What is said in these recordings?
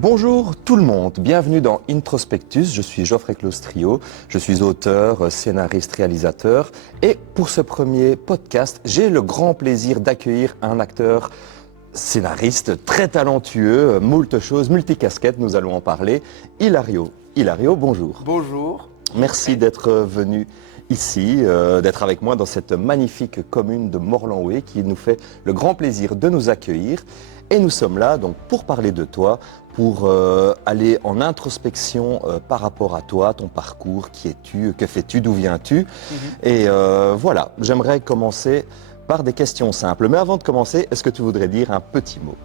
Bonjour tout le monde, bienvenue dans Introspectus, je suis Geoffrey Claustrio, je suis auteur, scénariste, réalisateur et pour ce premier podcast, j'ai le grand plaisir d'accueillir un acteur scénariste très talentueux, moult choses, multicasquettes, nous allons en parler, Hilario. Hilario, bonjour. Bonjour. Merci d'être venu ici, d'être avec moi dans cette magnifique commune de Morlanhoué qui nous fait le grand plaisir de nous accueillir. Et nous sommes là donc pour parler de toi, pour aller en introspection par rapport à toi, ton parcours, qui es-tu, que fais-tu, d'où viens-tu. Et voilà, j'aimerais commencer par des questions simples. Mais avant de commencer, est-ce que tu voudrais dire un petit mot ?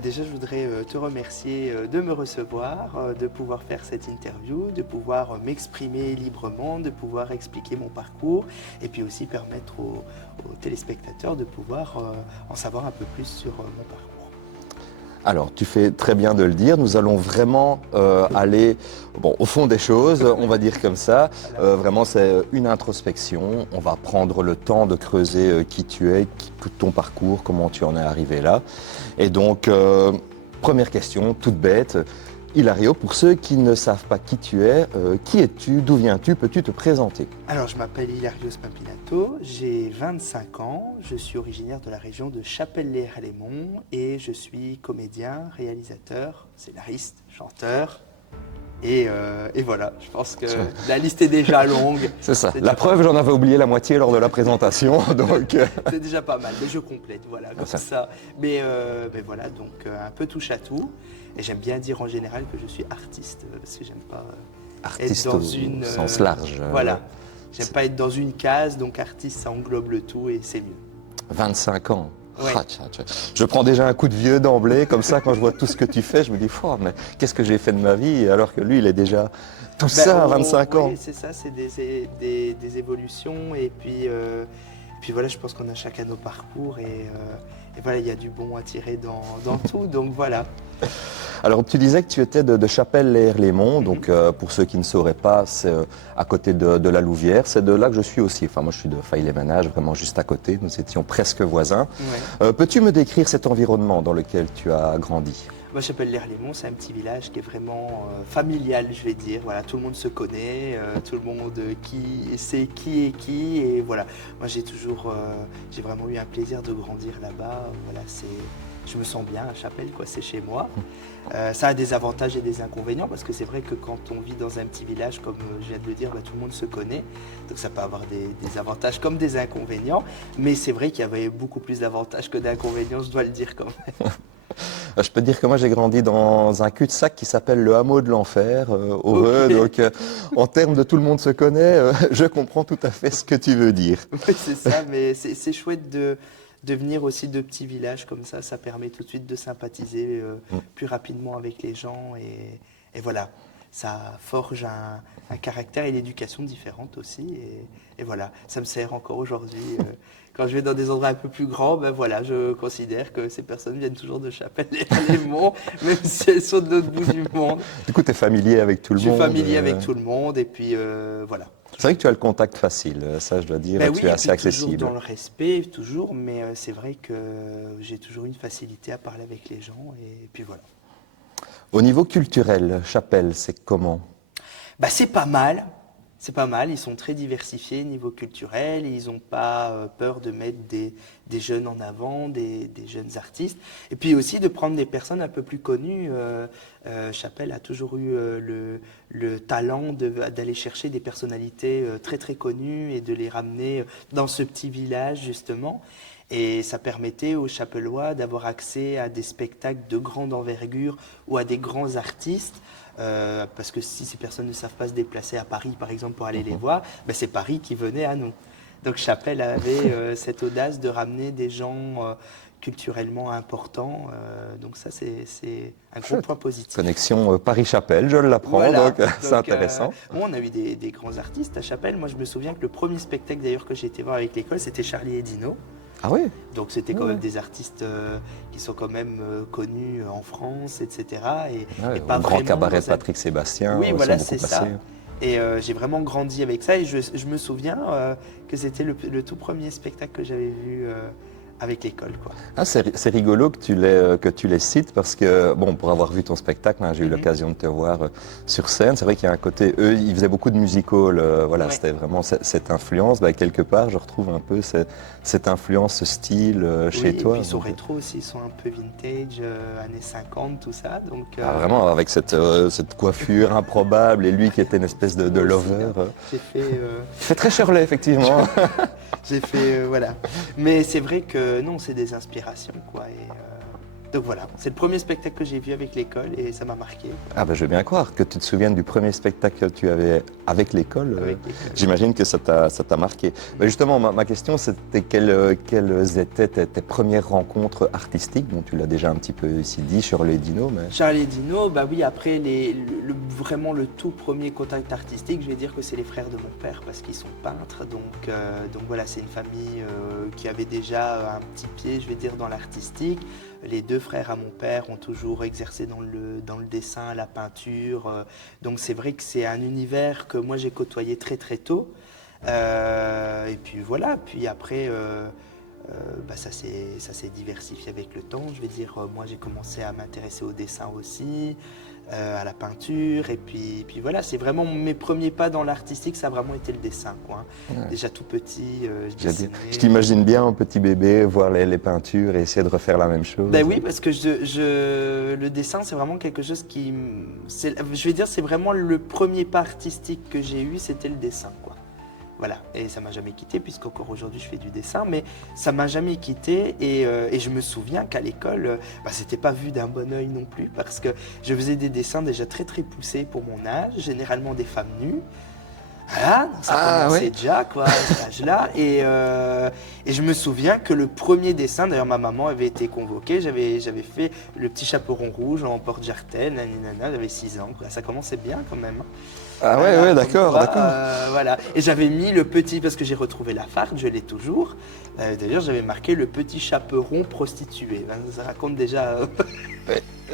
Déjà, je voudrais te remercier de me recevoir, de pouvoir faire cette interview, de pouvoir m'exprimer librement, de pouvoir expliquer mon parcours et puis aussi permettre aux téléspectateurs de pouvoir en savoir un peu plus sur mon parcours. Alors, tu fais très bien de le dire. Nous allons vraiment aller au fond des choses, on va dire comme ça. Vraiment, c'est une introspection. On va prendre le temps de creuser qui tu es, tout ton parcours, comment tu en es arrivé là. Et donc, première question, toute bête. Hilario, pour ceux qui ne savent pas qui tu es, qui es-tu, d'où viens-tu, peux-tu te présenter ? Alors, je m'appelle Hilario Spampinato, j'ai 25 ans, je suis originaire de la région de Chapelle-les-Herlémont et je suis comédien, réalisateur, scénariste, chanteur. Et voilà, je pense que la liste est déjà longue. C'est ça. La preuve, j'en avais oublié la moitié lors de la présentation. Donc c'est déjà pas mal, mais je complète, voilà, comme ça. Mais voilà, donc un peu touche à tout. Et j'aime bien dire en général que je suis artiste, parce que j'aime pas artiste être dans au sens large. Voilà, j'aime pas être dans une case, donc artiste, ça englobe le tout et c'est mieux. 25 ans. Ouais. Je prends déjà un coup de vieux d'emblée, comme ça quand je vois tout ce que tu fais, je me dis, mais qu'est-ce que j'ai fait de ma vie, alors que lui, il est déjà tout ça à 25 ans. Oui, c'est ça, c'est des évolutions, et puis voilà, je pense qu'on a chacun nos parcours, et voilà, il y a du bon à tirer dans tout, donc voilà. Alors tu disais que tu étais de Chapelle-les-Herlémont, donc pour ceux qui ne sauraient pas, c'est à côté de la Louvière, c'est de là que je suis aussi, enfin moi je suis de Faille-les-Ménages, vraiment juste à côté, nous étions presque voisins. Ouais. Peux-tu me décrire cet environnement dans lequel tu as grandi ? Chapelle-les-Herlémont, c'est un petit village qui est vraiment familial, je vais dire. Voilà, tout le monde se connaît, tout le monde sait qui est qui, et voilà. Moi, j'ai vraiment eu un plaisir de grandir là-bas. Voilà, je me sens bien à Chapelle, quoi. C'est chez moi. Ça a des avantages et des inconvénients, parce que c'est vrai que quand on vit dans un petit village, comme je viens de le dire, tout le monde se connaît. Donc ça peut avoir des avantages comme des inconvénients. Mais c'est vrai qu'il y avait beaucoup plus d'avantages que d'inconvénients, je dois le dire quand même. Je peux te dire que moi j'ai grandi dans un cul-de-sac qui s'appelle le hameau de l'enfer, Heureux, donc en termes de tout le monde se connaît, je comprends tout à fait ce que tu veux dire. Oui, c'est ça, mais c'est chouette de venir aussi de petits villages comme ça permet tout de suite de sympathiser plus rapidement avec les gens, et voilà, ça forge un caractère et une éducation différente aussi, et voilà, ça me sert encore aujourd'hui. Quand je vais dans des endroits un peu plus grands, voilà, je considère que ces personnes viennent toujours de Chapelle-les-Herlémont, même si elles sont de l'autre bout du monde. Du coup, tu es familier avec tout le monde. Je suis familier avec tout le monde, et puis voilà. C'est vrai que tu as le contact facile, ça je dois dire, tu es assez accessible. Toujours dans le respect, toujours, mais c'est vrai que j'ai toujours une facilité à parler avec les gens, et puis voilà. Au niveau culturel, Chapelle, c'est comment ? C'est pas mal. C'est pas mal, ils sont très diversifiés niveau culturel, ils n'ont pas peur de mettre des jeunes en avant, des jeunes artistes, et puis aussi de prendre des personnes un peu plus connues. Chapelle a toujours eu le talent d'aller chercher des personnalités très très connues et de les ramener dans ce petit village justement. Et ça permettait aux Chapellois d'avoir accès à des spectacles de grande envergure ou à des grands artistes. Parce que si ces personnes ne savent pas se déplacer à Paris, par exemple, pour aller les voir, c'est Paris qui venait à nous. Donc Chapelle avait cette audace de ramener des gens culturellement importants. Donc ça, c'est un gros point positif. Connexion Paris-Chapelle, je l'apprends, voilà. donc c'est intéressant. On a eu des grands artistes à Chapelle. Moi, je me souviens que le premier spectacle d'ailleurs que j'ai été voir avec l'école, c'était Charlie et Dino. Ah oui. Donc c'était quand même des artistes qui sont quand même connus en France, etc. Et pas grand cabaret de Patrick Sébastien. Oui, voilà, c'est ça. Et j'ai vraiment grandi avec ça. Et je me souviens que c'était le tout premier spectacle que j'avais vu avec l'école, quoi. Ah, c'est rigolo que tu les cites parce que, bon, pour avoir vu ton spectacle, hein, j'ai eu l'occasion de te voir sur scène. C'est vrai qu'il y a un côté, eux, ils faisaient beaucoup de musical. Voilà, Ouais. c'était vraiment cette influence. Bah, quelque part, je retrouve un peu cette influence, ce style chez Oui, et toi. puis ils sont Donc, rétro aussi, ils sont un peu vintage, années 50, tout ça. Donc, vraiment, avec cette coiffure improbable et lui qui était une espèce de moi aussi, lover. hein. J'ai fait, Il fait très Shirley, effectivement. j'ai fait, voilà. Mais c'est vrai que non, c'est des inspirations, quoi. Donc voilà, c'est le premier spectacle que j'ai vu avec l'école et ça m'a marqué, quoi, Ah ben je veux bien croire que tu te souviennes du premier spectacle que tu avais avec l'école. avec l'école. J'imagine que ça t'a marqué. Ben justement, ma question, c'était quelles étaient tes premières rencontres artistiques? Bon, tu l'as déjà un petit peu ici dit sur les dinos, mais... Charlie Dino, bah oui, après vraiment le tout premier contact artistique, je vais dire que c'est les frères de mon père parce qu'ils sont peintres. Donc voilà, c'est une famille qui avait déjà un petit pied, je vais dire, dans l'artistique. Les deux frères à mon père ont toujours exercé dans le dessin, la peinture. Donc c'est vrai que c'est un univers que moi j'ai côtoyé très très tôt. Et puis voilà, puis après... bah ça s'est diversifié avec le temps. Je vais dire, moi j'ai commencé à m'intéresser au dessin aussi, à la peinture, et puis voilà, c'est vraiment mes premiers pas dans l'artistique, ça a vraiment été le dessin, quoi, hein. Ouais. Déjà tout petit, je Je dessinais. t'imagine bien un petit bébé voir les peintures et essayer de refaire la même chose. Ben oui, parce que le dessin, c'est vraiment quelque chose je vais dire, c'est vraiment le premier pas artistique que j'ai eu, c'était le dessin, quoi. Voilà, et ça m'a jamais quitté, puisqu'encore aujourd'hui je fais du dessin, mais ça m'a jamais quitté, et je me souviens qu'à l'école, bah, c'était pas vu d'un bon œil non plus, parce que je faisais des dessins déjà très très poussés pour mon âge, généralement des femmes nues. Voilà, ça commençait ouais. déjà, quoi, à cet âge-là. Et je me souviens que le premier dessin, d'ailleurs ma maman avait été convoquée, j'avais fait le petit chaperon rouge en porte-jartel, naninana, j'avais 6 ans, quoi. Ça commençait bien quand même, hein. Ah ouais, Voilà, ouais, comme d'accord, quoi, d'accord. voilà. Et j'avais mis le petit, parce que j'ai retrouvé la farde, je l'ai toujours. D'ailleurs, j'avais marqué le petit chaperon prostitué. Ben, ça raconte déjà.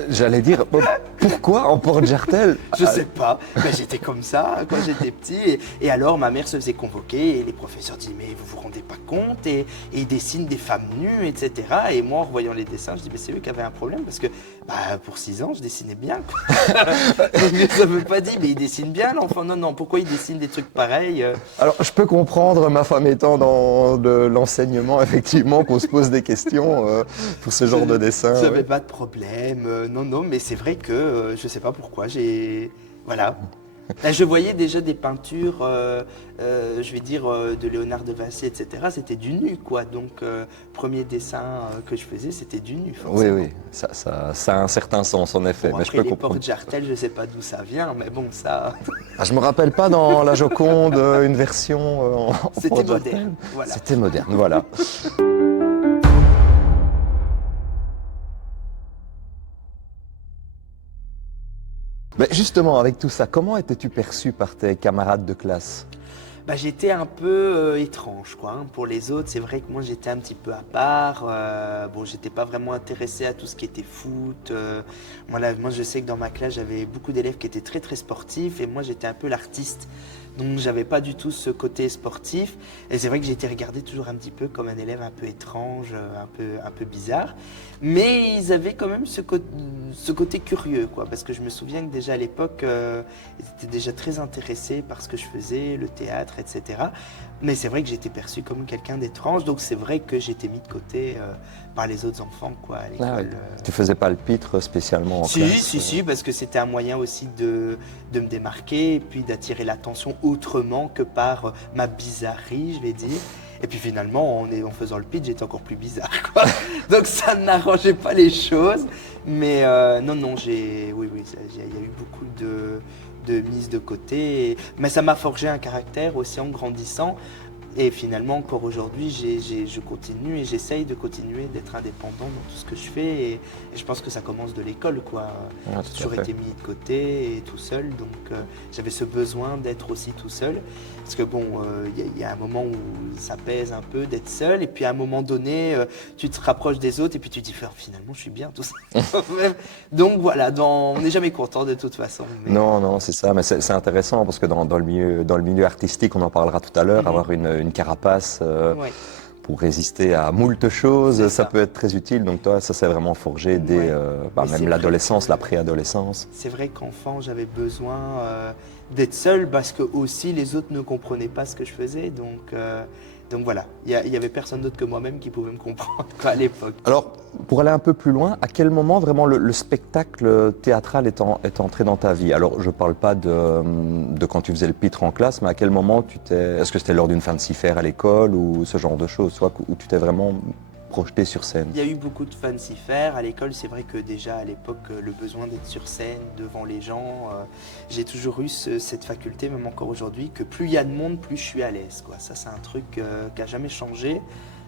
J'allais dire, bon, pourquoi en porte-jartel? Je sais pas, mais j'étais comme ça quand j'étais petit. Et alors ma mère se faisait convoquer et les professeurs disaient mais vous vous rendez pas compte, et ils dessinent des femmes nues, etc. Et moi en revoyant les dessins, je dis mais c'est eux qui avaient un problème parce que bah, pour 6 ans je dessinais bien, quoi. Donc, ça veut pas dire mais il dessine bien l'enfant. Non, non, pourquoi il dessine des trucs pareils? Alors, je peux comprendre, ma femme étant dans de l'enseignement, effectivement, qu'on se pose des questions pour ce genre de dessin. J'avais Ouais. pas de problème, non, non, mais c'est vrai que je sais pas pourquoi, voilà. Là, je voyais déjà des peintures, je vais dire, de Léonard de Vinci, etc. C'était du nu, quoi. Donc, premier dessin que je faisais, c'était du nu, Oui, forcément. oui, ça a un certain sens, en effet, Bon, mais je après, peux les comprendre. porte-jartelles, je sais pas d'où ça vient, mais bon, ça, Ah, je me rappelle pas dans la Joconde une version en c'était porte-jartel. moderne, voilà. C'était moderne, voilà. Mais justement, avec tout ça, comment étais-tu perçu par tes camarades de classe? Bah, j'étais un peu étrange, quoi, hein. Pour les autres, c'est vrai que moi j'étais un petit peu à part. Bon, j'étais pas vraiment intéressé à tout ce qui était foot. Moi, je sais que dans ma classe, j'avais beaucoup d'élèves qui étaient très très sportifs et moi j'étais un peu l'artiste. Donc j'avais pas du tout ce côté sportif. Et c'est vrai que j'ai été regardé toujours un petit peu comme un élève un peu étrange, un peu bizarre. Mais ils avaient quand même ce côté curieux, quoi. Parce que je me souviens que déjà à l'époque, ils étaient déjà très intéressés par ce que je faisais, le théâtre, etc. Mais c'est vrai que j'étais perçu comme quelqu'un d'étrange. Donc c'est vrai que j'étais mis de côté par les autres enfants, quoi, à l'école. Ah ouais. Tu faisais pas le pitre spécialement en Si, classe? si, parce que c'était un moyen aussi de me démarquer et puis d'attirer l'attention autrement que par ma bizarrerie, je vais dire. Et puis finalement, en faisant le pitch, j'étais encore plus bizarre, quoi. Donc ça n'arrangeait pas les choses. Mais non, non, oui, il y a eu beaucoup de mise de côté. Mais ça m'a forgé un caractère aussi en grandissant. Et finalement, encore aujourd'hui, je continue et j'essaye de continuer d'être indépendant dans tout ce que je fais. Et je pense que ça commence de l'école, quoi. Ah, J'ai tout à toujours fait. été mis de côté et tout seul. Donc j'avais ce besoin d'être aussi tout seul. Parce que bon, il y a un moment où ça pèse un peu d'être seul. Et puis à un moment donné, tu te rapproches des autres et puis tu te dis, finalement, je suis bien tout seul. Donc voilà, on n'est jamais content de toute façon. Mais, Non, non, c'est ça, mais c'est intéressant parce que dans le milieu artistique, on en parlera tout à l'heure, avoir une carapace ouais. pour résister à moult choses, C'est ça ça. peut être très utile. Donc toi, ça s'est vraiment forgé dès Ouais. Mais c'est même vrai l'adolescence, que- la préadolescence. C'est vrai qu'enfant, j'avais besoin d'être seul parce que aussi les autres ne comprenaient pas ce que je faisais. Donc voilà, il y avait personne d'autre que moi-même qui pouvait me comprendre quoi, à l'époque. Alors, pour aller un peu plus loin, à quel moment vraiment le spectacle théâtral est entré dans ta vie? Alors, je ne parle pas de quand tu faisais le pitre en classe, mais à quel moment est-ce que c'était lors d'une fancy fair à l'école ou ce genre de choses, soit où tu t'es vraiment projeté sur scène? Il y a eu beaucoup de fancy faire à l'école. C'est vrai que déjà à l'époque, le besoin d'être sur scène devant les gens, j'ai toujours eu cette faculté, même encore aujourd'hui, que plus il y a de monde, plus je suis à l'aise, quoi. Ça, c'est un truc qui a jamais changé.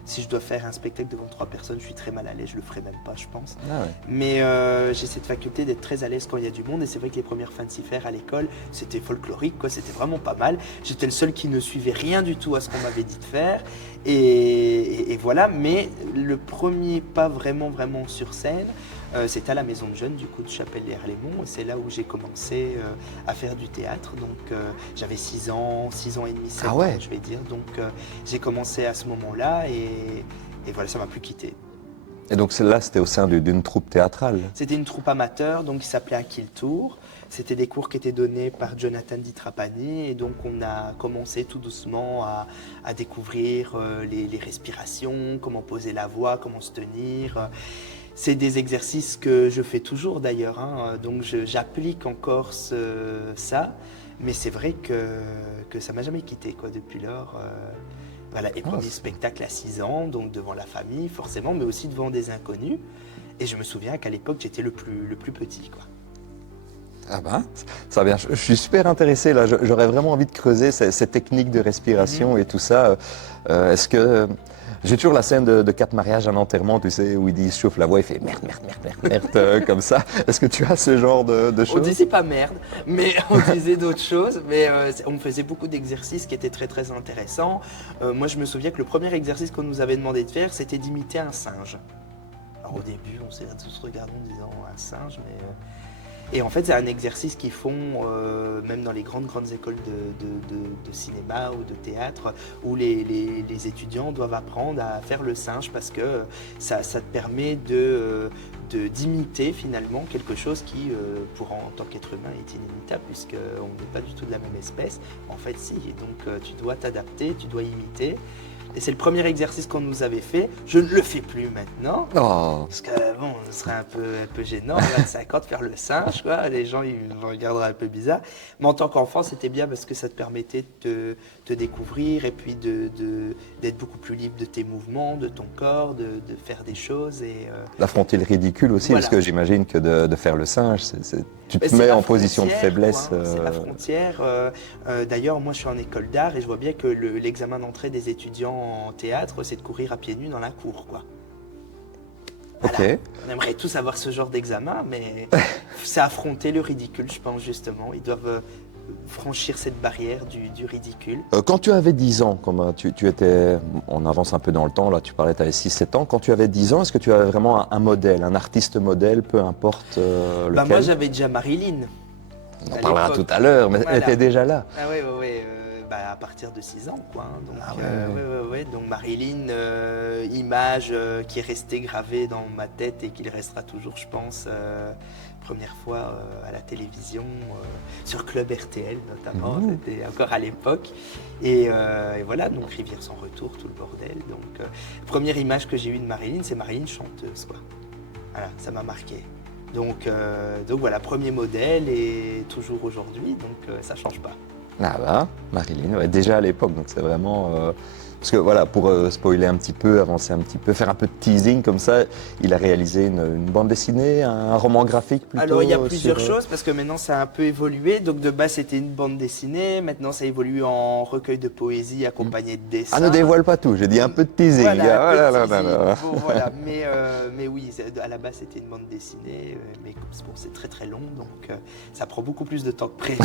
Si je dois faire un spectacle devant 3 personnes, je suis très mal à l'aise. Je le ferai même pas, je pense. Ah ouais. Mais j'ai cette faculté d'être très à l'aise quand il y a du monde. Et c'est vrai que les premières fancy fair à l'école, c'était folklorique, quoi. C'était vraiment pas mal. J'étais le seul qui ne suivait rien du tout à ce qu'on m'avait dit de faire. Et voilà. Mais le premier pas vraiment sur scène, c'était à la Maison de Jeunes, du coup, de Chapelle-les-Herlémont. Et c'est là où j'ai commencé à faire du théâtre. Donc j'avais 6 ans, 6 ans et demi, 7 Ah ouais. ans, je vais dire. Donc j'ai commencé à ce moment-là. Et voilà, ça m'a plus quitté. Et donc là, c'était au sein d'une troupe théâtrale. C'était une troupe amateur, donc qui s'appelait Akil Tour. C'était des cours qui étaient donnés par Jonathan Di Trapani. Et donc on a commencé tout doucement à découvrir les respirations, comment poser la voix, comment se tenir. C'est des exercices que je fais toujours d'ailleurs, hein. Donc j'applique encore ça. Mais c'est vrai que ça m'a jamais quitté quoi, depuis lors. Voilà, et premier spectacle à 6 ans, donc devant la famille forcément, mais aussi devant des inconnus. Et je me souviens qu'à l'époque, j'étais le plus petit, quoi. Ah ben, ça va bien. Je suis super intéressé là. J'aurais vraiment envie de creuser ces techniques de respiration et tout ça. Est-ce que j'ai toujours la scène de 4 mariages, un enterrement, tu sais, où il dit, il chauffe la voix, il fait merde, comme ça. Est-ce que tu as ce genre de On choses? disait pas merde, mais on disait d'autres choses. Mais on faisait beaucoup d'exercices qui étaient très intéressants. Moi, je me souviens que le premier exercice qu'on nous avait demandé de faire, c'était d'imiter un singe. Alors au début, on s'est tous regardés en disant un singe, mais... Et en fait, c'est un exercice qu'ils font même dans les grandes écoles de cinéma ou de théâtre, où les étudiants doivent apprendre à faire le singe parce que ça te permet d'imiter finalement quelque chose qui, en tant qu'être humain, est inimitable, puisqu'on n'est pas du tout de la même espèce. En fait, si. Et donc, tu dois t'adapter, tu dois imiter. Et c'est le premier exercice qu'on nous avait fait. Je ne le fais plus maintenant. Oh. Parce que bon, ce serait un peu gênant, à 25 ans, de faire le singe, quoi. Les gens, ils me regarderaient un peu bizarre. Mais en tant qu'enfant, c'était bien parce que ça te permettait de te découvrir et puis d'être beaucoup plus libre de tes mouvements, de ton corps, de faire des choses. D'affronter le ridicule aussi, Voilà. parce que j'imagine que de faire le singe, tu te Mais c'est mets la en position de frontière, faiblesse. quoi, hein. C'est la frontière. D'ailleurs, moi, je suis en école d'art et je vois bien que l'examen d'entrée des étudiants en théâtre, c'est de courir à pieds nus dans la cour, quoi. Voilà. Ok. On aimerait tous avoir ce genre d'examen, mais c'est affronter le ridicule, je pense, justement. Ils doivent franchir cette barrière du ridicule. Quand tu avais 10 ans, comme tu étais, on avance un peu dans le temps, là tu parlais, tu avais 6-7 ans, quand tu avais 10 ans, est-ce que tu avais vraiment un modèle, un artiste modèle, peu importe lequel? Bah moi j'avais déjà Marilyn. On en à parlera l'époque. tout à l'heure, mais Voilà. elle était déjà là. Ah ouais, bah, à partir de 6 ans, quoi, hein. Donc, Ah ouais. ouais. Donc Marilyn, image qui est restée gravée dans ma tête et qui le restera toujours, je pense. Première fois à la télévision, sur Club RTL notamment, c'était encore à l'époque. Et voilà, donc Rivière sans retour, tout le bordel. Donc première image que j'ai eue de Marilyn, c'est Marilyn chanteuse, quoi. Voilà, ça m'a marqué. Donc voilà, premier modèle et toujours aujourd'hui, donc ça change pas. Ah bah, Marilyn, ouais, déjà à l'époque, donc c'est vraiment... parce que voilà, pour spoiler un petit peu, avancer un petit peu, faire un peu de teasing comme ça, il a réalisé une bande dessinée, un roman graphique plutôt. Alors il y a plusieurs choses parce que maintenant ça a un peu évolué. Donc de base c'était une bande dessinée, maintenant ça évolue en recueil de poésie accompagné de dessins. Ah, ne dévoile pas tout, j'ai dit un peu de teasing. Voilà, Ah, un peu de là, teasing. là. Bon, voilà. Mais oui, à la base c'était une bande dessinée, mais bon, c'est très long, donc ça prend beaucoup plus de temps que prévu.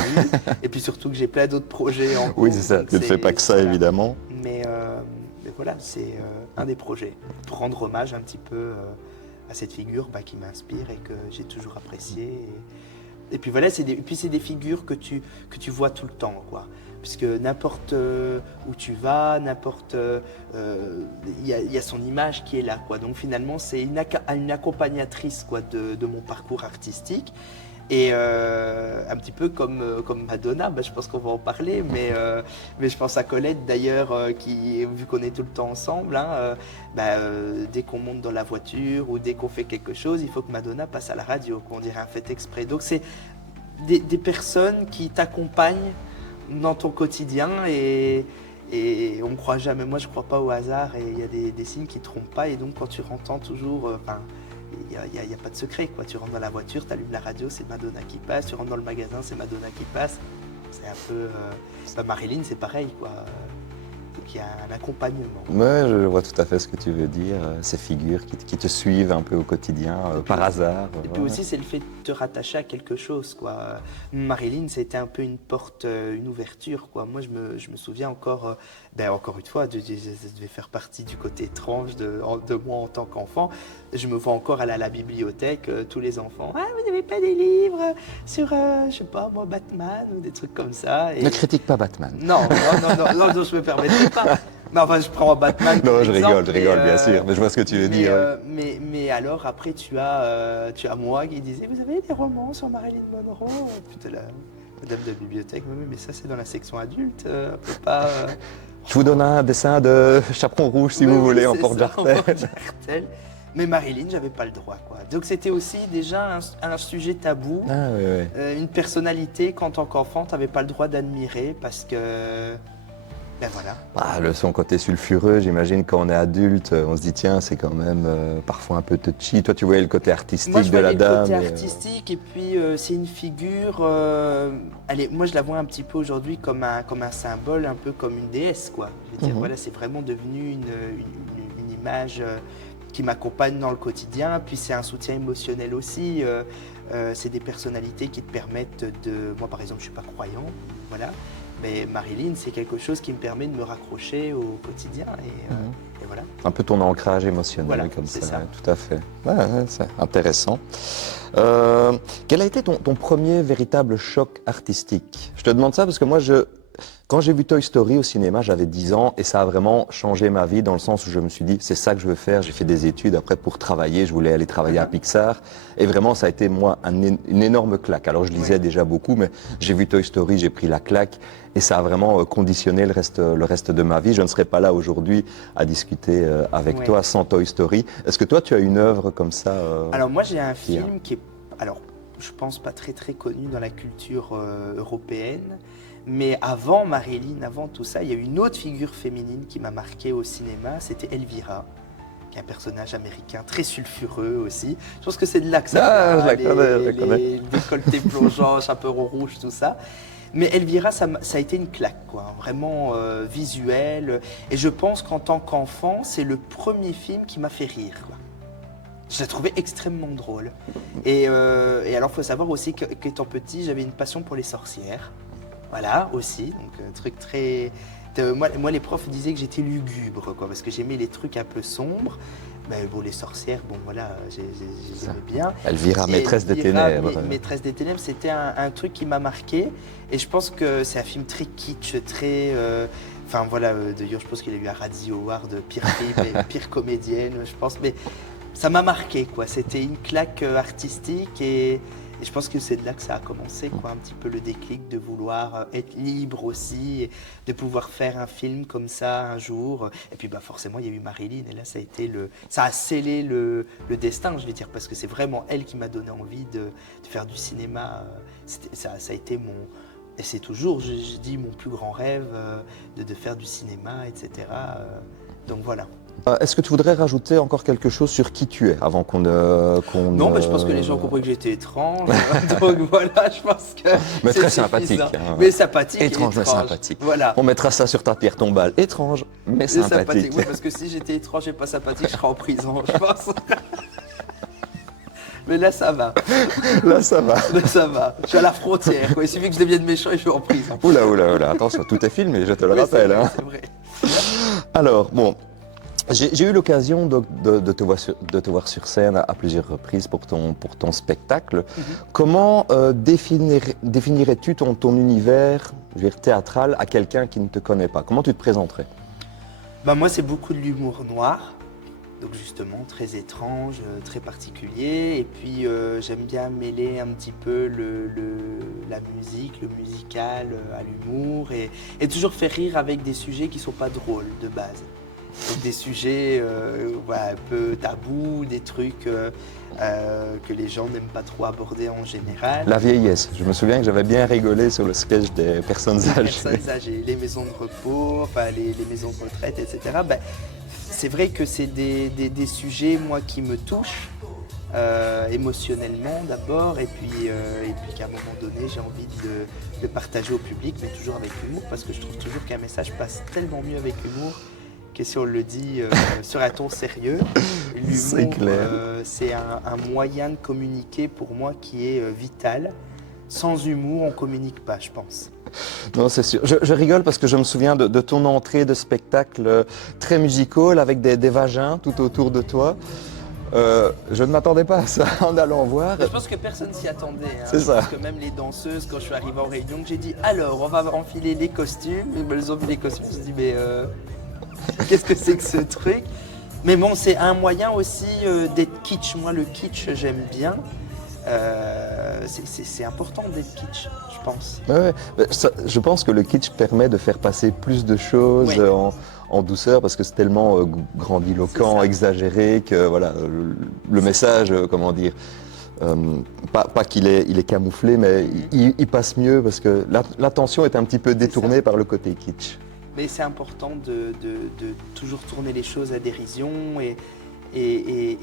Et puis surtout que j'ai plein d'autres projets en cours. Oui, c'est ça, donc tu ne fais pas que ça voilà. évidemment. Mais voilà, c'est un des projets. Pour rendre hommage un petit peu à cette figure qui m'inspire et que j'ai toujours appréciée. Et puis voilà, c'est des figures que tu vois tout le temps, quoi. puisque n'importe où tu vas, il y a son image qui est là, quoi. Donc finalement, c'est une accompagnatrice, quoi, de mon parcours artistique. Et un petit peu comme Madonna, je pense qu'on va en parler, mais je pense à Colette d'ailleurs, vu qu'on est tout le temps ensemble, hein, dès qu'on monte dans la voiture ou dès qu'on fait quelque chose, il faut que Madonna passe à la radio, qu'on dirait un fait exprès. Donc c'est des personnes qui t'accompagnent dans ton quotidien et on ne croit jamais, moi je ne crois pas au hasard et il y a des signes qui ne trompent pas et donc quand tu entends toujours, il n'y a pas de secret, quoi. Tu rentres dans la voiture, tu allumes la radio, c'est Madonna qui passe, tu rentres dans le magasin, c'est Madonna qui passe. C'est un peu... Marilyn, c'est pareil, quoi. Donc il y a un accompagnement. Ouais, je vois tout à fait ce que tu veux dire, ces figures qui te suivent un peu au quotidien, par hasard. Et puis aussi, c'est le fait de te rattacher à quelque chose, quoi. Marilyn, c'était un peu une porte, une ouverture, quoi. Moi, je me souviens encore, encore une fois, ça devait faire partie du côté étrange de moi en tant qu'enfant. Je me vois encore aller à la bibliothèque, tous les enfants. Ah, vous n'avez pas des livres sur, je sais pas, moi, Batman ou des trucs comme ça. Et... Ne critique pas Batman. Non, je me permettrai pas. Mais enfin, je prends Batman. Non, je rigole, bien sûr, mais je vois ce que tu veux dire. Mais alors, après, tu as moi qui disais, vous avez des romans sur Marilyn Monroe? Putain, la madame de la bibliothèque, oui, mais ça, c'est dans la section adulte, on peut pas... Je vous donne un dessin de Chaperon Rouge, si vous voulez, en Port-Jartel. Mais Marilyn, j'avais pas le droit, quoi. Donc c'était aussi déjà un sujet tabou, une personnalité qu'en tant qu'enfant, tu n'avais pas le droit d'admirer parce que... Ben voilà. Son côté sulfureux, j'imagine quand on est adulte, on se dit tiens, c'est quand même parfois un peu touchy. Toi, tu voyais le côté artistique de la dame. Moi, je voyais le côté artistique et puis c'est une figure. Moi, je la vois un petit peu aujourd'hui comme un symbole, un peu comme une déesse, quoi. Je veux dire, voilà, c'est vraiment devenu une image qui m'accompagne dans le quotidien. Puis c'est un soutien émotionnel aussi. C'est des personnalités qui te permettent de. Moi, par exemple, je suis pas croyant, voilà. Mais Marilyn, c'est quelque chose qui me permet de me raccrocher au quotidien et voilà. Un peu ton ancrage émotionnel, voilà, comme ça. Ouais, tout à fait. Ouais, c'est intéressant. Quel a été ton premier véritable choc artistique? Je te demande ça parce que moi, quand j'ai vu Toy Story au cinéma, j'avais 10 ans et ça a vraiment changé ma vie dans le sens où je me suis dit, c'est ça que je veux faire. J'ai fait des études après pour travailler, je voulais aller travailler à Pixar et vraiment ça a été moi une énorme claque. Alors je lisais déjà beaucoup, mais j'ai vu Toy Story, j'ai pris la claque et ça a vraiment conditionné le reste de ma vie. Je ne serais pas là aujourd'hui à discuter avec toi sans Toy Story. Est-ce que toi tu as une œuvre comme ça Alors moi j'ai un film qui est, alors je pense pas très très connu dans la culture européenne. Mais avant Marilyn, avant tout ça, il y a eu une autre figure féminine qui m'a marqué au cinéma, c'était Elvira, qui est un personnage américain très sulfureux aussi. Je pense que c'est de là que ça vient, les décolletés plongeants, chaperon rouge, tout ça. Mais Elvira, ça a été une claque, quoi, vraiment visuelle. Et je pense qu'en tant qu'enfant, c'est le premier film qui m'a fait rire, quoi. Je l'ai trouvé extrêmement drôle. Et alors, il faut savoir aussi qu'étant petit, j'avais une passion pour les sorcières. Voilà, aussi, donc un truc très... Moi, les profs disaient que j'étais lugubre, quoi, parce que j'aimais les trucs un peu sombres. Mais bon, les sorcières, bon, voilà, j'aimais bien. Elvira, maîtresse des ténèbres. Maîtresse des ténèbres, c'était un truc qui m'a marqué. Et je pense que c'est un film très kitsch, très... Enfin, voilà, d'ailleurs, je pense qu'il a eu un Razzie Award, pire film et pire comédienne, je pense. Mais ça m'a marqué, quoi. C'était une claque artistique et je pense que c'est de là que ça a commencé, quoi, un petit peu le déclic de vouloir être libre aussi, de pouvoir faire un film comme ça un jour. Et puis forcément, il y a eu Marilyn, et là, ça a scellé le destin, je vais dire, parce que c'est vraiment elle qui m'a donné envie de faire du cinéma. Ça a été et c'est toujours, je dis, mon plus grand rêve de faire du cinéma, etc. Donc voilà. Est-ce que tu voudrais rajouter encore quelque chose sur qui tu es avant qu'on Non, mais je pense que les gens ont compris que j'étais étrange. Donc voilà, je pense que mais très sympathique. Hein. Mais sympathique. Étrange, mais sympathique. Voilà. On mettra ça sur ta pierre tombale. Étrange, mais sympathique. Oui, parce que si j'étais étrange et pas sympathique, je serais en prison, je pense. Mais là, ça va. Là, ça va. Là, ça va. Je suis à la frontière, quoi. Il suffit que je devienne méchant et je suis en prison. Oula. Attention, tout est filmé, je te le rappelle. C'est vrai. Alors, bon. J'ai eu l'occasion de te voir sur scène à plusieurs reprises pour ton spectacle. Comment définirais-tu ton univers, je veux dire, théâtral à quelqu'un qui ne te connaît pas? Comment tu te présenterais? Bah, moi, c'est beaucoup de l'humour noir. Donc justement, très étrange, très particulier. Et puis j'aime bien mêler un petit peu la musique, le musical à l'humour et toujours faire rire avec des sujets qui ne sont pas drôles de base. Donc des sujets un peu tabous, des trucs que les gens n'aiment pas trop aborder en général. La vieillesse. Je me souviens que j'avais bien rigolé sur le sketch des personnes âgées. Les personnes âgées, les maisons de repos, enfin, les maisons de retraite, etc. Ben, c'est vrai que c'est des sujets, moi, qui me touchent émotionnellement d'abord, et puis qu'à un moment donné, j'ai envie de partager au public, mais toujours avec humour, parce que je trouve toujours qu'un message passe tellement mieux avec humour que si on le dit sur un ton sérieux. C'est clair. C'est un moyen de communiquer pour moi qui est vital. Sans humour, on ne communique pas, je pense. Non, c'est sûr. Je rigole parce que je me souviens de ton entrée de spectacle très musical avec des vagins tout autour de toi. Je ne m'attendais pas à ça en allant voir. Je pense que personne s'y attendait. Hein. C'est ça. Parce que même les danseuses, quand je suis arrivé en réunion, j'ai dit alors, on va enfiler les costumes. Elles ont vu les costumes, je me suis dit mais qu'est-ce que c'est que ce truc? Mais bon, c'est un moyen aussi d'être kitsch. Moi, le kitsch, j'aime bien. C'est important d'être kitsch, je pense. Ouais. Je pense que le kitsch permet de faire passer plus de choses en douceur parce que c'est tellement grandiloquent, exagéré que voilà, le message, comment dire, pas qu'il est camouflé, mais il passe mieux parce que l'attention est un petit peu détournée par le côté kitsch. Mais c'est important de toujours tourner les choses à dérision et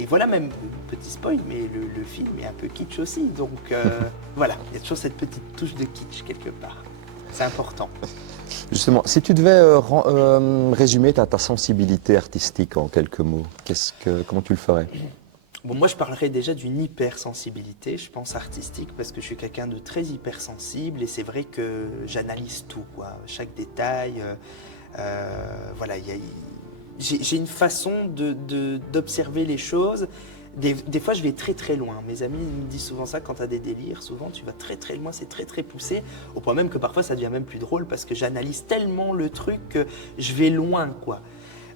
voilà, même petit spoil, mais le film est un peu kitsch aussi. Donc voilà, il y a toujours cette petite touche de kitsch quelque part. C'est important. Justement, si tu devais résumer ta sensibilité artistique en quelques mots, comment tu le ferais? Bon, moi, je parlerais déjà d'une hypersensibilité, je pense, artistique, parce que je suis quelqu'un de très hypersensible et c'est vrai que j'analyse tout, quoi, chaque détail. Voilà, j'ai une façon d'observer les choses. Des fois, je vais très très loin. Mes amis me disent souvent ça quand tu as des délires. Souvent, tu vas très très loin, c'est très très poussé. Au point même que parfois, ça devient même plus drôle parce que j'analyse tellement le truc que je vais loin, quoi.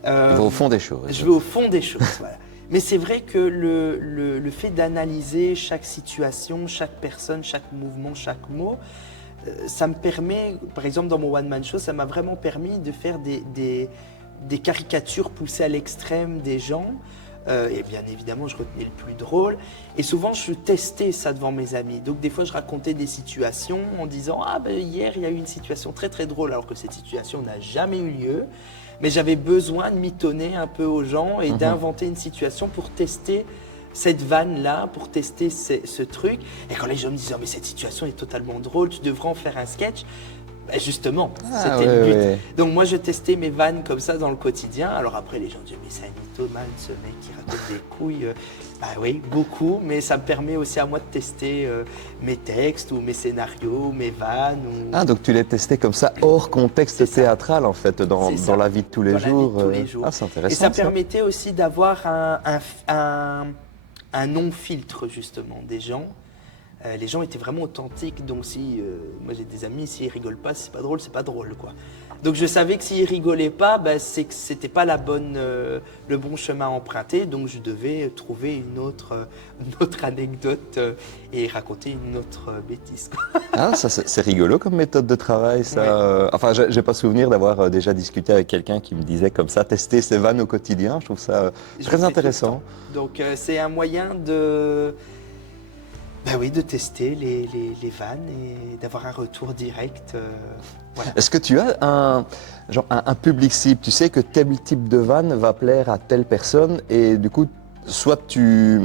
Tu vas au fond des choses. Je vais au fond des choses, voilà. Mais c'est vrai que le fait d'analyser chaque situation, chaque personne, chaque mouvement, chaque mot, ça me permet, par exemple dans mon one-man show, ça m'a vraiment permis de faire des caricatures poussées à l'extrême des gens. Et bien évidemment, je retenais le plus drôle. Et souvent, je testais ça devant mes amis. Donc des fois, je racontais des situations en disant « Ah ben hier, il y a eu une situation très très drôle » alors que cette situation n'a jamais eu lieu. Mais j'avais besoin de mitonner un peu aux gens et d'inventer une situation pour tester cette vanne-là, pour tester ce truc. Et quand les gens me disaient oh, « mais cette situation est totalement drôle, tu devrais en faire un sketch », ben justement, c'était le but. Ouais. Donc moi, je testais mes vannes comme ça dans le quotidien. Alors après, les gens disaient « mais c'est un mythomane, ce mec qui raconte des couilles ». Bah oui, beaucoup, mais ça me permet aussi à moi de tester mes textes ou mes scénarios, mes vannes. Ah, donc tu les testais comme ça, hors contexte théâtral en fait, dans la vie de tous les jours. Ah, c'est intéressant. Et ça permettait aussi d'avoir un non-filtre justement des gens. Les gens étaient vraiment authentiques, donc si, moi j'ai des amis, s'ils rigolent pas, c'est pas drôle quoi. Donc je savais que s'ils rigolaient pas, bah, c'est que c'était pas le bon chemin à emprunter, donc je devais trouver une autre anecdote et raconter une autre bêtise. Ah, ça c'est rigolo comme méthode de travail, ça. Ouais. Enfin, j'ai pas souvenir d'avoir déjà discuté avec quelqu'un qui me disait comme ça, tester ses vannes au quotidien. Je trouve ça très intéressant. Donc c'est un moyen de tester les vannes et d'avoir un retour direct. Voilà. Est-ce que tu as un public cible? Tu sais que tel type de vanne va plaire à telle personne et du coup, soit tu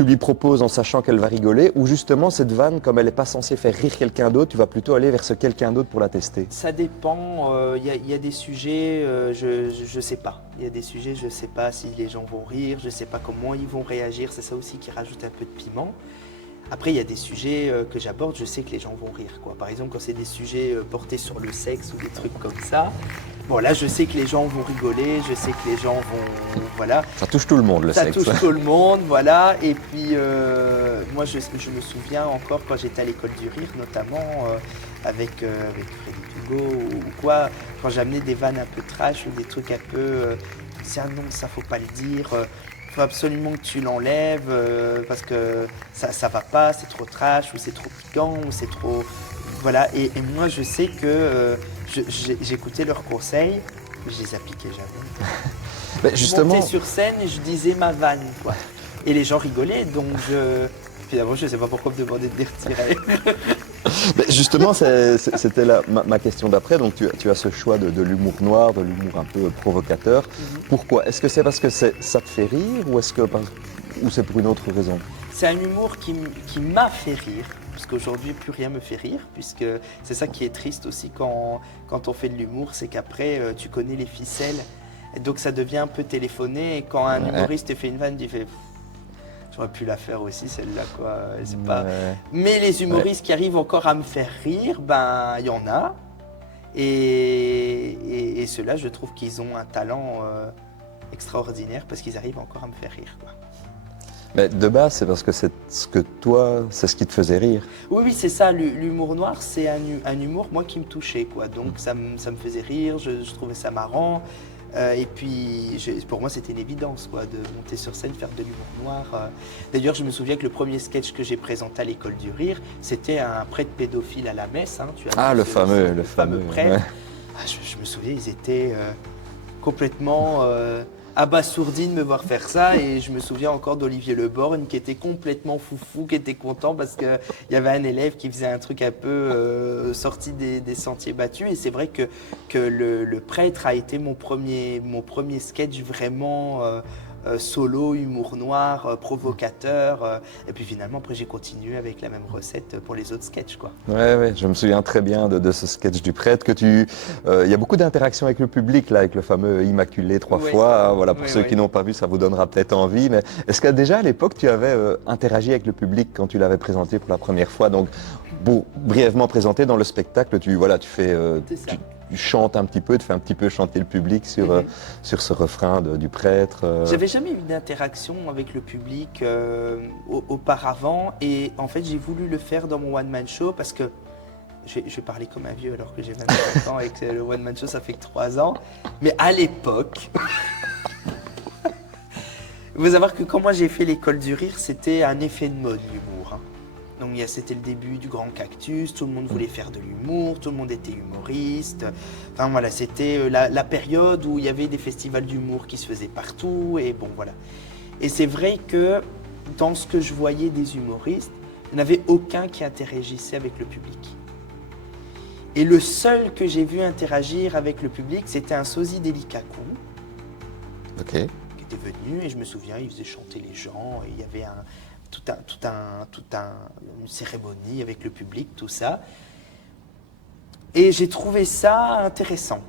lui proposes en sachant qu'elle va rigoler ou justement cette vanne, comme elle n'est pas censée faire rire quelqu'un d'autre, tu vas plutôt aller vers ce quelqu'un d'autre pour la tester? Ça dépend. Y a des sujets, je sais pas. Il y a des sujets, je sais pas si les gens vont rire, je sais pas comment ils vont réagir. C'est ça aussi qui rajoute un peu de piment. Après, il y a des sujets que j'aborde, je sais que les gens vont rire, quoi. Par exemple, quand c'est des sujets portés sur le sexe ou des trucs comme ça, Bon, là, je sais que les gens vont rigoler, je sais que les gens vont... Voilà. Ça touche tout le monde, le Ça sexe. touche tout le monde, voilà. Et puis, moi, je me souviens encore quand j'étais à l'école du rire, notamment avec Frédéric Hugo ou quoi, quand j'amenais des vannes un peu trash ou des trucs un peu... ah non, ça faut pas le dire, faut absolument que tu l'enlèves parce que ça va pas, c'est trop trash ou c'est trop piquant ou c'est trop... Voilà, et moi je sais que j'écoutais leurs conseils, mais je les appliquais jamais. Mais justement, Je montais sur scène et je disais ma vanne, quoi. Et les gens rigolaient, donc finalement je ne sais pas pourquoi me demander de les retirer. mais justement, c'était ma question d'après. Donc tu as ce choix de l'humour noir, de l'humour un peu provocateur. Pourquoi? Est-ce que c'est parce que ça te fait rire ou ou c'est pour une autre raison? C'est un humour qui m'a fait rire, parce qu'aujourd'hui plus rien me fait rire, puisque c'est ça qui est triste aussi quand on fait de l'humour, c'est qu'après tu connais les ficelles, et donc ça devient un peu téléphoné, et quand un humoriste te fait une vanne, tu fais j'aurais pu la faire aussi celle-là, quoi. C'est pas... Mais les humoristes qui arrivent encore à me faire rire, ben il y en a, et ceux-là je trouve qu'ils ont un talent extraordinaire, parce qu'ils arrivent encore à me faire rire, quoi. Mais de base, c'est parce que c'est ce qui te faisait rire. Oui, c'est ça. L'humour noir, c'est un humour, moi, qui me touchait, quoi. Donc, ça me faisait rire, je trouvais ça marrant. Et puis, pour moi, c'était une évidence, quoi, de monter sur scène, faire de l'humour noir. D'ailleurs, je me souviens que le premier sketch que j'ai présenté à l'école du rire, c'était un prêtre pédophile à la messe. Hein. Le fameux prêtre. Ouais. Je me souviens, ils étaient complètement... abasourdi de me voir faire ça, et je me souviens encore d'Olivier Leborgne qui était complètement foufou, qui était content parce qu'il y avait un élève qui faisait un truc un peu sorti des sentiers battus, et c'est vrai que le prêtre a été mon premier sketch vraiment solo, humour noir, provocateur, et puis finalement après j'ai continué avec la même recette pour les autres sketchs, quoi. Ouais, je me souviens très bien de ce sketch du prêtre que il y a beaucoup d'interactions avec le public là, avec le fameux Immaculé 3 fois. Hein, voilà, pour ceux qui n'ont pas vu, ça vous donnera peut-être envie. Mais est-ce que déjà à l'époque tu avais interagi avec le public quand tu l'avais présenté pour la première fois? Donc, pour brièvement présenter dans le spectacle, tu fais, tu chantes un petit peu, tu fais un petit peu chanter le public sur ce refrain du prêtre. J'avais jamais eu d'interaction avec le public auparavant, et en fait j'ai voulu le faire dans mon one-man show parce que je vais parler comme un vieux alors que j'ai 25 ans et que le one-man show ça fait que 3 ans, mais à l'époque, il faut savoir que quand moi j'ai fait l'école du rire, c'était un effet de mode l'humour. Hein. Donc c'était le début du Grand Cactus, tout le monde voulait faire de l'humour, tout le monde était humoriste. Enfin voilà, c'était la période où il y avait des festivals d'humour qui se faisaient partout, et bon voilà. Et c'est vrai que dans ce que je voyais des humoristes, il n'y en avait aucun qui interagissait avec le public. Et le seul que j'ai vu interagir avec le public, c'était un sosie Delikaku. Ok. Qui était venu, et je me souviens, il faisait chanter les gens, et il y avait une cérémonie avec le public, tout ça. Et j'ai trouvé ça intéressant.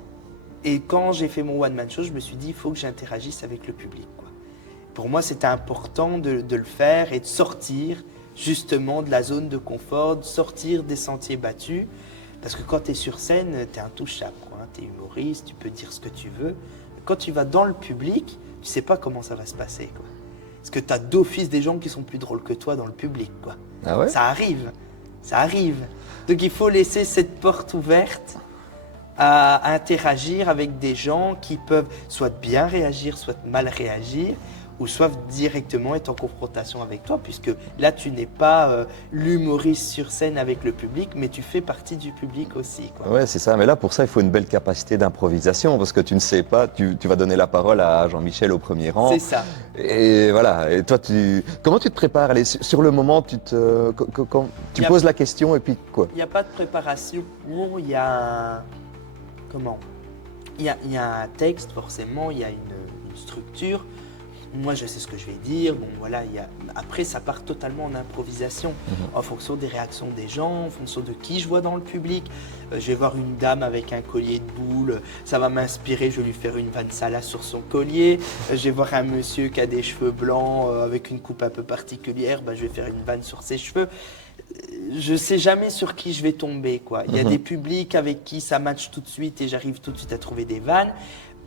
Et quand j'ai fait mon one-man show, je me suis dit, il faut que j'interagisse avec le public, quoi. Pour moi, c'était important de le faire et de sortir justement de la zone de confort, de sortir des sentiers battus. Parce que quand tu es sur scène, tu es intouchable, quoi. Tu es humoriste, tu peux dire ce que tu veux. Quand tu vas dans le public, tu sais pas comment ça va se passer, quoi. Parce que tu as d'office des gens qui sont plus drôles que toi dans le public, quoi. Ah ouais? Ça arrive. Donc il faut laisser cette porte ouverte à interagir avec des gens qui peuvent soit bien réagir, soit mal réagir, ou soit directement être en confrontation avec toi, puisque là tu n'es pas l'humoriste sur scène avec le public, mais tu fais partie du public aussi, quoi. Ouais, c'est ça. Mais là, pour ça, il faut une belle capacité d'improvisation, parce que tu ne sais pas, tu vas donner la parole à Jean-Michel au premier rang. C'est ça. Et voilà. Et toi, comment tu te prépares? Allez, sur le moment, tu poses la question et puis quoi? Il n'y a pas de préparation. Il y a il y a un texte, forcément, il y a une structure. Moi, je sais ce que je vais dire. Bon, voilà, après, ça part totalement en improvisation, en fonction des réactions des gens, en fonction de qui je vois dans le public. Je vais voir une dame avec un collier de boules, ça va m'inspirer, je vais lui faire une vanne salace sur son collier. Je vais voir un monsieur qui a des cheveux blancs avec une coupe un peu particulière, je vais faire une vanne sur ses cheveux. je sais jamais sur qui je vais tomber, quoi. Il y a des publics avec qui ça match tout de suite et j'arrive tout de suite à trouver des vannes.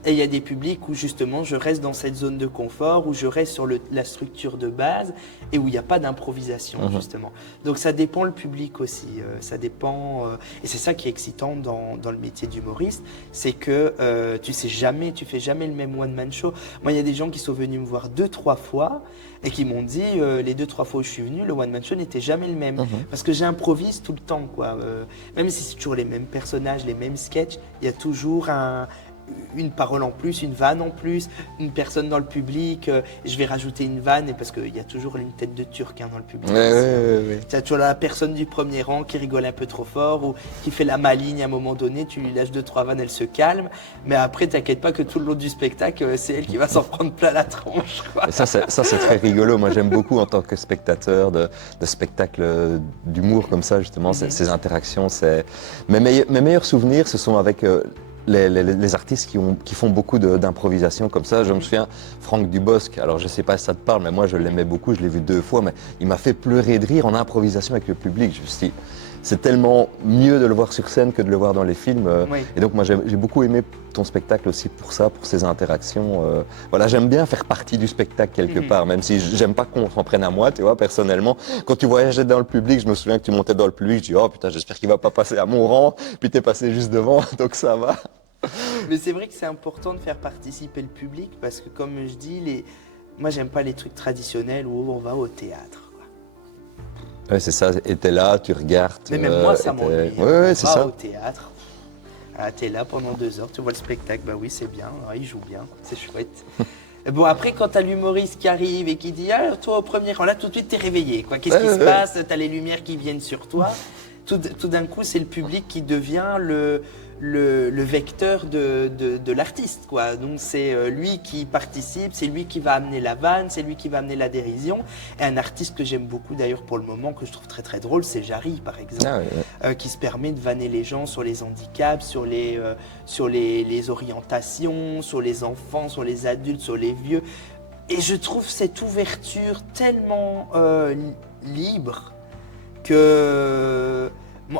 Et il y a des publics où justement je reste dans cette zone de confort, où je reste sur la structure de base et où il n'y a pas d'improvisation justement. Donc ça dépend le public aussi, ça dépend. Et c'est ça qui est excitant dans le métier d'humoriste, c'est que tu fais jamais le même one-man show. Moi, il y a des gens qui sont venus me voir 2-3 fois et qui m'ont dit les 2-3 fois où je suis venu, le one-man show n'était jamais le même. Parce que j'improvise tout le temps, quoi. Même si c'est toujours les mêmes personnages, les mêmes sketchs, il y a toujours une parole en plus, une vanne en plus, une personne dans le public, je vais rajouter une vanne, et parce qu'il y a toujours une tête de turc dans le public. Tu as toujours la personne du premier rang qui rigole un peu trop fort ou qui fait la maligne à un moment donné, tu lui lâches 2-3 vannes, elle se calme, mais après t'inquiète pas que tout le long du spectacle, c'est elle qui va s'en prendre plein la tronche, quoi. Et ça, c'est très rigolo. Moi, j'aime beaucoup en tant que spectateur de spectacles d'humour comme ça, justement, ces interactions. Mes meilleurs souvenirs, ce sont avec les artistes qui font beaucoup d'improvisation comme ça. Je me souviens, Franck Dubosc, alors je ne sais pas si ça te parle, mais moi je l'aimais beaucoup, je l'ai vu 2 fois, mais il m'a fait pleurer de rire en improvisation avec le public. Je me suis dit, c'est tellement mieux de le voir sur scène que de le voir dans les films. Et donc moi j'ai beaucoup aimé ton spectacle aussi pour ça, pour ces interactions. Voilà, j'aime bien faire partie du spectacle quelque part, même si j'aime pas qu'on s'en prenne à moi, tu vois, personnellement. Quand tu voyageais dans le public, je me souviens que tu montais dans le public, je dis, oh putain, j'espère qu'il va pas passer à mon rang, puis t'es passé juste devant, donc ça va. Mais c'est vrai que c'est important de faire participer le public parce que, comme je dis, moi j'aime pas les trucs traditionnels où on va au théâtre, quoi. Ouais, c'est ça, et t'es là, tu regardes. Mais même moi ça m'ennuie. Ouais, c'est ça. Au théâtre, t'es là pendant 2 heures, tu vois le spectacle, bah oui c'est bien, il joue bien, c'est chouette. Bon, après, quand t'as l'humoriste qui arrive et qui dit « Ah, toi au premier rang, là tout de suite t'es réveillé, quoi. Qu'est-ce qui se passe? T'as les lumières qui viennent sur toi. » Tout d'un coup, c'est le public qui devient le vecteur de l'artiste, quoi. Donc c'est lui qui participe, c'est lui qui va amener la vanne, c'est lui qui va amener la dérision. Et un artiste que j'aime beaucoup d'ailleurs pour le moment, que je trouve très très drôle, c'est Jarry par exemple, qui se permet de vanner les gens sur les handicaps, sur les orientations, sur les enfants, sur les adultes, sur les vieux. Et je trouve cette ouverture tellement libre que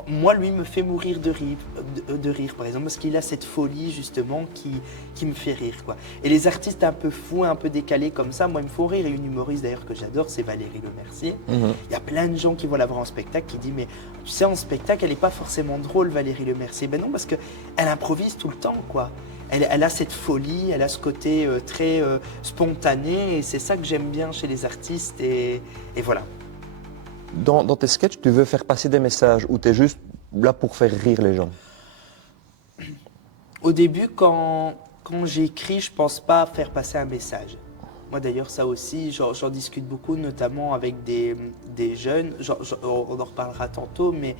moi, lui, me fait mourir de rire, par exemple, parce qu'il a cette folie, justement, qui me fait rire, quoi. Et les artistes un peu fous, un peu décalés comme ça, moi, ils me font rire. Et une humoriste, d'ailleurs, que j'adore, c'est Valérie Lemercier. Il y a plein de gens qui vont la voir en spectacle, qui disent, mais tu sais, en spectacle, elle n'est pas forcément drôle, Valérie Lemercier. Ben non, parce qu'elle improvise tout le temps, quoi. Elle a cette folie, elle a ce côté très spontané, et c'est ça que j'aime bien chez les artistes, et voilà. Dans tes sketchs, tu veux faire passer des messages ou tu es juste là pour faire rire les gens? Au début, quand j'écris, je pense pas faire passer un message. Moi d'ailleurs, ça aussi, j'en discute beaucoup, notamment avec des jeunes. On en reparlera tantôt, mais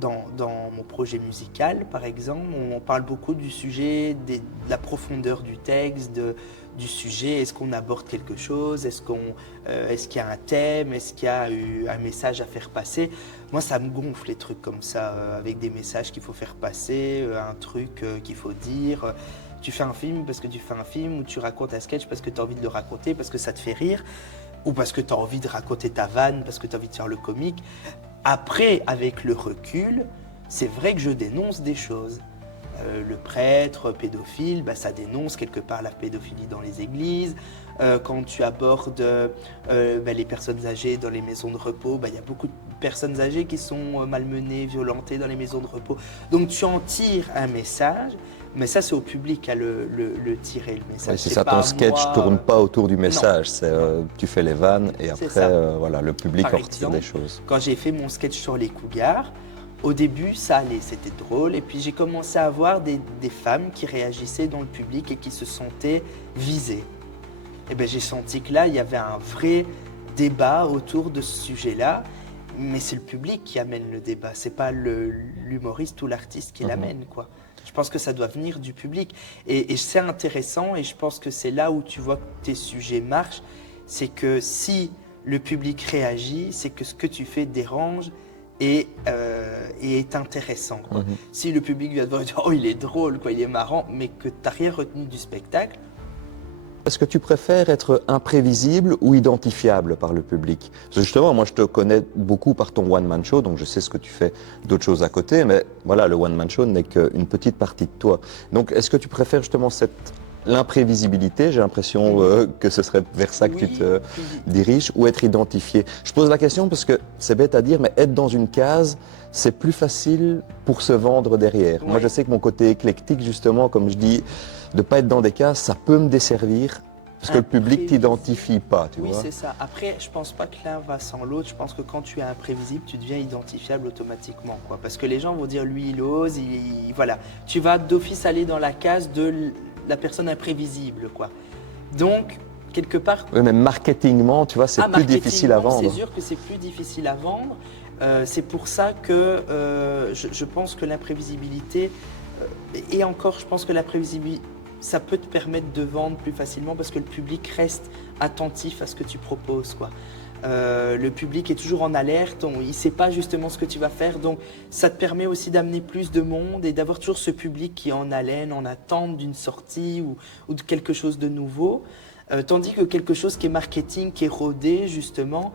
dans mon projet musical, par exemple, on parle beaucoup du sujet, de la profondeur du texte, du sujet. Est-ce qu'on aborde quelque chose? Est-ce qu'il y a un thème? Est-ce qu'il y a un message à faire passer? Moi, ça me gonfle les trucs comme ça, avec des messages qu'il faut faire passer, un truc qu'il faut dire. Tu fais un film parce que tu fais un film, ou tu racontes un sketch parce que tu as envie de le raconter, parce que ça te fait rire, ou parce que tu as envie de raconter ta vanne, parce que tu as envie de faire le comique. Après, avec le recul, c'est vrai que je dénonce des choses. Le prêtre pédophile, ça dénonce quelque part la pédophilie dans les églises. Quand tu abordes les personnes âgées dans les maisons de repos, il y a beaucoup de personnes âgées qui sont malmenées, violentées dans les maisons de repos. Donc tu en tires un message, mais ça c'est au public à le tirer, le message. Oui, c'est ça, ton sketch ne tourne pas autour du message, tu fais les vannes et après voilà, le public en retire des choses. Quand j'ai fait mon sketch sur les cougars, au début, ça allait, c'était drôle. Et puis j'ai commencé à voir des femmes qui réagissaient dans le public et qui se sentaient visées. Et bien j'ai senti que là, il y avait un vrai débat autour de ce sujet-là. Mais c'est le public qui amène le débat, c'est pas l'humoriste ou l'artiste qui l'amène, quoi. Je pense que ça doit venir du public. Et c'est intéressant, et je pense que c'est là où tu vois que tes sujets marchent. C'est que si le public réagit, c'est que ce que tu fais dérange et est intéressant, quoi. Si le public vient te voir et dit « Oh, il est drôle, quoi, il est marrant », mais que tu n'as rien retenu du spectacle, est-ce que tu préfères être imprévisible ou identifiable par le public? Parce que justement, moi je te connais beaucoup par ton one-man show, donc je sais ce que tu fais d'autres choses à côté, mais voilà, le one-man show n'est qu'une petite partie de toi. Donc est-ce que tu préfères justement l'imprévisibilité, j'ai l'impression que ce serait vers ça que tu te diriges, ou être identifié? Je pose la question parce que c'est bête à dire, mais être dans une case, c'est plus facile pour se vendre derrière. Moi, je sais que mon côté éclectique, justement, comme je dis, de pas être dans des cases, ça peut me desservir parce que le public t'identifie pas, tu vois. Oui, c'est ça. Après, je pense pas que l'un va sans l'autre. Je pense que quand tu es imprévisible, tu deviens identifiable automatiquement, quoi. Parce que les gens vont dire, lui, il ose, voilà. Tu vas d'office aller dans la case de la personne imprévisible, quoi. Donc, quelque part... Oui, mais marketingement, tu vois, c'est plus difficile à vendre. C'est sûr que c'est plus difficile à vendre. C'est pour ça que je pense que l'imprévisibilité, et encore, je pense que l'imprévisibilité, ça peut te permettre de vendre plus facilement parce que le public reste attentif à ce que tu proposes, quoi. Le public est toujours en alerte, il ne sait pas justement ce que tu vas faire, donc ça te permet aussi d'amener plus de monde et d'avoir toujours ce public qui est en haleine, en attente d'une sortie ou de quelque chose de nouveau. Tandis que quelque chose qui est marketing, qui est rodé justement,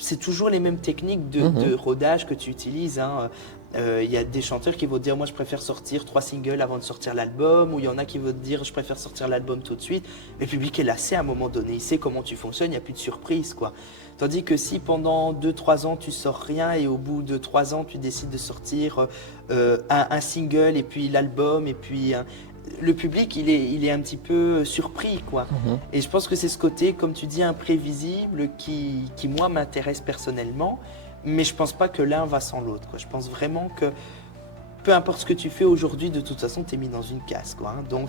c'est toujours les mêmes techniques de rodage que tu utilises, hein. Y a des chanteurs qui vont te dire moi je préfère sortir 3 singles avant de sortir l'album, ou il y en a qui vont te dire je préfère sortir l'album tout de suite. Le public est lassé à un moment donné, il sait comment tu fonctionnes, il n'y a plus de surprise, quoi. Tandis que si pendant 2-3 ans tu sors rien et au bout de 3 ans tu décides de sortir un single et puis l'album et puis le public il est un petit peu surpris, quoi. Et je pense que c'est ce côté, comme tu dis, imprévisible qui moi m'intéresse personnellement. Mais je pense pas que l'un va sans l'autre, quoi. Je pense vraiment que peu importe ce que tu fais aujourd'hui, de toute façon, tu es mis dans une case, quoi, hein. Donc,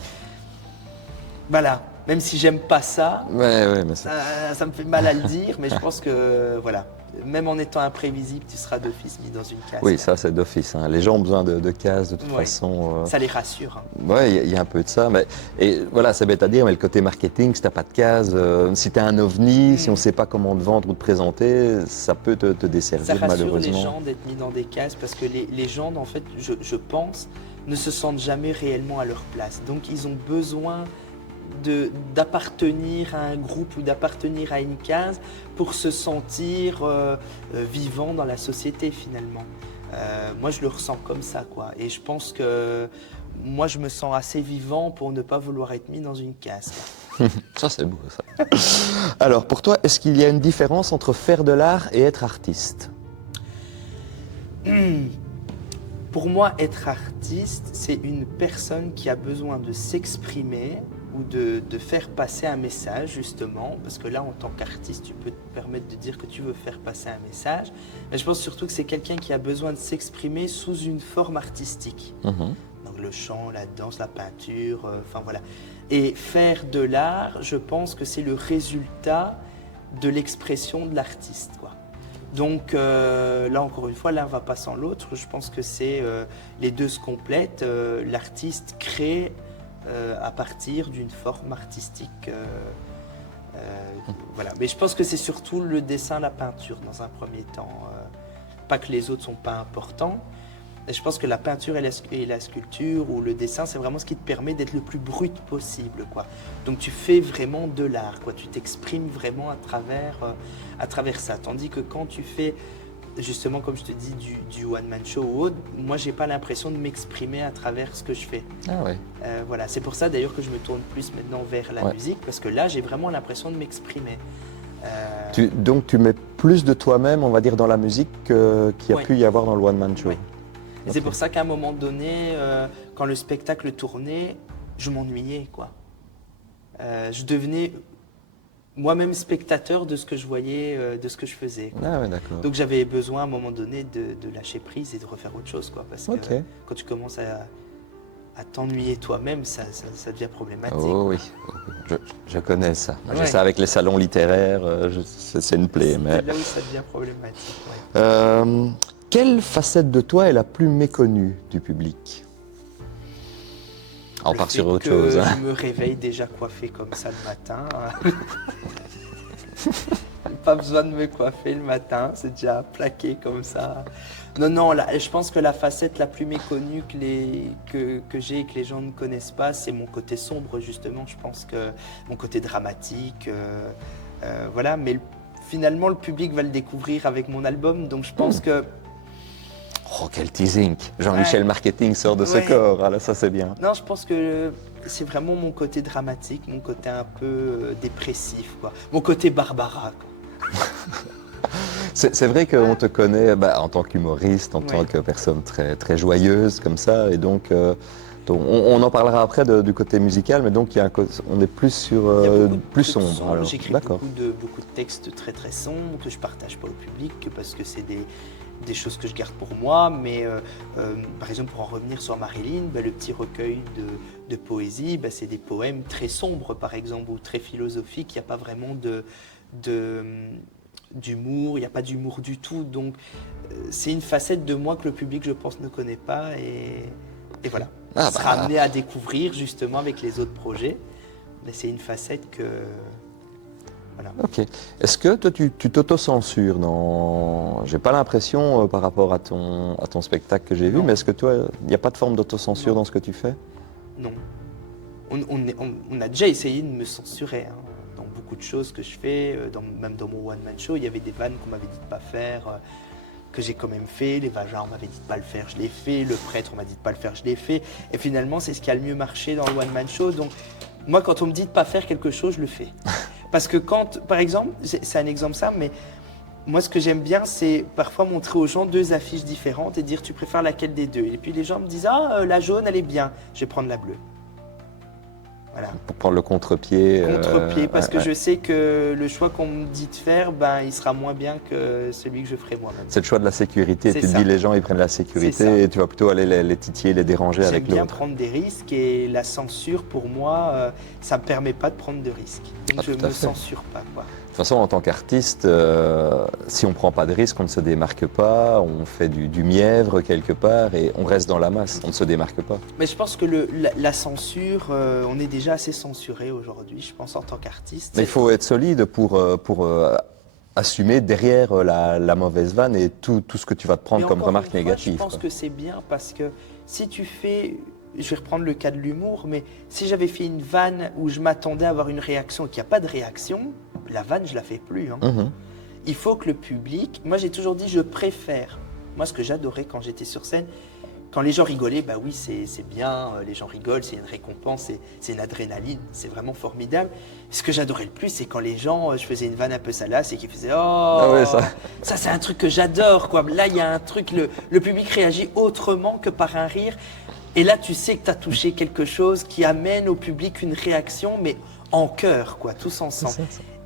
voilà. Même si j'aime pas ça, mais ça me fait mal à le dire, mais je pense que, voilà, même en étant imprévisible, tu seras d'office mis dans une case. Oui, ça c'est d'office, hein. Les gens ont besoin de cases de toute façon. Ça les rassure, hein. Oui, il y a un peu de ça. Mais, et voilà, c'est bête à dire, mais le côté marketing, si tu n'as pas de case, si tu es un ovni, si on ne sait pas comment te vendre ou te présenter, ça peut te desservir malheureusement. Ça rassure les gens d'être mis dans des cases parce que les gens, en fait, je pense, ne se sentent jamais réellement à leur place. Donc ils ont besoin d'appartenir à un groupe ou d'appartenir à une case pour se sentir vivant dans la société, finalement. Moi je le ressens comme ça, quoi. Et je pense que moi je me sens assez vivant pour ne pas vouloir être mis dans une case. Ça c'est beau, ça. Alors pour toi, est-ce qu'il y a une différence entre faire de l'art et être artiste? Pour moi, être artiste, c'est une personne qui a besoin de s'exprimer ou de faire passer un message, justement, parce que là, en tant qu'artiste, tu peux te permettre de dire que tu veux faire passer un message, mais je pense surtout que c'est quelqu'un qui a besoin de s'exprimer sous une forme artistique. Donc le chant, la danse, la peinture, enfin voilà. Et faire de l'art, je pense que c'est le résultat de l'expression de l'artiste, quoi. Donc là, encore une fois, l'un ne va pas sans l'autre. Je pense que c'est les deux se complètent. L'artiste crée à partir d'une forme artistique. Voilà. Mais je pense que c'est surtout le dessin, la peinture dans un premier temps. Pas que les autres ne sont pas importants. Et je pense que la peinture et la sculpture ou le dessin, c'est vraiment ce qui te permet d'être le plus brut possible, quoi. Donc tu fais vraiment de l'art, quoi. Tu t'exprimes vraiment à travers ça. Tandis que quand tu fais, justement, comme je te dis, du one-man show ou autre, moi, j'ai pas l'impression de m'exprimer à travers ce que je fais. Ah ouais. Voilà. C'est pour ça, d'ailleurs, que je me tourne plus maintenant vers la musique, parce que là, j'ai vraiment l'impression de m'exprimer. Donc tu mets plus de toi-même, on va dire, dans la musique qu'il y a pu y avoir dans le one-man show. Et c'est pour ça qu'à un moment donné, quand le spectacle tournait, je m'ennuyais, quoi. Je devenais moi-même spectateur de ce que je voyais, de ce que je faisais, quoi. Ah ouais, d'accord. Donc j'avais besoin à un moment donné de lâcher prise et de refaire autre chose, quoi. Parce que quand tu commences à t'ennuyer toi-même, ça devient problématique. Oh oui, je connais ça. J'ai ça avec les salons littéraires, c'est une plaie. C'est là où ça devient problématique. Quelle facette de toi est la plus méconnue du public? On part sur autre chose. Je me réveille déjà coiffé comme ça le matin. Pas besoin de me coiffer le matin, c'est déjà plaqué comme ça. Non, là, je pense que la facette la plus méconnue que j'ai et que les gens ne connaissent pas, c'est mon côté sombre, justement. Je pense que mon côté dramatique, voilà. Mais finalement, le public va le découvrir avec mon album, donc je pense que... Oh, quel teasing! Jean-Michel Ouais. Marketing sort de ce Ouais. corps. Ah, là, ça, c'est bien. Non, je pense que c'est vraiment mon côté dramatique, mon côté un peu dépressif, quoi. Mon côté Barbara, quoi. C'est vrai qu'on te connaît en tant qu'humoriste, en Ouais. tant que personne très, très joyeuse comme ça. Et donc, on en parlera après du côté musical, mais donc on est plus sur Il y a beaucoup de plus trucs sombre. sombres. Alors. J'écris D'accord. beaucoup de textes très très sombres que je partage pas au public parce que c'est des choses que je garde pour moi. Mais par exemple, pour en revenir sur Marilyn, le petit recueil de poésie, c'est des poèmes très sombres par exemple ou très philosophiques. Il n'y a pas vraiment d'humour, il n'y a pas d'humour du tout. Donc c'est une facette de moi que le public, je pense, ne connaît pas. Et voilà. Ah, Il sera bah. amené à découvrir justement avec les autres projets. Mais c'est une facette que... Voilà. Ok. Est-ce que toi, tu t'auto-censures dans... J'ai pas l'impression par rapport à ton spectacle que j'ai vu, Non. mais est-ce que toi, il n'y a pas de forme d'autocensure Non. dans ce que tu fais? Non. On a déjà essayé de me censurer hein, dans beaucoup de choses que je fais, même dans mon one-man show, il y avait des vannes qu'on m'avait dit de pas faire, que j'ai quand même fait, les vagins on m'avait dit de pas le faire, je l'ai fait, le prêtre on m'a dit de pas le faire, je l'ai fait, et finalement c'est ce qui a le mieux marché dans le one-man show, donc moi quand on me dit de pas faire quelque chose, je le fais. Parce que quand, par exemple, c'est un exemple simple, mais moi ce que j'aime bien c'est parfois montrer aux gens deux affiches différentes et dire tu préfères laquelle des deux, et puis les gens me disent ah la jaune elle est bien, je vais prendre la bleue. Voilà. Pour prendre le contre-pied. Contre-pied, parce que ouais. je sais que le choix qu'on me dit de faire, il sera moins bien que celui que je ferai moi-même. C'est le choix de la sécurité. C'est Tu te ça. dis les gens ils prennent la C'est sécurité ça. et tu vas plutôt aller les titiller, les déranger J'aime avec bien l'autre. prendre des risques et la censure pour moi, ça ne me permet pas de prendre de risques. Donc Ah, je tout à ne me fait. censure pas. Quoi. De toute façon, en tant qu'artiste, si on ne prend pas de risque, on ne se démarque pas, on fait du mièvre quelque part et on reste dans la masse, on ne se démarque pas. Mais je pense que la censure, on est déjà assez censuré aujourd'hui, je pense, en tant qu'artiste. Mais il faut être solide pour assumer derrière la mauvaise vanne et tout ce que tu vas te prendre Mais comme encore remarque une fois, négative. Je pense quoi. que c'est bien parce que si tu fais, je vais reprendre le cas de l'humour, mais si j'avais fait une vanne où je m'attendais à avoir une réaction et qu'il n'y a pas de réaction, la vanne, je la fais plus. Hein. Mhm. Il faut que le public, moi j'ai toujours dit, je préfère, moi ce que j'adorais quand j'étais sur scène, quand les gens rigolaient, oui c'est bien, les gens rigolent, c'est une récompense, c'est une adrénaline, c'est vraiment formidable. Ce que j'adorais le plus, c'est quand les gens, je faisais une vanne un peu salace et qu'ils faisaient « Oh, Ah ouais, ça c'est un truc que j'adore, quoi. » Là, il y a un truc, le public réagit autrement que par un rire. Et là, tu sais que tu as touché quelque chose qui amène au public une réaction, mais en chœur, quoi, tous ensemble.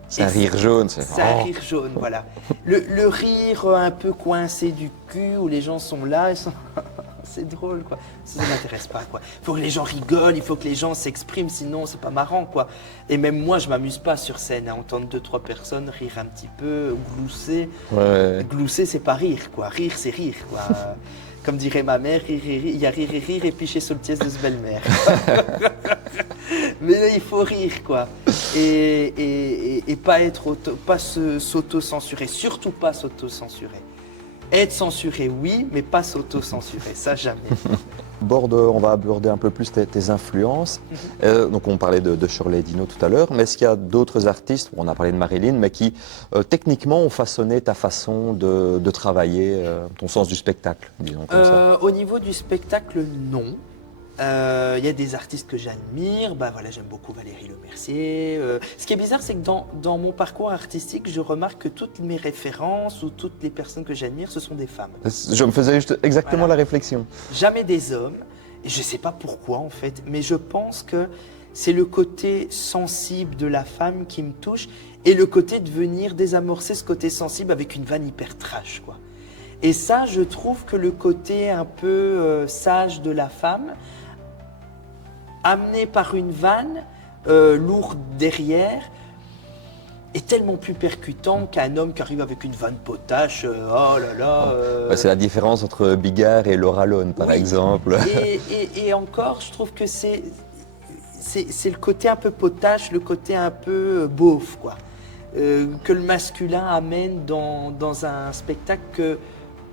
C'est un rire jaune. C'est un rire jaune, voilà. Le rire un peu coincé du cul, où les gens sont là, ils sont... c'est drôle, quoi. Ça ne m'intéresse pas, quoi. Il faut que les gens rigolent, il faut que les gens s'expriment, sinon c'est pas marrant, quoi. Et même moi, je m'amuse pas sur scène à entendre 2-3 personnes rire un petit peu, glousser. Ouais. Glousser, c'est pas rire, quoi. Rire, c'est rire, quoi. Comme dirait ma mère, il y a rire et rire et piché sur le pièce de ce belle-mère. Mais là, il faut rire, quoi. Et pas s'auto-censurer, surtout pas s'auto-censurer. Être censuré, oui, mais pas s'auto-censurer, ça jamais. On va aborder un peu plus tes influences. Donc on parlait de Shirley Dino tout à l'heure, mais est-ce qu'il y a d'autres artistes, on a parlé de Marilyn, mais qui techniquement ont façonné ta façon de travailler, ton sens du spectacle, disons comme ça? Au niveau du spectacle, non. Il y a des artistes que j'admire, voilà, j'aime beaucoup Valérie Lemercier. Ce qui est bizarre, c'est que dans mon parcours artistique, je remarque que toutes mes références ou toutes les personnes que j'admire, ce sont des femmes. Je me faisais exactement Voilà. la réflexion. Jamais des hommes. Et je ne sais pas pourquoi en fait, mais je pense que c'est le côté sensible de la femme qui me touche et le côté de venir désamorcer ce côté sensible avec une vanne hyper trash, quoi. Et ça, je trouve que le côté un peu sage de la femme, amené par une vanne lourde derrière, est tellement plus percutant qu'un homme qui arrive avec une vanne potache. Oh là là. C'est la différence entre Bigard et Laura Lone, par Oui. exemple. Et encore, je trouve que c'est le côté un peu potache, le côté un peu beauf, quoi. que le masculin amène dans un spectacle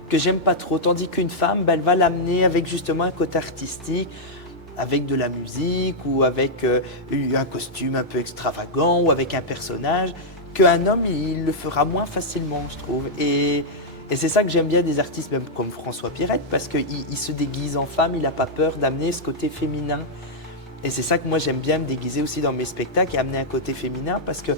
que j'aime pas trop. Tandis qu'une femme, ben, elle va l'amener avec justement un côté artistique, avec de la musique ou avec un costume un peu extravagant ou avec un personnage, qu'un homme, il le fera moins facilement, je trouve. Et c'est ça que j'aime bien des artistes même comme François Pirette, parce qu'il se déguise en femme, il n'a pas peur d'amener ce côté féminin. Et c'est ça que moi j'aime bien me déguiser aussi dans mes spectacles et amener un côté féminin, parce que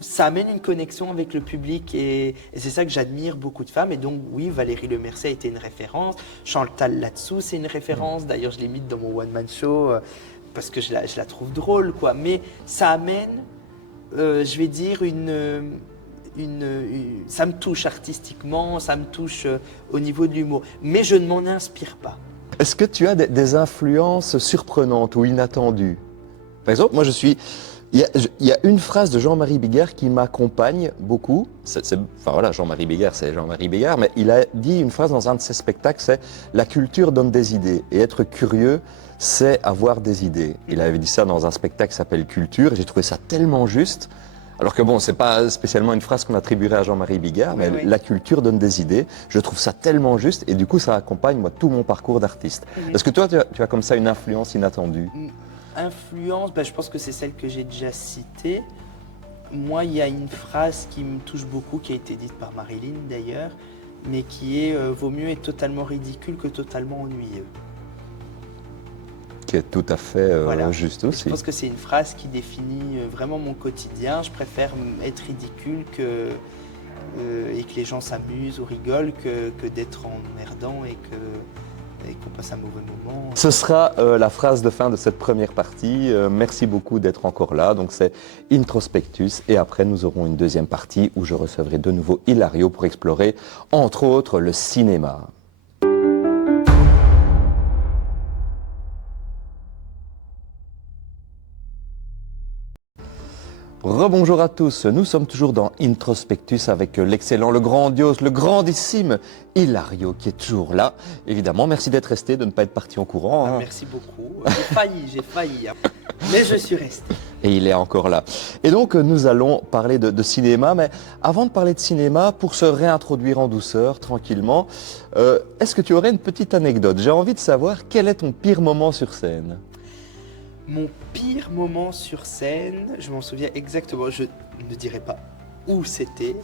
ça amène une connexion avec le public et c'est ça que j'admire beaucoup de femmes. Et donc oui, Valérie Lemercier a été une référence, Chantal là-dessous c'est une référence, d'ailleurs je l'imite dans mon one-man show parce que je la trouve drôle, quoi. Mais ça amène, je vais dire, ça me touche artistiquement, ça me touche au niveau de l'humour, mais je ne m'en inspire pas. Est-ce que tu as des influences surprenantes ou inattendues? Par exemple, moi il y a une phrase de Jean-Marie Bigard qui m'accompagne beaucoup. Enfin voilà, Jean-Marie Bigard, c'est Jean-Marie Bigard, mais il a dit une phrase dans un de ses spectacles, c'est « La culture donne des idées et être curieux, c'est avoir des idées ». Il avait dit ça dans un spectacle qui s'appelle Culture et j'ai trouvé ça tellement juste. Alors que bon, c'est pas spécialement une phrase qu'on attribuerait à Jean-Marie Bigard, mais Oui. la culture donne des idées. Je trouve ça tellement juste et du coup, ça accompagne moi tout mon parcours d'artiste. Est-ce que toi, tu as comme ça une influence inattendue? Influence, ben, je pense que c'est celle que j'ai déjà citée. Moi, il y a une phrase qui me touche beaucoup, qui a été dite par Marilyn d'ailleurs, mais qui est vaut mieux être totalement ridicule que totalement ennuyeux. Qui est tout à fait Voilà. juste Et aussi. je pense que c'est une phrase qui définit vraiment mon quotidien. Je préfère être ridicule et que les gens s'amusent ou rigolent que d'être emmerdant et qu'on passe un mauvais moment. Ce sera la phrase de fin de cette première partie. Merci beaucoup d'être encore là. Donc c'est Introspectus et après nous aurons une deuxième partie où je recevrai de nouveau Hilario pour explorer entre autres le cinéma. Rebonjour à tous, nous sommes toujours dans Introspectus avec l'excellent, le grandiose, le grandissime Hilario qui est toujours là. Évidemment, merci d'être resté, de ne pas être parti en courant. Hein. Merci beaucoup. J'ai failli, hein. Mais je suis resté. Et il est encore là. Et donc nous allons parler de cinéma, mais avant de parler de cinéma, pour se réintroduire en douceur, tranquillement, est-ce que tu aurais une petite anecdote? J'ai envie de savoir quel est ton pire moment sur scène? Mon pire moment sur scène, je m'en souviens exactement, je ne dirai pas où c'était,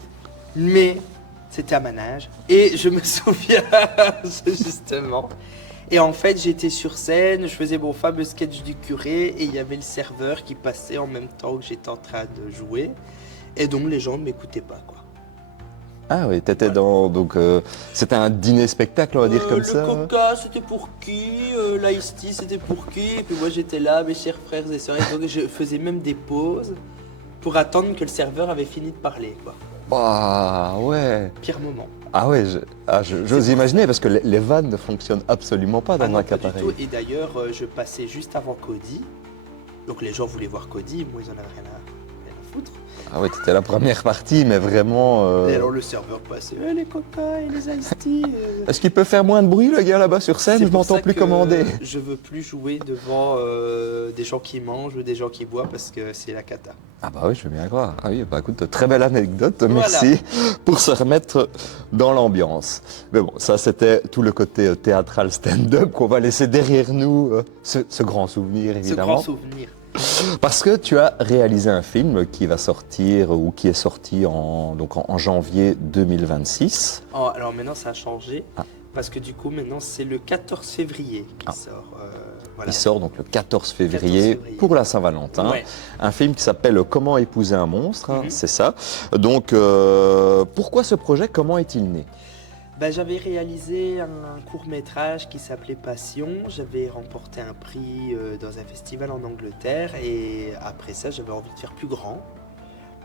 mais c'était à Manage. Et je me souviens justement. Et en fait, j'étais sur scène, je faisais mon fameux sketch du curé et il y avait le serveur qui passait en même temps que j'étais en train de jouer. Et donc les gens ne m'écoutaient pas, quoi. Ah oui, t'étais dans... Donc c'était un dîner-spectacle, on va dire comme ça. Le coca, c'était pour qui? L'ice tea, c'était pour qui? Et puis moi, j'étais là, mes chers frères et sœurs. Et donc, je faisais même des pauses pour attendre que le serveur avait fini de parler, quoi. Ah ouais. Pire moment. Ah ouais, j'ose imaginer parce que les vannes ne fonctionnent absolument pas dans non, un pas cas du pareil. tout. Et d'ailleurs, je passais juste avant Cody. Donc les gens voulaient voir Cody, moi ils en avaient rien à foutre. Ah ouais, c'était la première partie, mais vraiment... Et alors le serveur passait, les coca et les iced tea. Est-ce qu'il peut faire moins de bruit, le gars là-bas sur scène? C'est Je pour m'entends ça plus que commander. Je veux plus jouer devant des gens qui mangent ou des gens qui boivent parce que c'est la cata. Ah bah oui, je veux bien croire. Ah oui, bah écoute, très belle anecdote, Voilà. merci pour se remettre dans l'ambiance. Mais bon, ça c'était tout le côté théâtral stand-up qu'on va laisser derrière nous, ce grand souvenir évidemment. Ce grand souvenir. Parce que tu as réalisé un film qui va sortir ou qui est sorti donc en janvier 2026. Oh, alors maintenant ça a changé Ah. parce que du coup maintenant c'est le 14 février qui sort. Voilà. Il sort donc le 14 février 14 février. pour la Saint-Valentin. Ouais. Un film qui s'appelle Comment épouser un monstre, hein, Mhm. c'est ça. Donc pourquoi ce projet, comment est-il né? Ben, j'avais réalisé un court-métrage qui s'appelait Passion. J'avais remporté un prix dans un festival en Angleterre et après ça, j'avais envie de faire plus grand.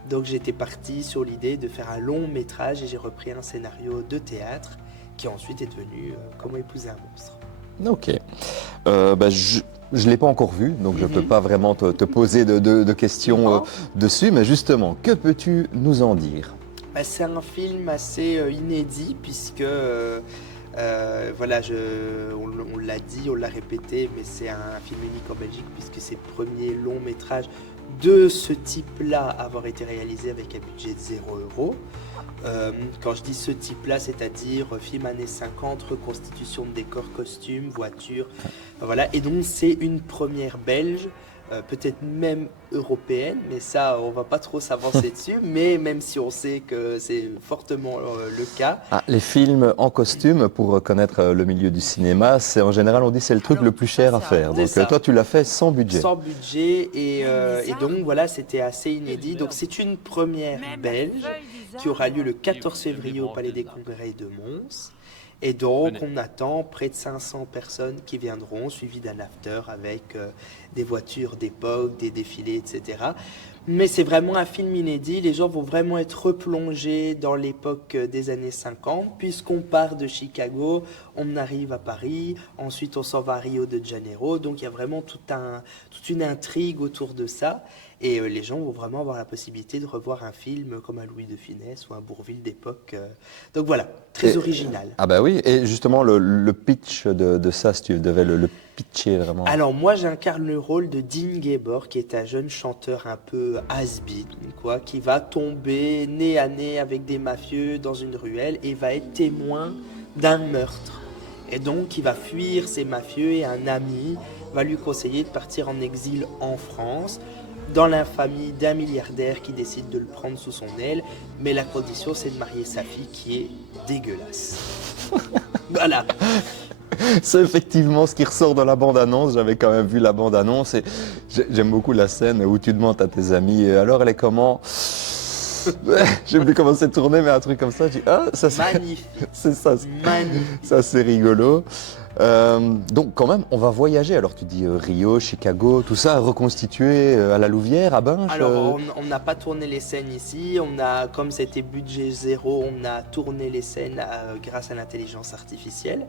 Donc j'étais parti sur l'idée de faire un long-métrage et j'ai repris un scénario de théâtre qui ensuite est devenu Comment épouser un monstre. Ok. Je ne l'ai pas encore vu, donc je ne peux Mhm. pas vraiment te poser de questions Non. dessus. Mais justement, que peux-tu nous en dire? Ben, c'est un film assez inédit puisque Voilà, on l'a dit, on l'a répété, mais c'est un film unique en Belgique puisque c'est le premier long métrage de ce type-là à avoir été réalisé avec un budget de 0 €. Quand je dis ce type-là, c'est-à-dire film années 50, reconstitution de décors, costumes, voitures, voilà. Et donc c'est une première belge, peut-être même européenne, mais ça, on va pas trop s'avancer dessus. Mais même si on sait que c'est fortement le cas. Ah, les films en costume, pour connaître le milieu du cinéma, c'est en général, on dit c'est le truc le plus cher à faire. Donc toi, tu l'as fait sans budget. Sans budget et donc voilà, c'était assez inédit. Donc c'est une première belge qui aura lieu le 14 février au Palais des Congrès de Mons. Et donc on attend près de 500 personnes qui viendront, suivies d'un after avec des voitures d'époque, des défilés, etc. Mais c'est vraiment un film inédit, les gens vont vraiment être replongés dans l'époque des années 50, puisqu'on part de Chicago, on arrive à Paris, ensuite on s'en va à Rio de Janeiro, donc il y a vraiment toute une intrigue autour de ça, et les gens vont vraiment avoir la possibilité de revoir un film comme un Louis de Funès ou un Bourvil d'époque. Donc voilà, très original. Ah bah oui, et justement le pitch de ça, si tu devais le pitcher vraiment. Alors moi j'incarne le rôle de Dean Gabor, qui est un jeune chanteur un peu has-been, quoi, qui va tomber nez à nez avec des mafieux dans une ruelle et va être témoin d'un meurtre. Et donc il va fuir ces mafieux et un ami va lui conseiller de partir en exil en France, dans l'infamie d'un milliardaire qui décide de le prendre sous son aile, mais la condition c'est de marier sa fille qui est dégueulasse. Voilà. C'est effectivement ce qui ressort dans la bande-annonce. J'avais quand même vu la bande-annonce et j'aime beaucoup la scène où tu demandes à tes amis alors elle est comment. J'ai oublié comment c'est tourné, mais un truc comme ça, je dis ah ça c'est Magnifique. c'est ça, Magnifique. ça c'est rigolo. Donc quand même, on va voyager. Alors tu dis Rio, Chicago, tout ça reconstitué à la Louvière, à Binche. Alors on n'a pas tourné les scènes ici. On a, comme c'était budget zéro, on a tourné les scènes grâce à l'intelligence artificielle.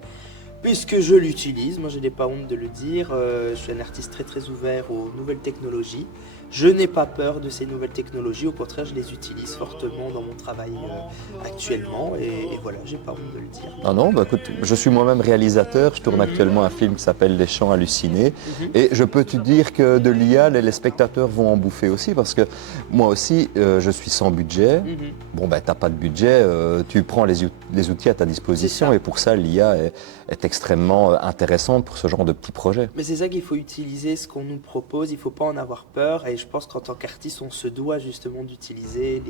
Puisque je l'utilise, moi je n'ai pas honte de le dire, je suis un artiste très très ouvert aux nouvelles technologies. Je n'ai pas peur de ces nouvelles technologies, au contraire je les utilise fortement dans mon travail actuellement et voilà, j'ai pas honte de le dire. Ah non, bah écoute, je suis moi-même réalisateur, je tourne actuellement un film qui s'appelle Les Champs hallucinés et je peux te dire que de l'IA, les spectateurs vont en bouffer aussi parce que moi aussi, je suis sans budget. Bon, ben t'as pas de budget, tu prends les outils à ta disposition et pour ça, l'IA est extrêmement intéressante pour ce genre de petits projets. Mais c'est ça qu'il faut utiliser, ce qu'on nous propose, il ne faut pas en avoir peur et je pense qu'en tant qu'artiste, on se doit justement d'utiliser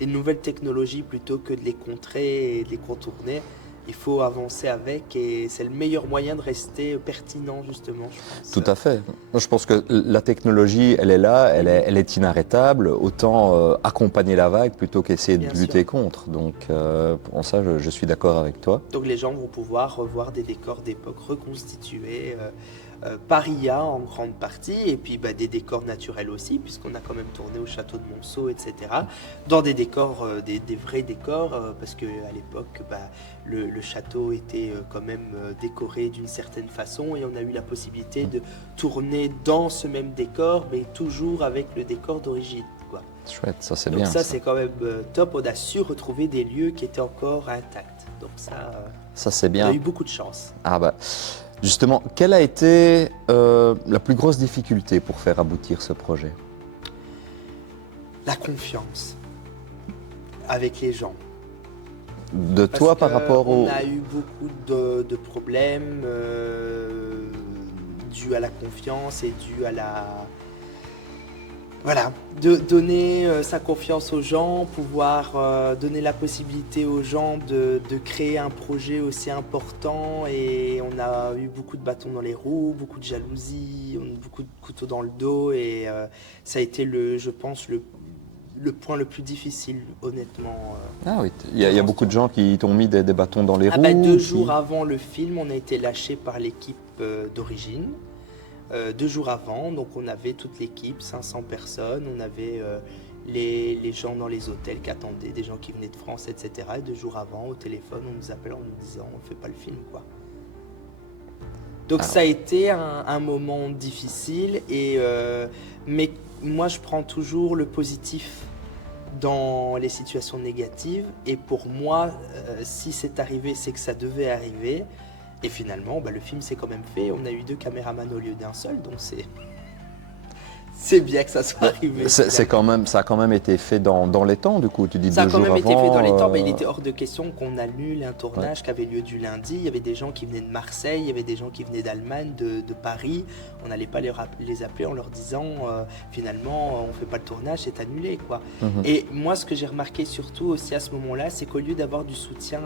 les nouvelles technologies plutôt que de les contrer et de les contourner. Il faut avancer avec et c'est le meilleur moyen de rester pertinent justement, je pense. Tout à fait. Moi, je pense que la technologie, elle est là, elle est inarrêtable. Autant accompagner la vague plutôt qu'essayer de lutter contre. Donc pour ça, je suis d'accord avec toi. Donc les gens vont pouvoir revoir des décors d'époque reconstitués par IA en grande partie, et puis des décors naturels aussi, puisqu'on a quand même tourné au château de Monceau, etc. Dans des décors, des vrais décors, parce qu'à l'époque, le château était quand même décoré d'une certaine façon, et on a eu la possibilité de tourner dans ce même décor, mais toujours avec le décor d'origine. Chouette, ça c'est bien. bien. Donc ça c'est quand même top, on a su retrouver des lieux qui étaient encore intacts. Donc ça c'est bien. On a eu beaucoup de chance. Ah bah... Justement, quelle a été la plus grosse difficulté pour faire aboutir ce projet? La confiance avec les gens. De toi par rapport au... On a eu beaucoup de problèmes dus à la confiance et dus à la... Voilà, de donner sa confiance aux gens, pouvoir donner la possibilité aux gens de créer un projet aussi important, et on a eu beaucoup de bâtons dans les roues, beaucoup de jalousie, beaucoup de couteaux dans le dos, et ça a été, je pense, le point le plus difficile, honnêtement. Ah oui, il y a beaucoup de gens qui t'ont mis des bâtons dans les roues. 2 jours avant le film, on a été lâché par l'équipe d'origine. 2 jours avant, donc on avait toute l'équipe, 500 personnes, on avait les gens dans les hôtels qui attendaient, des gens qui venaient de France, etc. Et 2 jours avant, au téléphone, on nous appelle en nous disant on ne fait pas le film, quoi. Donc ça a été un moment difficile, mais moi je prends toujours le positif dans les situations négatives. Et pour moi, si c'est arrivé, c'est que ça devait arriver. Et finalement, le film s'est quand même fait. On a eu 2 caméramans au lieu d'un seul, donc c'est bien que ça soit arrivé. Ça a quand même été fait dans les temps, du coup, tu dis 2 jours avant. Ça a quand même été fait dans les temps, il était hors de question qu'on annule un tournage qui avait lieu du lundi. Il y avait des gens qui venaient de Marseille, il y avait des gens qui venaient d'Allemagne, de Paris. On n'allait pas les appeler en leur disant finalement on ne fait pas le tournage, c'est annulé, quoi. Et moi, ce que j'ai remarqué surtout aussi à ce moment-là, c'est qu'au lieu d'avoir du soutien,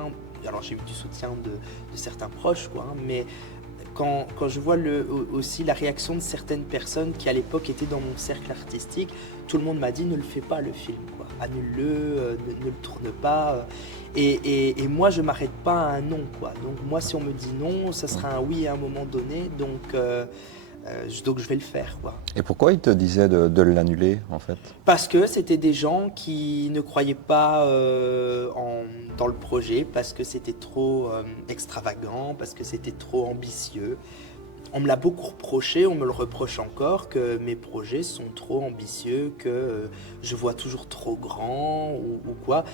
alors j'ai eu du soutien de certains proches, quoi, mais quand je vois aussi la réaction de certaines personnes qui à l'époque étaient dans mon cercle artistique, tout le monde m'a dit ne le fais pas le film, quoi. Annule-le, ne le tourne pas. Et moi je m'arrête pas à un non, quoi. Donc moi si on me dit non, ça sera un oui à un moment donné, donc je vais le faire, quoi. Et pourquoi ils te disaient de l'annuler, en fait? Parce que c'était des gens qui ne croyaient pas dans le projet, parce que c'était trop extravagant, parce que c'était trop ambitieux. On me l'a beaucoup reproché, on me le reproche encore, que mes projets sont trop ambitieux, que je vois toujours trop grand ou quoi.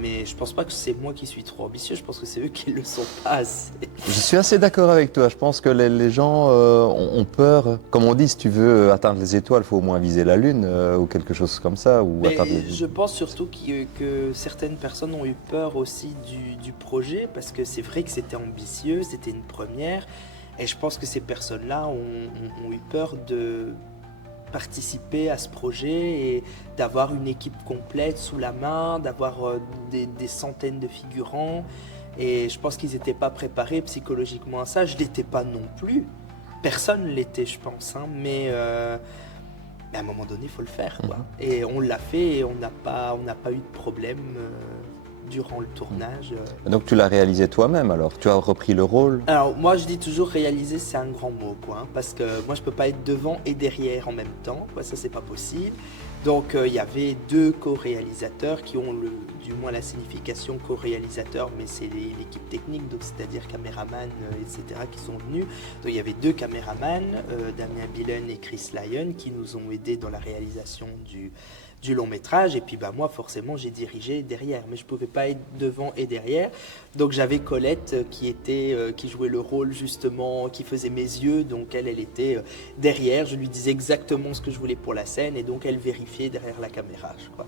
Mais je pense pas que c'est moi qui suis trop ambitieux, je pense que c'est eux qui le sont pas assez. Je suis assez d'accord avec toi. Je pense que les gens ont peur. Comme on dit, si tu veux atteindre les étoiles, il faut au moins viser la Lune ou quelque chose comme ça. Ou Mais atteindre je pense surtout que certaines personnes ont eu peur aussi du projet, parce que c'est vrai que c'était ambitieux, c'était une première. Et je pense que ces personnes-là ont eu peur de participer à ce projet et d'avoir une équipe complète sous la main, d'avoir des centaines de figurants. Et je pense qu'ils n'étaient pas préparés psychologiquement à ça. Je ne l'étais pas non plus. Personne ne l'était, je pense. Mais à un moment donné, il faut le faire, quoi. Et on l'a fait et on n'a pas eu de problème durant le tournage. Donc tu l'as réalisé toi-même alors? Tu as repris le rôle? Alors moi je dis toujours réaliser, c'est un grand mot, quoi, hein, parce que moi je peux pas être devant et derrière en même temps, quoi, ça c'est pas possible. Donc il y avait 2 co-réalisateurs qui ont du moins la signification co-réalisateur, mais c'est l'équipe technique, donc c'est-à-dire caméraman, etc. qui sont venus. Donc il y avait 2 caméramans, Damien Billen et Chris Lyon, qui nous ont aidés dans la réalisation du long métrage. Et puis moi forcément j'ai dirigé derrière, mais je pouvais pas être devant et derrière. Donc j'avais Colette qui jouait le rôle justement, qui faisait mes yeux, donc elle était derrière. Je lui disais exactement ce que je voulais pour la scène et donc elle vérifiait derrière la caméra, quoi.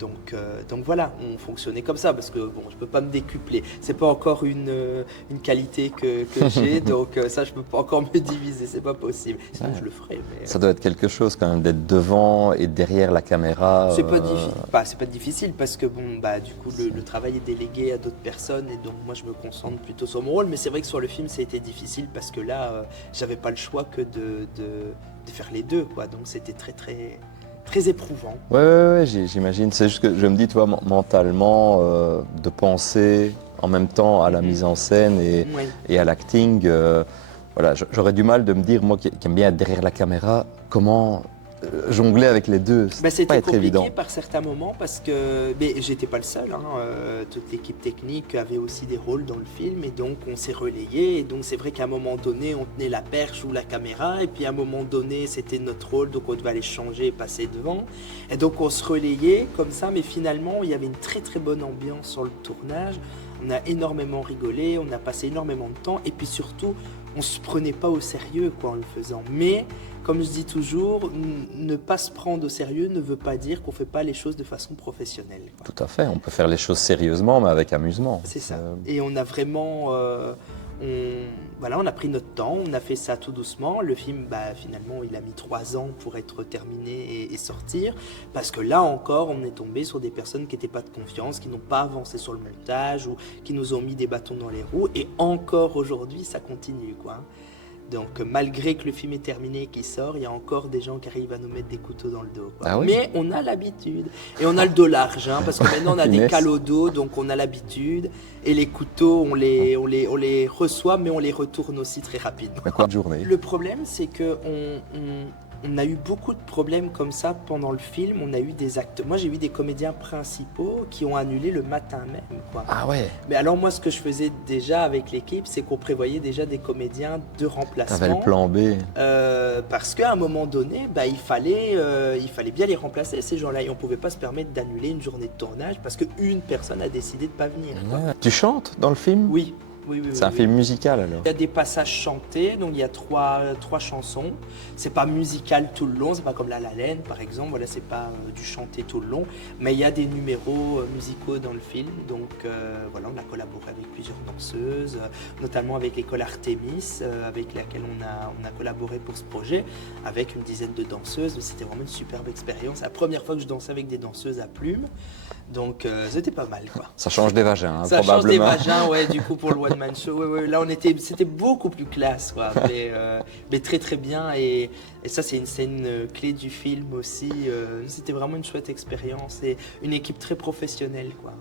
Donc voilà, on fonctionnait comme ça, parce que bon, je peux pas me décupler. C'est pas encore une qualité que j'ai, donc ça je peux pas encore me diviser, c'est pas possible. Sinon je le ferais. Mais ça doit être quelque chose quand même d'être devant et derrière la caméra. C'est pas difficile parce que du coup le travail est délégué à d'autres personnes et donc moi je me concentre plutôt sur mon rôle. Mais c'est vrai que sur le film ça a été difficile parce que là j'avais pas le choix que de faire les 2, quoi. Donc c'était très éprouvant. Ouais, j'imagine. C'est juste que je me dis, toi, mentalement, de penser en même temps à la mise en scène et à l'acting, voilà, j'aurais du mal de me dire, moi qui aime bien être derrière la caméra, comment jongler avec les deux. C'était pas être compliqué évident. par certains moments parce que j'étais pas le seul, hein, toute l'équipe technique avait aussi des rôles dans le film et donc on s'est relayé. Et donc c'est vrai qu'à un moment donné on tenait la perche ou la caméra et puis à un moment donné c'était notre rôle, donc on devait aller changer et passer devant. Et donc on se relayait comme ça, mais finalement il y avait une très bonne ambiance sur le tournage. On a énormément rigolé, on a passé énormément de temps et puis surtout on se prenait pas au sérieux, quoi, en le faisant. Mais comme je dis toujours, ne pas se prendre au sérieux ne veut pas dire qu'on ne fait pas les choses de façon professionnelle, quoi. Tout à fait, on peut faire les choses sérieusement mais avec amusement. C'est ça. Et on a vraiment... on a pris notre temps, on a fait ça tout doucement. Le film, finalement, il a mis 3 ans pour être terminé et sortir. Parce que là encore, on est tombé sur des personnes qui n'étaient pas de confiance, qui n'ont pas avancé sur le montage ou qui nous ont mis des bâtons dans les roues. Et encore aujourd'hui, ça continue, quoi. Donc malgré que le film est terminé et qu'il sort, il y a encore des gens qui arrivent à nous mettre des couteaux dans le dos, quoi. Ah oui? Mais on a l'habitude. Et on a le dos large, hein, parce que maintenant on a des Finesse. cales au dos, donc on a l'habitude. Et les couteaux, on les reçoit, mais on les retourne aussi très rapidement. Mais quoi de journée? Le problème, c'est que on a eu beaucoup de problèmes comme ça pendant le film. On a eu des acteurs. Moi, j'ai eu des comédiens principaux qui ont annulé le matin même, quoi. Ah ouais. Mais alors moi, ce que je faisais déjà avec l'équipe, c'est qu'on prévoyait déjà des comédiens de remplacement. T'avais le plan B. Parce qu'à un moment donné, il fallait bien les remplacer, ces gens-là. Et on ne pouvait pas se permettre d'annuler une journée de tournage parce qu'une personne a décidé de ne pas venir, quoi. Ouais. Tu chantes dans le film? Oui. Oui, C'est un film musical alors? Il y a des passages chantés, donc il y a trois chansons. C'est pas musical tout le long, c'est pas comme La La Land par exemple, voilà, c'est pas du chanté tout le long, mais il y a des numéros musicaux dans le film, donc voilà, on a collaboré avec plusieurs danseuses, notamment avec l'école Artemis, avec laquelle on a collaboré pour ce projet, avec une dizaine de danseuses. C'était vraiment une superbe expérience. C'est la première fois que je dansais avec des danseuses à plumes, donc c'était pas mal, quoi. Ça change des vagins, hein, Ça probablement. change des vagins, ouais, du coup pour le One Man Show. Ouais, là c'était beaucoup plus classe, quoi, mais très très bien. Et ça c'est une scène clé du film aussi. C'était vraiment une chouette expérience et une équipe très professionnelle, quoi.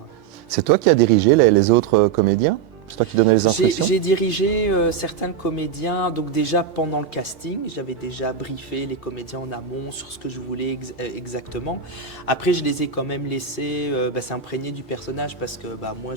C'est toi qui as dirigé les autres comédiens? C'est toi qui donnais les instructions? J'ai dirigé certains comédiens, donc déjà pendant le casting, j'avais déjà briefé les comédiens en amont sur ce que je voulais exactement. Après, je les ai quand même laissés s'imprégner du personnage parce que moi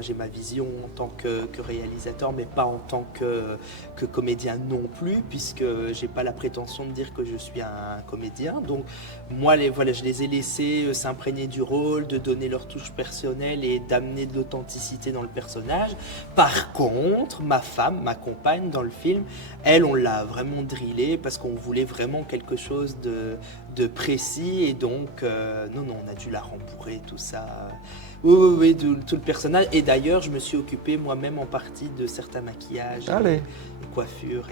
j'ai ma vision en tant que réalisateur, mais pas en tant que comédien non plus, puisque j'ai pas la prétention de dire que je suis un comédien. Donc moi, je les ai laissés s'imprégner du rôle, de donner leur touche personnelle et d'amener de l'authenticité dans le personnage. Par contre, ma femme, ma compagne dans le film, elle, on l'a vraiment drillée parce qu'on voulait vraiment quelque chose de précis et donc, on a dû la rembourrer, tout ça. Oui, tout le personnage. Et d'ailleurs, je me suis occupé moi-même en partie de certains maquillages, et coiffures.